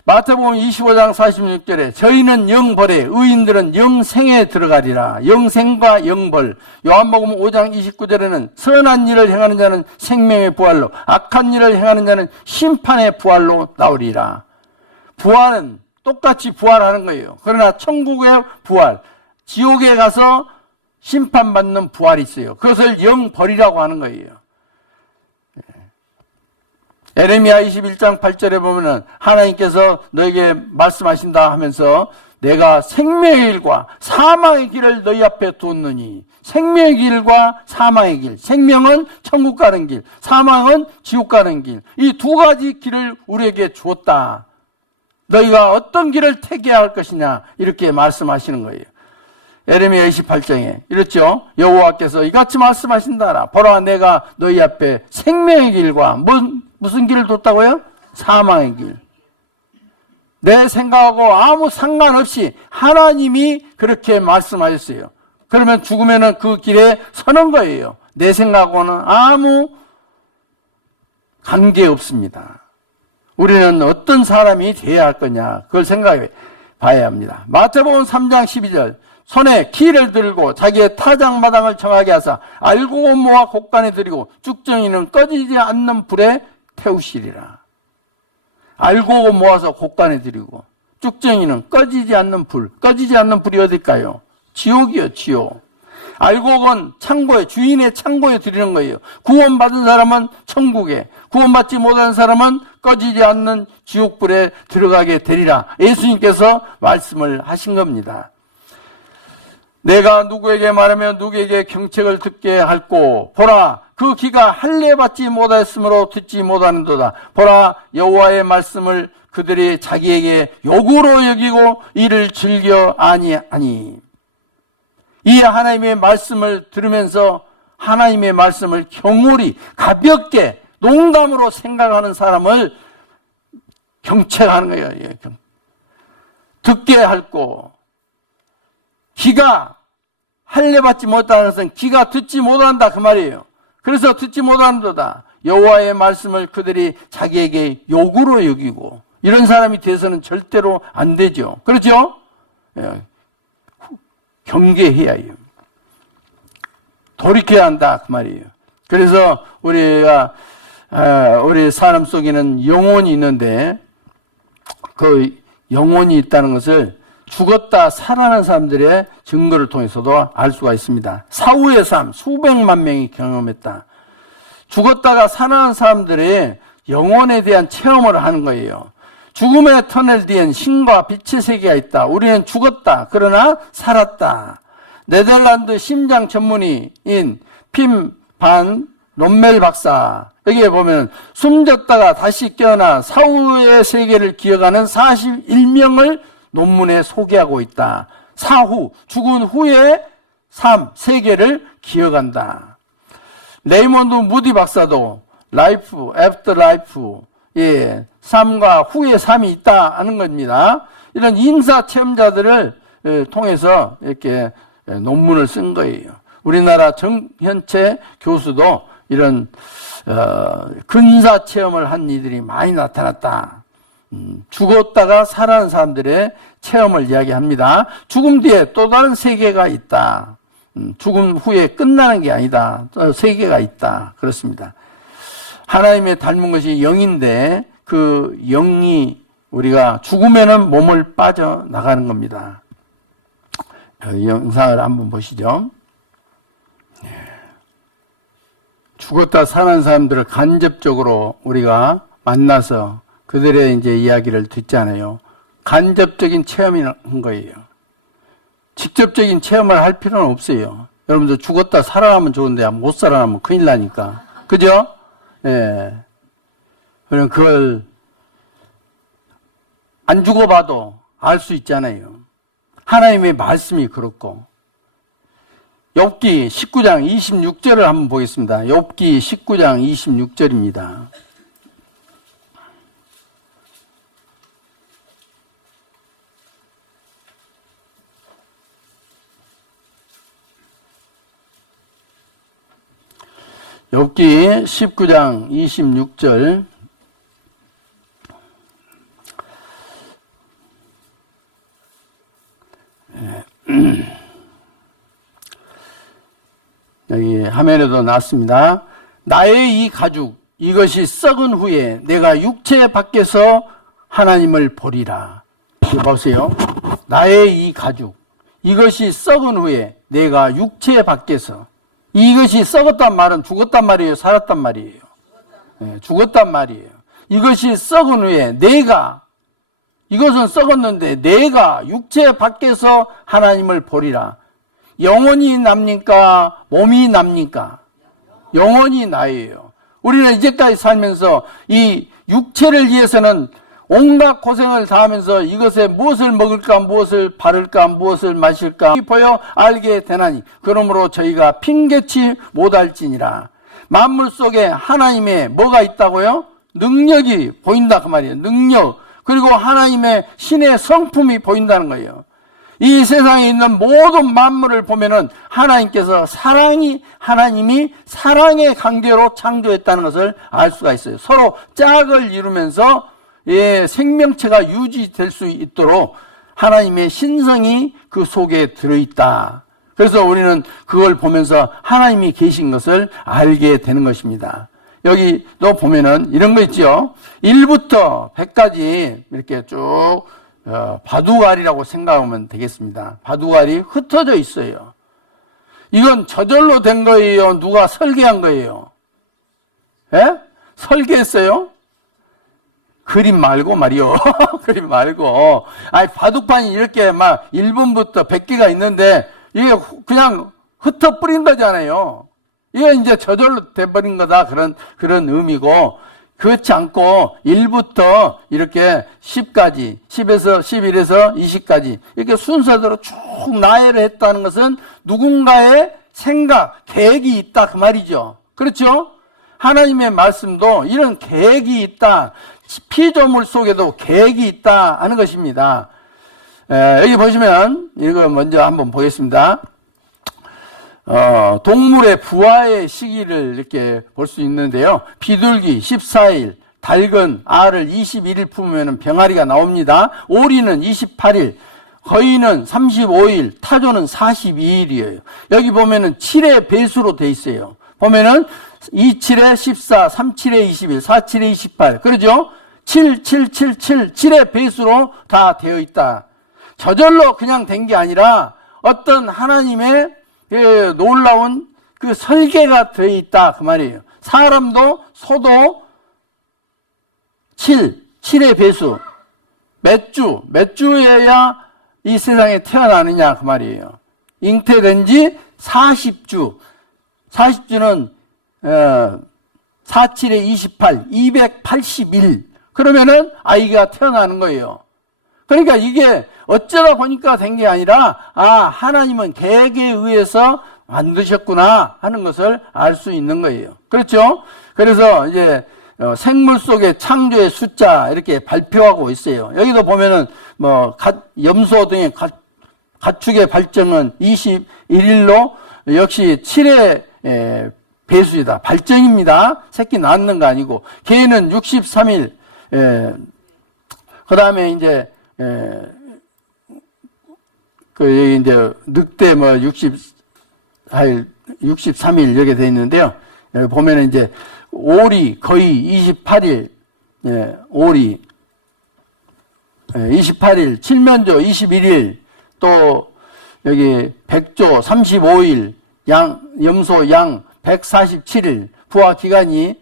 마태복음 25장 46절에 저희는 영벌에 의인들은 영생에 들어가리라. 영생과 영벌. 요한복음 5장 29절에는 선한 일을 행하는 자는 생명의 부활로, 악한 일을 행하는 자는 심판의 부활로 나오리라. 부활은 똑같이 부활하는 거예요. 그러나 천국의 부활, 지옥에 가서 심판받는 부활이 있어요. 그것을 영벌이라고 하는 거예요. 에레미야 21장 8절에 보면은 하나님께서 너에게 말씀하신다 하면서 내가 생명의 길과 사망의 길을 너희 앞에 두었느니, 생명의 길과 사망의 길, 생명은 천국 가는 길, 사망은 지옥 가는 길, 이 두 가지 길을 우리에게 주었다. 너희가 어떤 길을 택해야 할 것이냐, 이렇게 말씀하시는 거예요. 예레미야 28장에 이렇죠. 여호와께서 이같이 말씀하신다라. 보라, 내가 너희 앞에 생명의 길과 무슨 길을 뒀다고요? 사망의 길. 내 생각하고 아무 상관없이 하나님이 그렇게 말씀하셨어요. 그러면 죽으면은 그 길에 서는 거예요. 내 생각하고는 아무 관계 없습니다. 우리는 어떤 사람이 되어야 할 거냐, 그걸 생각해 봐야 합니다. 마태복음 3장 12절, 손에 키를 들고 자기의 타작마당을 정하게 하사 알고 모아 곳간에 들이고 쭉정이는 꺼지지 않는 불에 태우시리라. 알고 모아서 곳간에 들이고 쭉정이는 꺼지지 않는 불. 꺼지지 않는 불이 어딜까요? 지옥이요, 지옥. 알곡은 창고에, 주인의 창고에 드리는 거예요. 구원받은 사람은 천국에, 구원받지 못한 사람은 꺼지지 않는 지옥불에 들어가게 되리라. 예수님께서 말씀을 하신 겁니다. 내가 누구에게 말하며 누구에게 경책을 듣게 할꼬. 보라, 그 귀가 할례받지 못하였으므로 듣지 못하는도다. 보라, 여호와의 말씀을 그들이 자기에게 욕으로 여기고 이를 즐겨 아니하니. 이 하나님의 말씀을 들으면서 하나님의 말씀을 경홀히 가볍게 농담으로 생각하는 사람을 경책하는 거예요. 듣게 할꼬. 귀가 할례받지 못하는 것은 귀가 듣지 못한다, 그 말이에요. 그래서 듣지 못한도다. 여호와의 말씀을 그들이 자기에게 욕으로 여기고, 이런 사람이 돼서는 절대로 안 되죠. 그렇죠? 경계해야 해요. 돌이켜야 한다, 그 말이에요. 그래서 우리 사람 속에는 영혼이 있는데, 그 영혼이 있다는 것을 죽었다 살아난 사람들의 증거를 통해서도 알 수가 있습니다. 사후의 삶, 수백만 명이 경험했다. 죽었다가 살아난 사람들의 영혼에 대한 체험을 하는 거예요. 죽음의 터널 뒤엔 신과 빛의 세계가 있다. 우리는 죽었다. 그러나 살았다. 네덜란드 심장 전문의인 핌 반 롬멜 박사, 여기에 보면 숨졌다가 다시 깨어나 사후의 세계를 기억하는 41명을 논문에 소개하고 있다. 사후, 죽은 후의 삶, 세계를 기억한다. 레이몬드 무디 박사도 라이프, 애프터 라이프, 삶과 후의 삶이 있다 하는 겁니다. 이런 임사 체험자들을 통해서 이렇게 논문을 쓴 거예요. 우리나라 정현채 교수도 이런 근사 체험을 한 이들이 많이 나타났다. 죽었다가 살아난 사람들의 체험을 이야기합니다. 죽음 뒤에 또 다른 세계가 있다. 죽음 후에 끝나는 게 아니다. 세계가 있다. 그렇습니다. 하나님의 닮은 것이 영인데 그 영이 우리가 죽으면은 몸을 빠져나가는 겁니다. 영상을 한번 보시죠. 죽었다 살아난 사람들을 간접적으로 우리가 만나서 그들의 이제 이야기를 듣잖아요. 간접적인 체험이라는 거예요. 직접적인 체험을 할 필요는 없어요. 여러분들 죽었다 살아나면 좋은데 못 살아나면 큰일 나니까. 그죠? 예. 그럼 그걸 안 죽어봐도 알 수 있잖아요. 하나님의 말씀이 그렇고. 욥기 19장 26절을 한번 보겠습니다. 욥기 19장 26절입니다. 욥기 19장 26절. 여기 화면에도 났습니다. 나의 이 가죽, 이것이 썩은 후에 내가 육체 밖에서 하나님을 보리라. 이거 보세요. 나의 이 가죽, 이것이 썩은 후에 내가 육체 밖에서. 이것이 썩었단 말은 죽었단 말이에요, 살았단 말이에요? 네, 죽었단 말이에요. 이것이 썩은 후에 내가 이것은 썩었는데 내가 육체 밖에서 하나님을 보리라. 영혼이 납니까? 몸이 납니까? 영혼이 나예요. 우리는 이제까지 살면서 이 육체를 위해서는 온갖 고생을 다하면서 이것에 무엇을 먹을까, 무엇을 바를까, 무엇을 마실까 보여 알게 되나니 그러므로 저희가 핑계치 못할지니라. 만물 속에 하나님의 뭐가 있다고요? 능력이 보인다 그 말이에요. 능력. 그리고 하나님의 신의 성품이 보인다는 거예요. 이 세상에 있는 모든 만물을 보면은 하나님께서 하나님이 사랑의 관계로 창조했다는 것을 알 수가 있어요. 서로 짝을 이루면서 생명체가 유지될 수 있도록 하나님의 신성이 그 속에 들어있다. 그래서 우리는 그걸 보면서 하나님이 계신 것을 알게 되는 것입니다. 여기도 보면은 이런 거 있죠. 1부터 100까지 이렇게 쭉 바둑알이라고 생각하면 되겠습니다. 바둑알이 흩어져 있어요. 이건 저절로 된 거예요? 누가 설계한 거예요? 예? 설계했어요? 그림 말고 말이요. 그림 말고. 아니, 바둑판이 이렇게 막 1분부터 100개가 있는데 이게 그냥 흩어 뿌린 거잖아요. 이게 이제 저절로 돼버린 거다. 그런 의미고. 그렇지 않고 1부터 이렇게 10까지, 10에서 11에서 20까지 이렇게 순서대로 쭉 나열을 했다는 것은 누군가의 생각, 계획이 있다 그 말이죠. 그렇죠? 하나님의 말씀도 이런 계획이 있다. 피조물 속에도 계획이 있다 하는 것입니다. 여기 보시면 이거 먼저 한번 보겠습니다. 동물의 부화의 시기를 이렇게 볼 수 있는데요. 비둘기 14일, 닭은 알을 21일 품으면 병아리가 나옵니다. 오리는 28일, 거위는 35일, 타조는 42일이에요. 여기 보면은 7의 배수로 돼 있어요. 보면은 27에 14, 37에 21, 47에 28. 그러죠? 7, 7, 7, 7, 7의 배수로 다 되어 있다. 저절로 그냥 된 게 아니라 어떤 하나님의 놀라운 그 설계가 들어있다 그 말이에요. 사람도 소도 7의 배수. 몇 주여야 이 세상에 태어나느냐 그 말이에요. 잉태된 지 40주. 40주는 47에 28, 281. 그러면은 아이가 태어나는 거예요. 그러니까 이게 어쩌다 보니까 된 게 아니라 하나님은 계획에 의해서 만드셨구나 하는 것을 알 수 있는 거예요. 그렇죠? 그래서 이제 생물 속의 창조의 숫자 이렇게 발표하고 있어요. 여기도 보면은 염소 등의 가축의 발정은 21일로 역시 7의 배수이다. 발정입니다. 새끼 낳는 거 아니고. 개는 63일. 그 다음에 이제 여기 이제 늑대 63일 이렇게 돼 있는데요. 여기 보면은 이제 오리 거의 28일, 오리 28일, 칠면조 21일, 또 여기 백조 35일, 염소 양 147일, 부화 기간이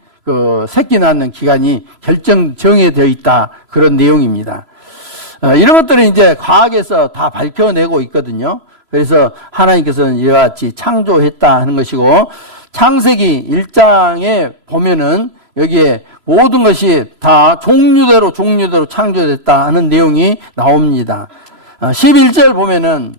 새끼 낳는 기간이 정해되어 있다. 그런 내용입니다. 이런 것들은 이제 과학에서 다 밝혀내고 있거든요. 그래서 하나님께서는 이와 같이 창조했다 하는 것이고, 창세기 1장에 보면은 여기에 모든 것이 다 종류대로 창조됐다 하는 내용이 나옵니다. 11절 보면은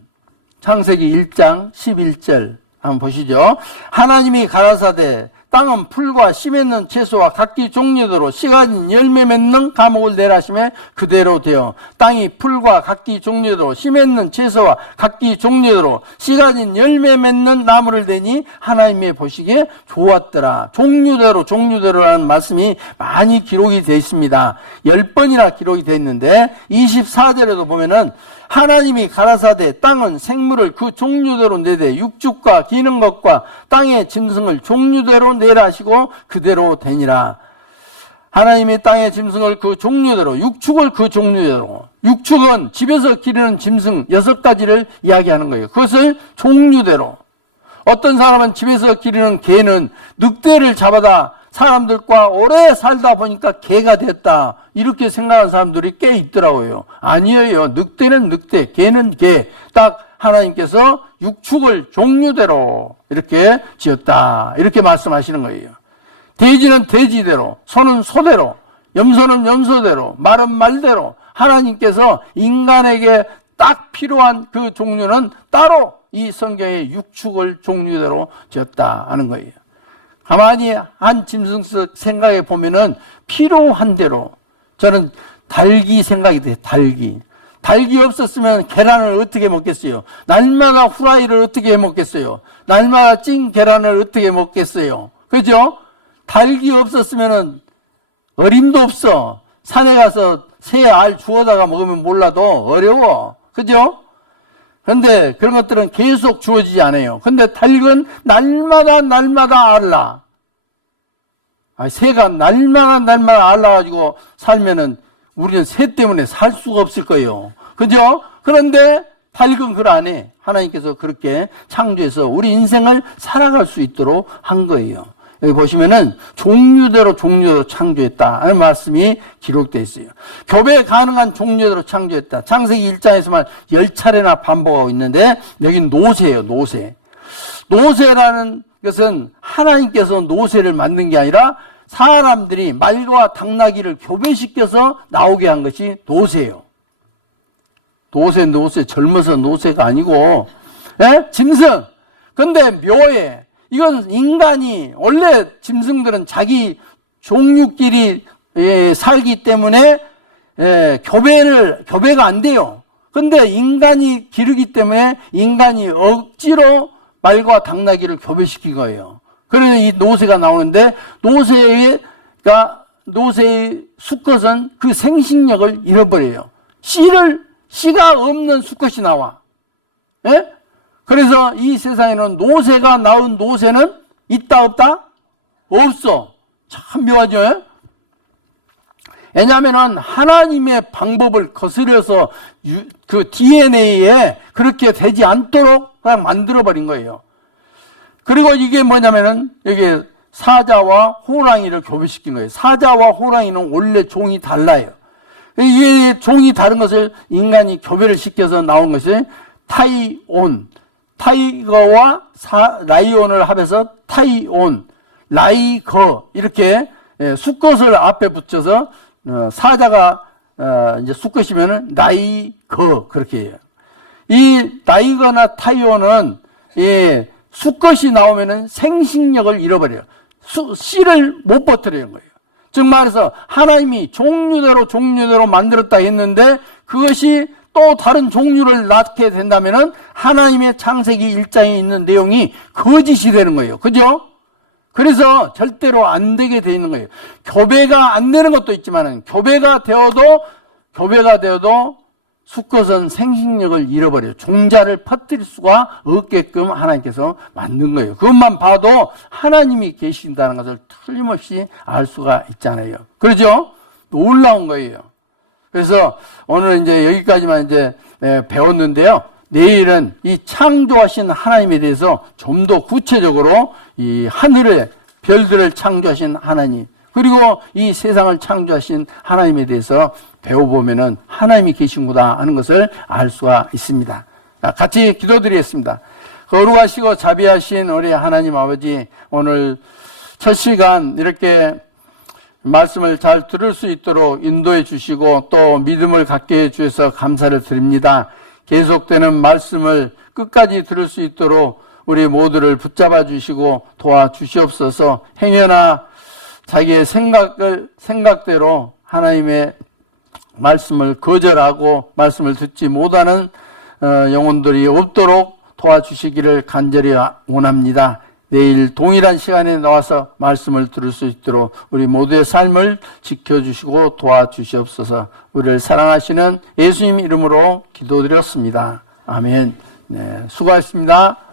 창세기 1장 11절 한번 보시죠. 하나님이 가라사대 땅은 풀과 씨 맺는 채소와 각기 종류대로 씨 가진 열매 맺는 과목을 내라심에 그대로 되어 땅이 풀과 각기 종류대로 씨 맺는 채소와 각기 종류대로 씨 가진 열매 맺는 나무를 내니 하나님의 보시기에 좋았더라. 종류대로라는 말씀이 많이 기록이 되어 있습니다. 10번이나 기록이 되어 있는데 24절에도 보면은 하나님이 가라사대 땅은 생물을 그 종류대로 내되 육축과 기는 것과 땅의 짐승을 종류대로 내라 하시고 그대로 되니라. 하나님이 땅의 짐승을 그 종류대로, 육축을 그 종류대로. 육축은 집에서 기르는 짐승 6가지를 이야기하는 거예요. 그것을 종류대로. 어떤 사람은 집에서 기르는 개는 늑대를 잡아다 사람들과 오래 살다 보니까 개가 됐다. 이렇게 생각하는 사람들이 꽤 있더라고요. 아니에요. 늑대는 늑대, 개는 개. 딱 하나님께서 육축을 종류대로 이렇게 지었다. 이렇게 말씀하시는 거예요. 돼지는 돼지대로, 소는 소대로, 염소는 염소대로, 말은 말대로 하나님께서 인간에게 딱 필요한 그 종류는 따로 이 성경의 육축을 종류대로 지었다 하는 거예요. 가만히 한 짐승 생각해 보면은 필요한 대로, 저는 닭이 생각이 돼. 닭이 없었으면 계란을 어떻게 먹겠어요? 날마다 후라이를 어떻게 해 먹겠어요? 날마다 찐 계란을 어떻게 먹겠어요? 그죠? 닭이 없었으면은 어림도 없어. 산에 가서 새 알 주워다가 먹으면 몰라도 어려워. 그죠? 그런데 그런 것들은 계속 주어지지 않아요. 근데 닭은 날마다 알라. 새가 날마다 알라가지고 살면은 우리는 새 때문에 살 수가 없을 거예요. 그죠? 그런데 닭은 그걸 안 해. 하나님께서 그렇게 창조해서 우리 인생을 살아갈 수 있도록 한 거예요. 여기 보시면은 종류대로 창조했다 하는 말씀이 기록되어 있어요. 교배 가능한 종류대로 창조했다. 창세기 1장에서만 10차례나 반복하고 있는데 여기는 노새예요. 노새라는 것은 하나님께서 노새를 만든 게 아니라 사람들이 말과 당나귀를 교배시켜서 나오게 한 것이 노새예요. 노새 젊어서 노새가 아니고, 예? 짐승. 근데 묘해. 이건 인간이, 원래 짐승들은 자기 종류끼리 살기 때문에 교배가 안 돼요. 근데 인간이 기르기 때문에 인간이 억지로 말과 당나귀를 교배시킨 거예요. 그래서 이 노새가 나오는데 노새의 수컷은 그 생식력을 잃어버려요. 씨가 없는 수컷이 나와. 예? 그래서 이 세상에는 노새가 낳은 노새는 있다 없다? 없어. 참 묘하죠? 왜냐하면 하나님의 방법을 거스려서 그 DNA에 그렇게 되지 않도록 그냥 만들어버린 거예요. 그리고 이게 뭐냐면은 여기 사자와 호랑이를 교배시킨 거예요. 사자와 호랑이는 원래 종이 달라요. 이 종이 다른 것을 인간이 교배를 시켜서 나온 것이 타이거와 라이온을 합해서 타이온, 라이거 이렇게 수컷을 앞에 붙여서 사자가 이제 수컷이면은 라이거 그렇게 해요. 이 라이거나 타이온은 수컷이 나오면은 생식력을 잃어버려요. 씨를 못 버티는 거예요. 즉 말해서 하나님이 종류대로 만들었다 했는데 그것이 또 다른 종류를 낳게 된다면은 하나님의 창세기 1장에 있는 내용이 거짓이 되는 거예요. 그죠? 그래서 절대로 안 되게 돼 있는 거예요. 교배가 안 되는 것도 있지만은 교배가 되어도 수컷은 생식력을 잃어버려요. 종자를 퍼뜨릴 수가 없게끔 하나님께서 만든 거예요. 그것만 봐도 하나님이 계신다는 것을 틀림없이 알 수가 있잖아요. 그렇죠? 놀라운 거예요. 그래서 오늘 이제 여기까지만 이제 배웠는데요. 내일은 이 창조하신 하나님에 대해서 좀 더 구체적으로 이 하늘의 별들을 창조하신 하나님, 그리고 이 세상을 창조하신 하나님에 대해서 배워보면은 하나님이 계신구나 하는 것을 알 수가 있습니다. 같이 기도드리겠습니다. 거룩하시고 자비하신 우리 하나님 아버지, 오늘 첫 시간 이렇게 말씀을 잘 들을 수 있도록 인도해 주시고 또 믿음을 갖게 해 주셔서 감사를 드립니다. 계속되는 말씀을 끝까지 들을 수 있도록 우리 모두를 붙잡아 주시고 도와주시옵소서. 행여나 자기의 생각대로 하나님의 말씀을 거절하고 말씀을 듣지 못하는 영혼들이 없도록 도와주시기를 간절히 원합니다. 내일 동일한 시간에 나와서 말씀을 들을 수 있도록 우리 모두의 삶을 지켜주시고 도와주시옵소서. 우리를 사랑하시는 예수님 이름으로 기도드렸습니다. 아멘. 네, 수고하셨습니다.